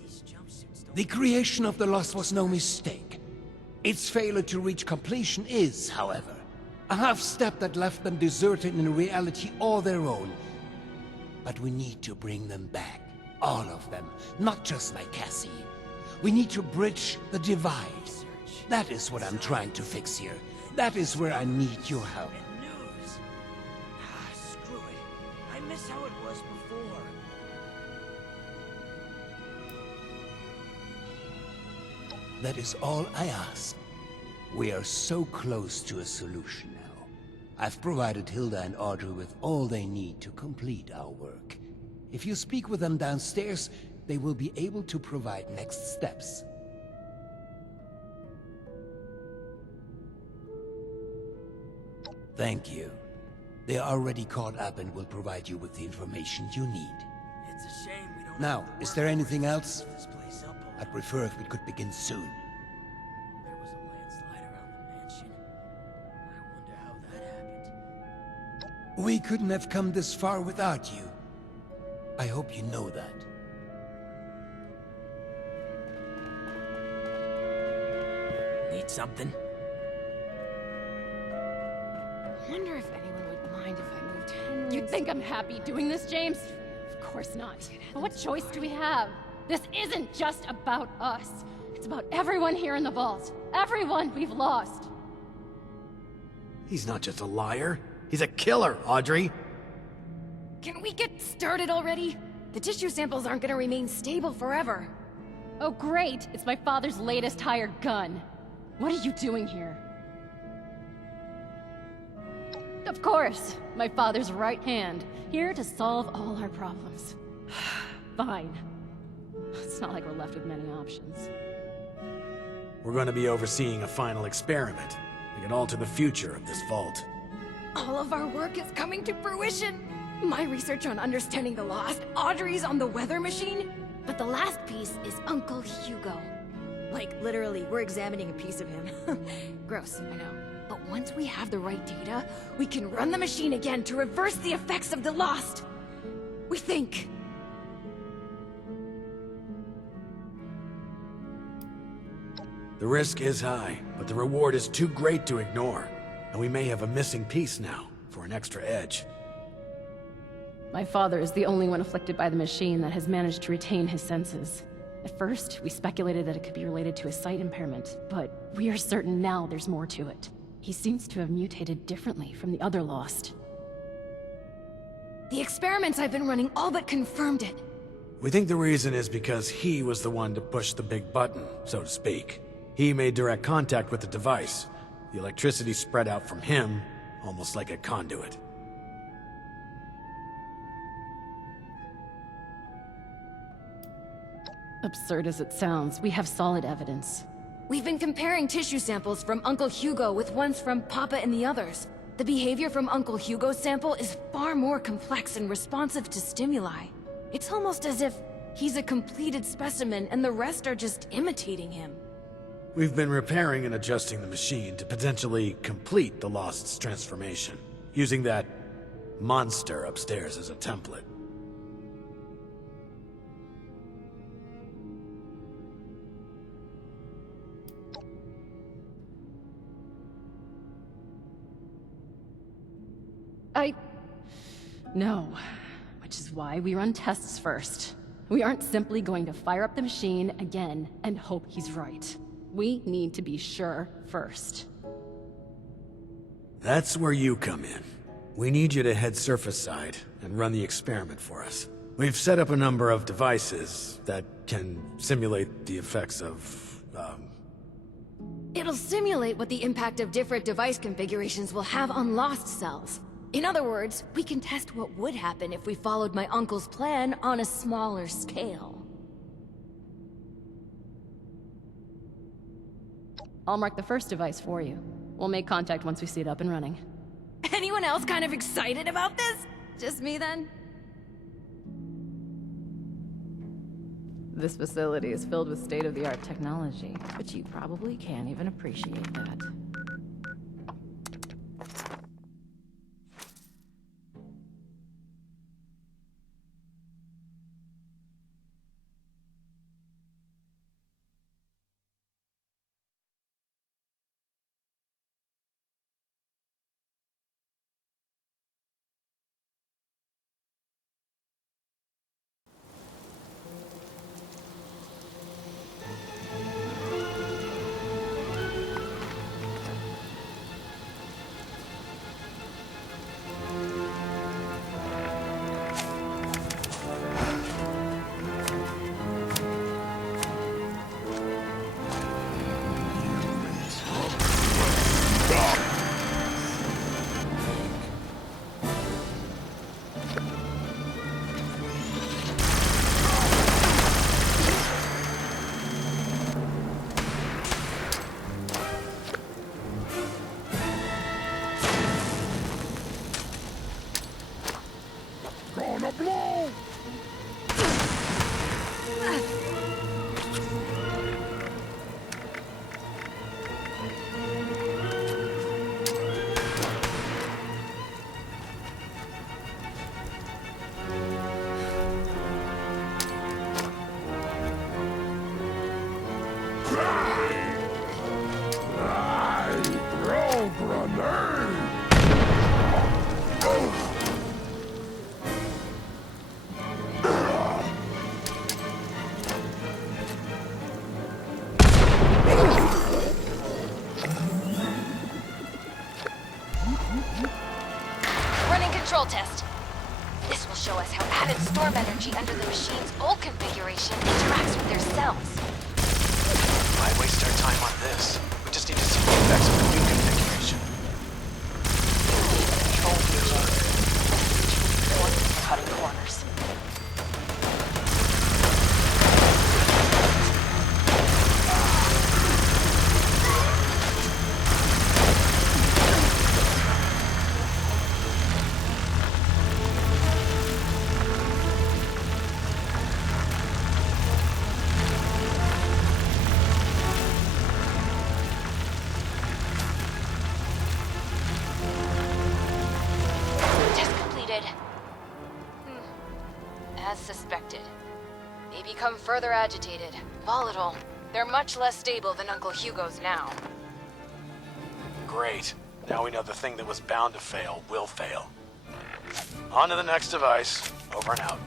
The creation of the Lost was no mistake. Its failure to reach completion is, however, A half-step that left them deserted in a reality all their own. But we need to bring them back. All of them. Not just like Cassie. We need to bridge the divide. That is what I'm trying to fix here. That is where I need your help. News. Screw it. I miss how it was before. That is all I ask. We are so close to a solution now. I've provided Hilda and Audrey with all they need to complete our work. If you speak with them downstairs, they will be able to provide next steps. Thank you. They are already caught up and will provide you with the information you need. It's a shame we don't Now, have to is work there to anything fix else? this place up a I'd prefer if we could begin soon. There was a landslide around the mansion. I wonder how that happened. We couldn't have come this far without you. I hope you know that. Need something? I wonder if anyone would mind if I moved Henry. You think I'm happy doing this, James? Of course not. But what choice do we have? This isn't just about us. It's about everyone here in the vault. Everyone we've lost. He's not just a liar. He's a killer, Audrey. Can we get started already? The tissue samples aren't gonna remain stable forever. Oh great, it's my father's latest hired gun. What are you doing here? Of course, my father's right hand, here to solve all our problems. Fine. It's not like we're left with many options. We're going to be overseeing a final experiment to get alter the future of this vault. All of our work is coming to fruition. My research on understanding the lost, Audrey's on the weather machine, but the last piece is Uncle Hugo. Like, literally, we're examining a piece of him. Gross, I know. But once we have the right data, we can run the machine again to reverse the effects of the lost. We think. The risk is high, but the reward is too great to ignore. And we may have a missing piece now, for an extra edge. My father is the only one afflicted by the machine that has managed to retain his senses. At first, we speculated that it could be related to a sight impairment, but we are certain now there's more to it. He seems to have mutated differently from the other lost. The experiments I've been running all but confirmed it. We think the reason is because he was the one to push the big button, so to speak. He made direct contact with the device. The electricity spread out from him, almost like a conduit. Absurd as it sounds, we have solid evidence. We've been comparing tissue samples from Uncle Hugo with ones from Papa and the others. The behavior from Uncle Hugo's sample is far more complex and responsive to stimuli. It's almost as if he's a completed specimen and the rest are just imitating him. We've been repairing and adjusting the machine to potentially complete the Lost's transformation, using that monster upstairs as a template. No. Which is why we run tests first. We aren't simply going to fire up the machine again and hope he's right. We need to be sure first. That's where you come in. We need you to head surface side and run the experiment for us. We've set up a number of devices that can simulate the effects of, It'll simulate what the impact of different device configurations will have on lost cells. In other words, we can test what would happen if we followed my uncle's plan on a smaller scale. I'll mark the first device for you. We'll make contact once we see it up and running. Anyone else kind of excited about this? Just me then? This facility is filled with state-of-the-art technology, but you probably can't even appreciate that. Running control test. This will show us how added storm energy under the machine's old configuration interacts with their cells. Why waste our time on this? We just need to see the effects of the new configuration. Control fusion. Cutting corners. As suspected. They become further agitated, volatile. They're much less stable than Uncle Hugo's now. Great. Now we know the thing that was bound to fail will fail. On to the next device. Over and out.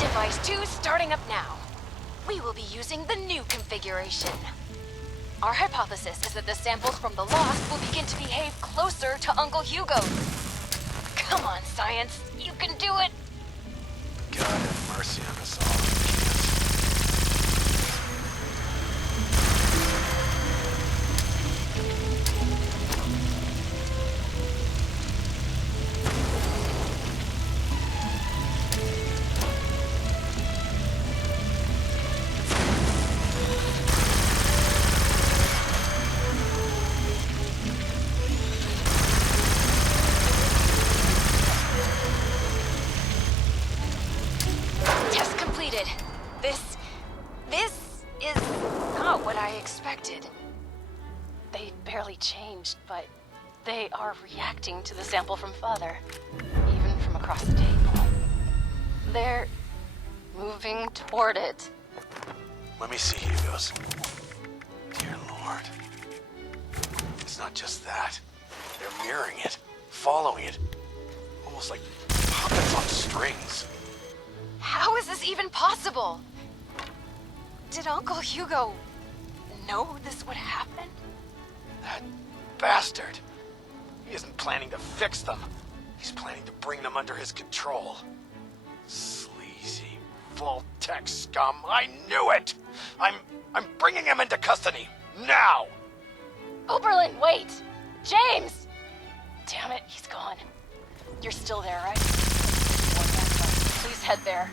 Device 2 starting up now. We will be using the new configuration. Our hypothesis is that the samples from the lost will begin to behave closer to Uncle Hugo's. Come on, science. You can do it! God have mercy on us all. This is not what I expected. They barely changed, but they are reacting to the sample from Father, even from across the table. They're moving toward it. Let me see Hugo's. Dear Lord. It's not just that. They're mirroring it, following it. Almost like puppets on strings. How is this even possible? Did Uncle Hugo know this would happen? That bastard. He isn't planning to fix them. He's planning to bring them under his control. Sleazy, Vault-Tec scum. I knew it! I'm bringing him into custody. Now! Oberlin, wait! James! Damn it, he's gone. You're still there, right? Please head there.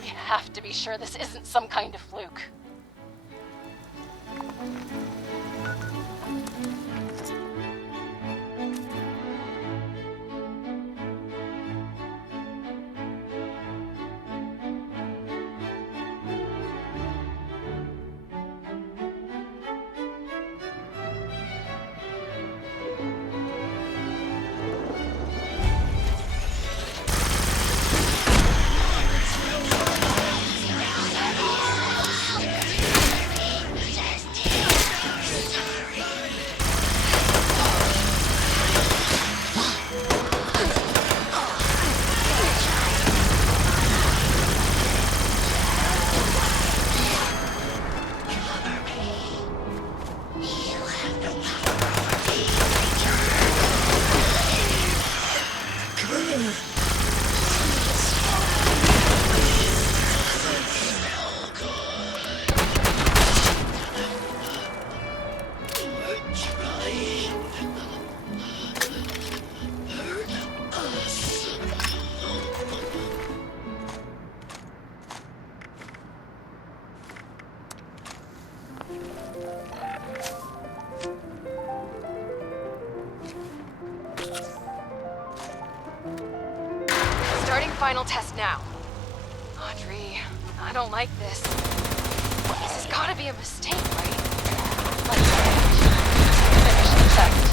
We have to be sure this isn't some kind of fluke. Starting final test now. Audrey, I don't like this. This has gotta be a mistake, right? Let's finish the test.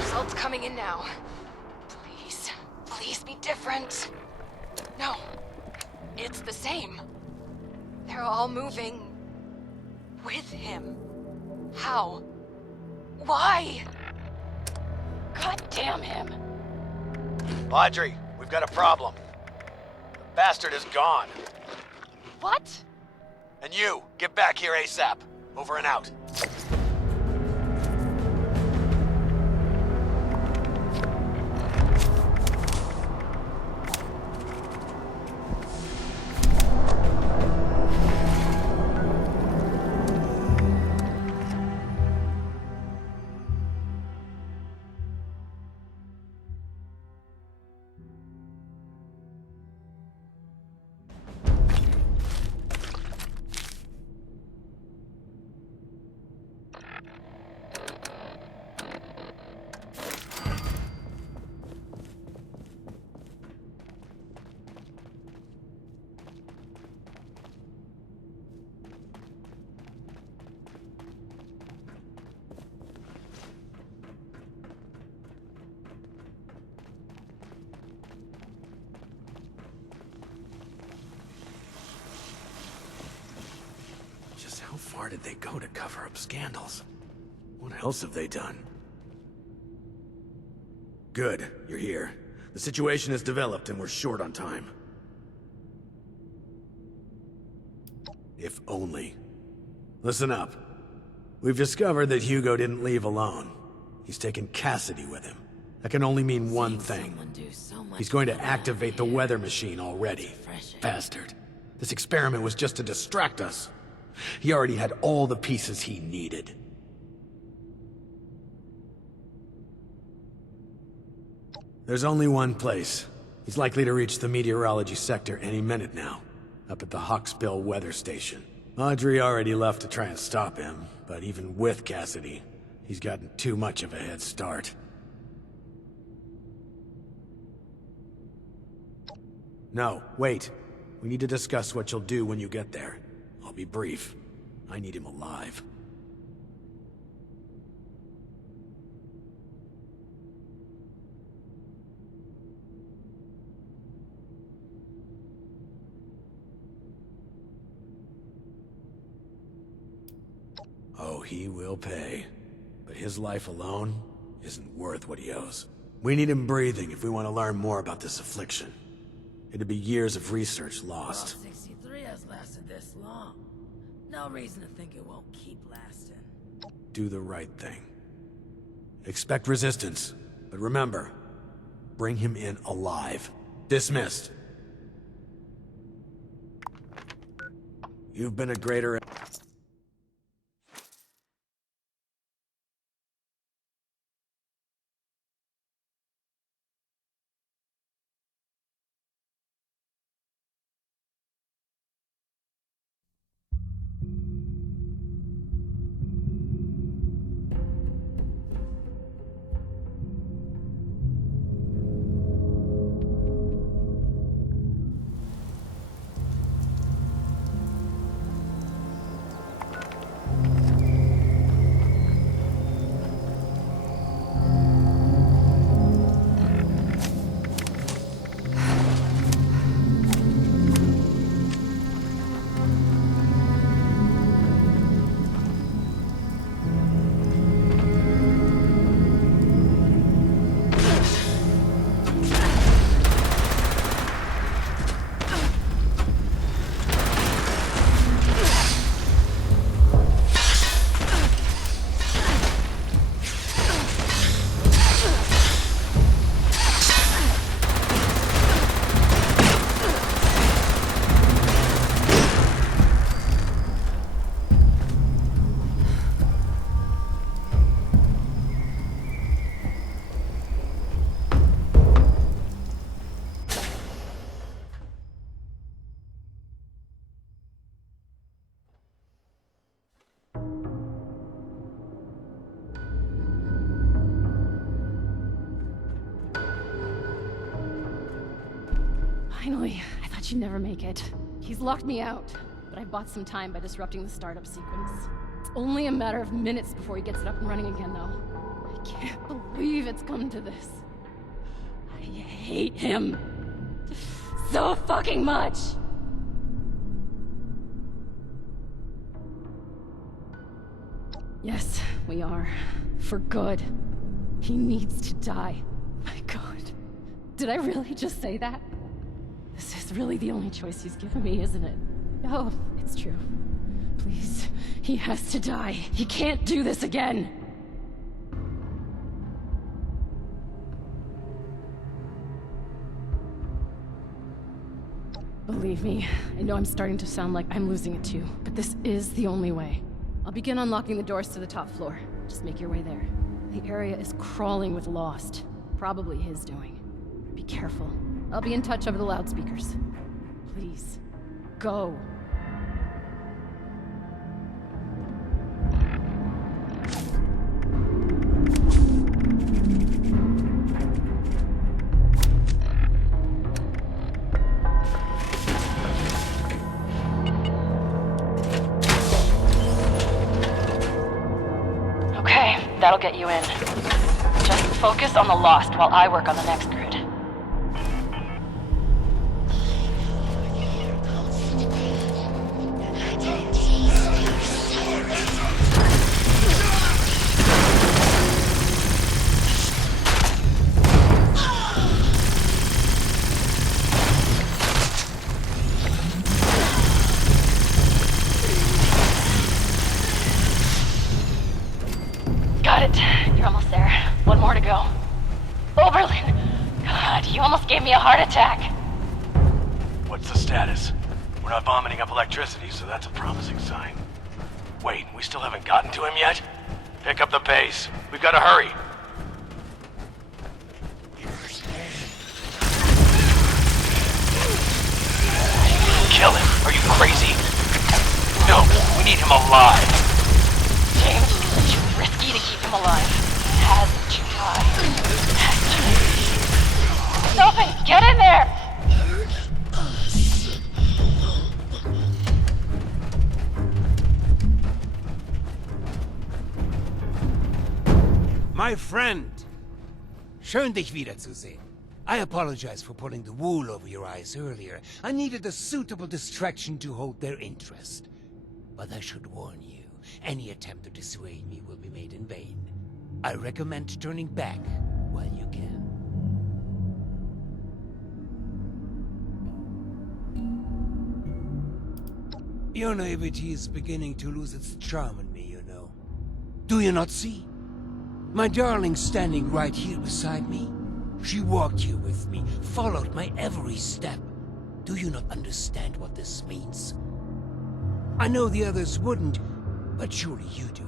Results coming in now. Please, please be different. No, it's the same. They're all moving with him. How? Why? God damn him. Audrey, we've got a problem. The bastard is gone. What? And you, get back here ASAP. Over and out. How far did they go to cover up scandals? What else have they done? Good, you're here. The situation has developed and we're short on time. If only. Listen up. We've discovered that Hugo didn't leave alone. He's taken Cassidy with him. That can only mean one thing. He's going to activate the weather machine already. Bastard. This experiment was just to distract us. He already had all the pieces he needed. There's only one place. He's likely to reach the meteorology sector any minute now, up at the Hawksbill weather station. Audrey already left to try and stop him, but even with Cassidy, he's gotten too much of a head start. No, wait. We need to discuss what you'll do when you get there. I'll be brief. I need him alive. Oh, he will pay. But his life alone isn't worth what he owes. We need him breathing if we want to learn more about this affliction. It'd be years of research lost. 63 has lasted this long. No reason to think it won't keep lasting. Do the right thing. Expect resistance, but remember, bring him in alive. Dismissed. You've been a greater... Finally, I thought you'd never make it. He's locked me out, but I bought some time by disrupting the startup sequence. It's only a matter of minutes before he gets it up and running again, though. I can't believe it's come to this. I hate him so fucking much! Yes, we are. For good. He needs to die. My God. Did I really just say that? This is really the only choice he's given me, isn't it? Oh, it's true. Please, he has to die. He can't do this again! Believe me, I know I'm starting to sound like I'm losing it too, but this is the only way. I'll begin unlocking the doors to the top floor. Just make your way there. The area is crawling with Lost. Probably his doing. Be careful. I'll be in touch over the loudspeakers. Please, go. That'll get you in. Just focus on the Lost while I work on the next grid. Got it. You're almost there. One more to go. Oberlin! God, you almost gave me a heart attack. What's the status? We're not vomiting up electricity, so that's a promising sign. Wait, we still haven't gotten to him yet? Pick up the pace. We've got to hurry. Kill him. Are you crazy? No, we need him alive. James, it's too risky to keep him alive. Has to try. Has to. Sophie, get in there! My friend! Schön dich wiederzusehen. I apologize for pulling the wool over your eyes earlier. I needed a suitable distraction to hold their interest. But I should warn you, any attempt to dissuade me will be made in vain. I recommend turning back while you can. Your naivety is beginning to lose its charm on me, you know. Do you not see? My darling standing right here beside me. She walked here with me, followed my every step. Do you not understand what this means? I know the others wouldn't, but surely you do.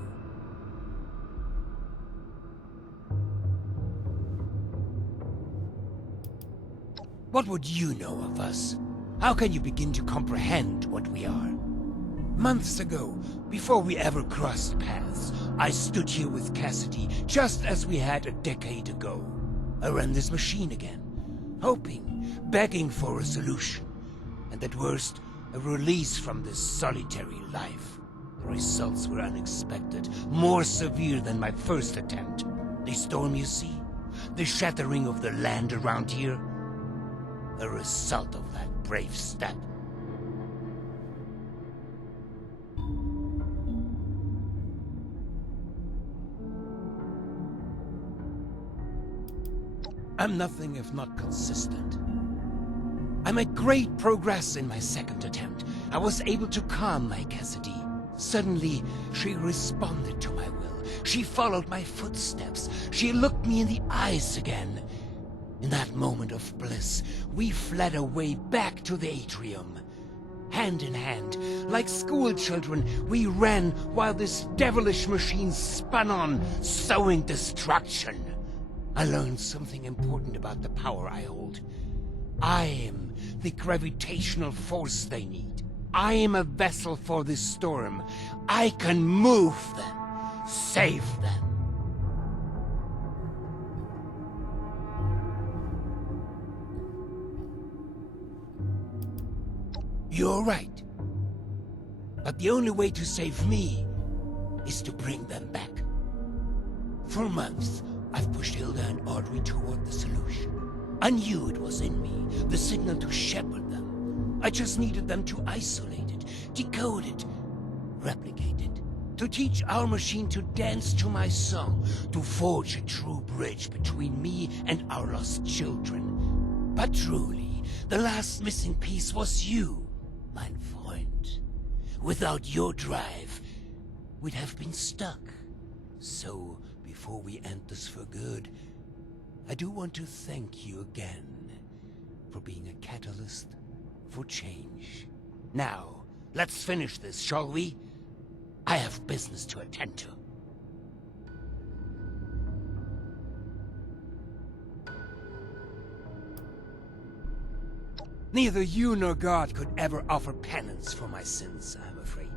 What would you know of us? How can you begin to comprehend what we are? Months ago, before we ever crossed paths, I stood here with Cassidy, just as we had a decade ago. I ran this machine again, hoping, begging for a solution, and at worst, a release from this solitary life. The results were unexpected, more severe than my first attempt. The storm, you see? The shattering of the land around here? A result of that brave step. I'm nothing if not consistent. I made great progress in my second attempt. I was able to calm my Cassidy. Suddenly, she responded to my will. She followed my footsteps. She looked me in the eyes again. In that moment of bliss, we fled away back to the atrium. Hand in hand, like school children, we ran while this devilish machine spun on, sowing destruction. I learned something important about the power I hold. I am the gravitational force they need. I am a vessel for this storm. I can move them, save them. You're right. But the only way to save me is to bring them back. For months, I've pushed Hilda and Audrey toward the solution. I knew it was in me, the signal to shepherd them. I just needed them to isolate it, decode it, replicate it. To teach our machine to dance to my song, to forge a true bridge between me and our lost children. But truly, the last missing piece was you, mein Freund. Without your drive, we'd have been stuck. So, before we end this for good, I do want to thank you again for being a catalyst for change. Now, let's finish this, shall we? I have business to attend to. Neither you nor God could ever offer penance for my sins, I'm afraid.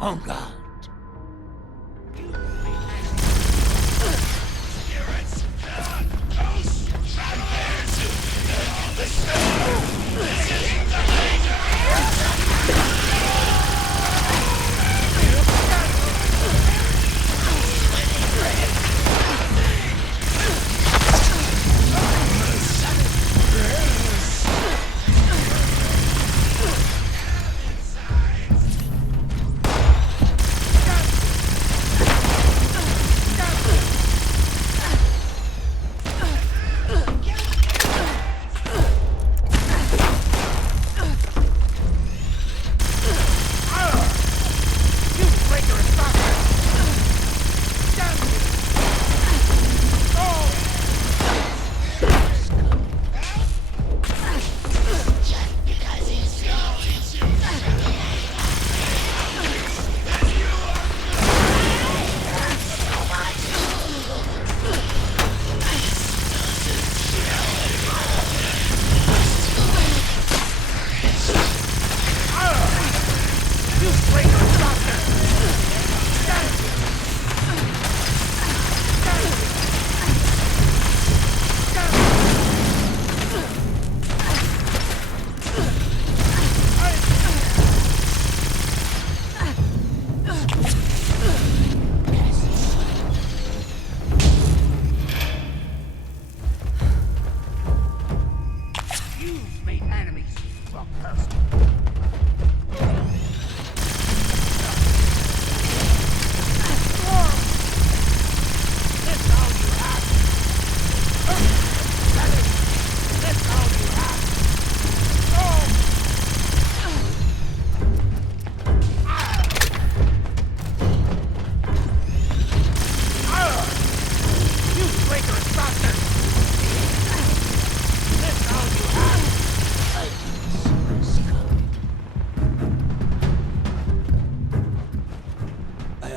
On guard. Spirits, ghosts, vampires, they're on the show! Visiting the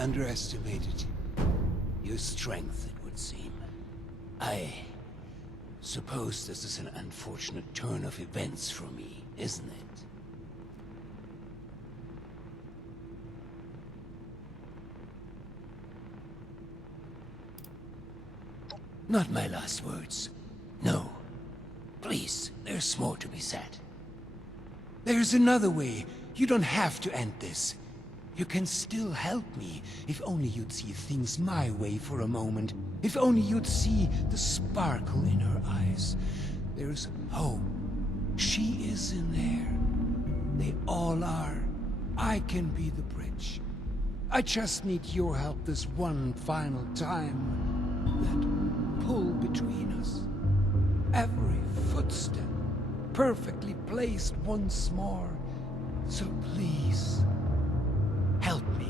underestimated your strength, it would seem. I suppose this is an unfortunate turn of events for me, isn't it? Not my last words. No. Please, there's more to be said. There's another way. You don't have to end this. You can still help me, if only you'd see things my way for a moment. If only you'd see the sparkle in her eyes. There's hope. She is in there. They all are. I can be the bridge. I just need your help this one final time. That pull between us. Every footstep, perfectly placed once more. So please, help me.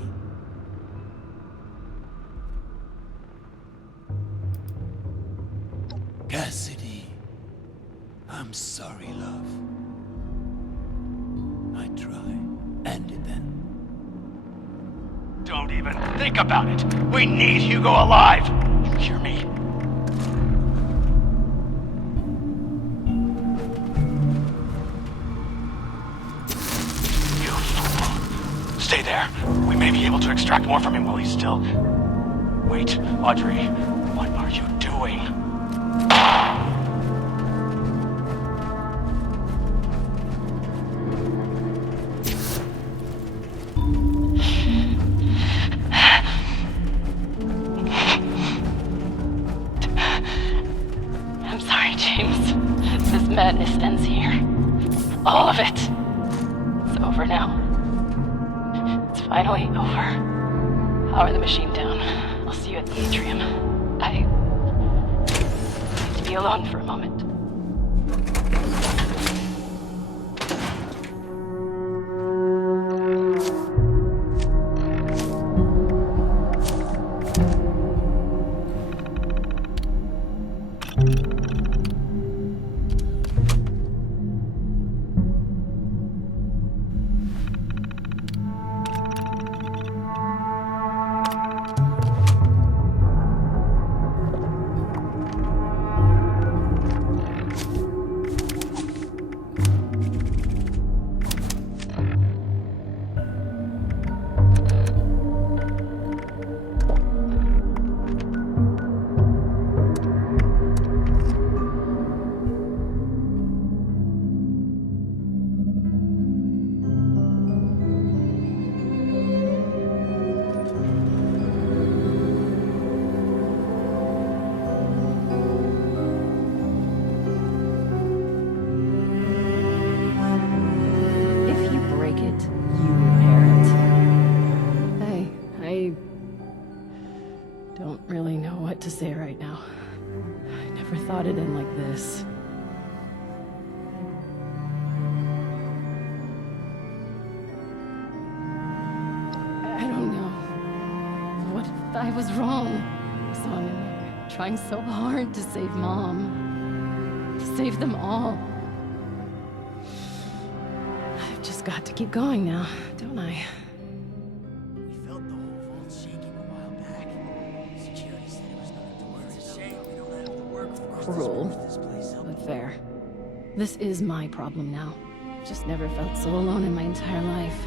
Cassidy, I'm sorry, love. I try. End it then. Don't even think about it. We need Hugo alive. You hear me? You fool. Stay there. We may be able to extract more from him while he's still... Wait, Audrey. What are you doing? all of it. It's over now. It's finally over. Power the machine down. I'll see you at the atrium. I need to be alone for a moment. To say right now. I never thought it'd end like this. I don't know. What if I was wrong? So I'm in there, trying so hard to save Mom. To save them all. I've just got to keep going now, don't I? Cruel, but fair. This is my problem now. Just never felt so alone in my entire life.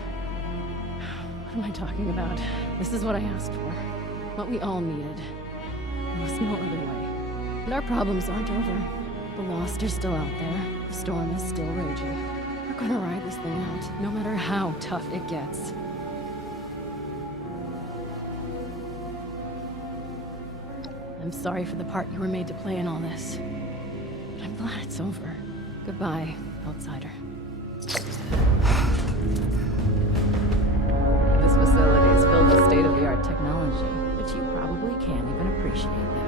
What am I talking about? This is what I asked for. What we all needed. There was no other way. And our problems aren't over. The Lost are still out there. The storm is still raging. We're gonna ride this thing out, no matter how tough it gets. I'm sorry for the part you were made to play in all this. But I'm glad it's over. Goodbye, outsider. This facility is filled with state-of-the-art technology, but you probably can't even appreciate that.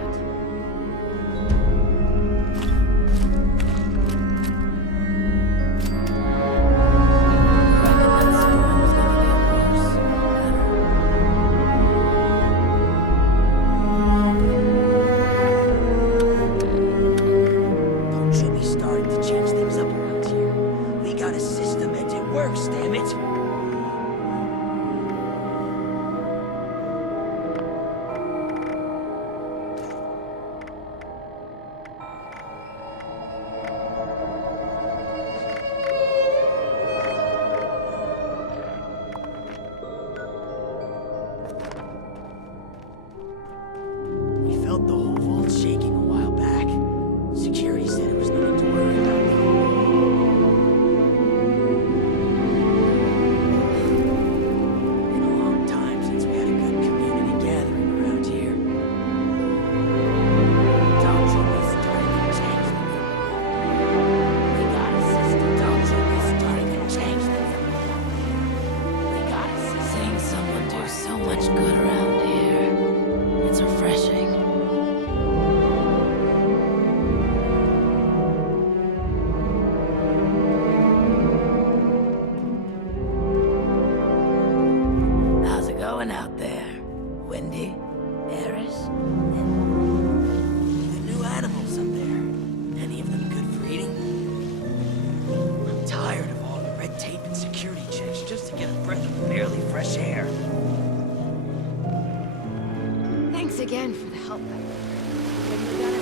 Thanks again for the help. Maybe we gotta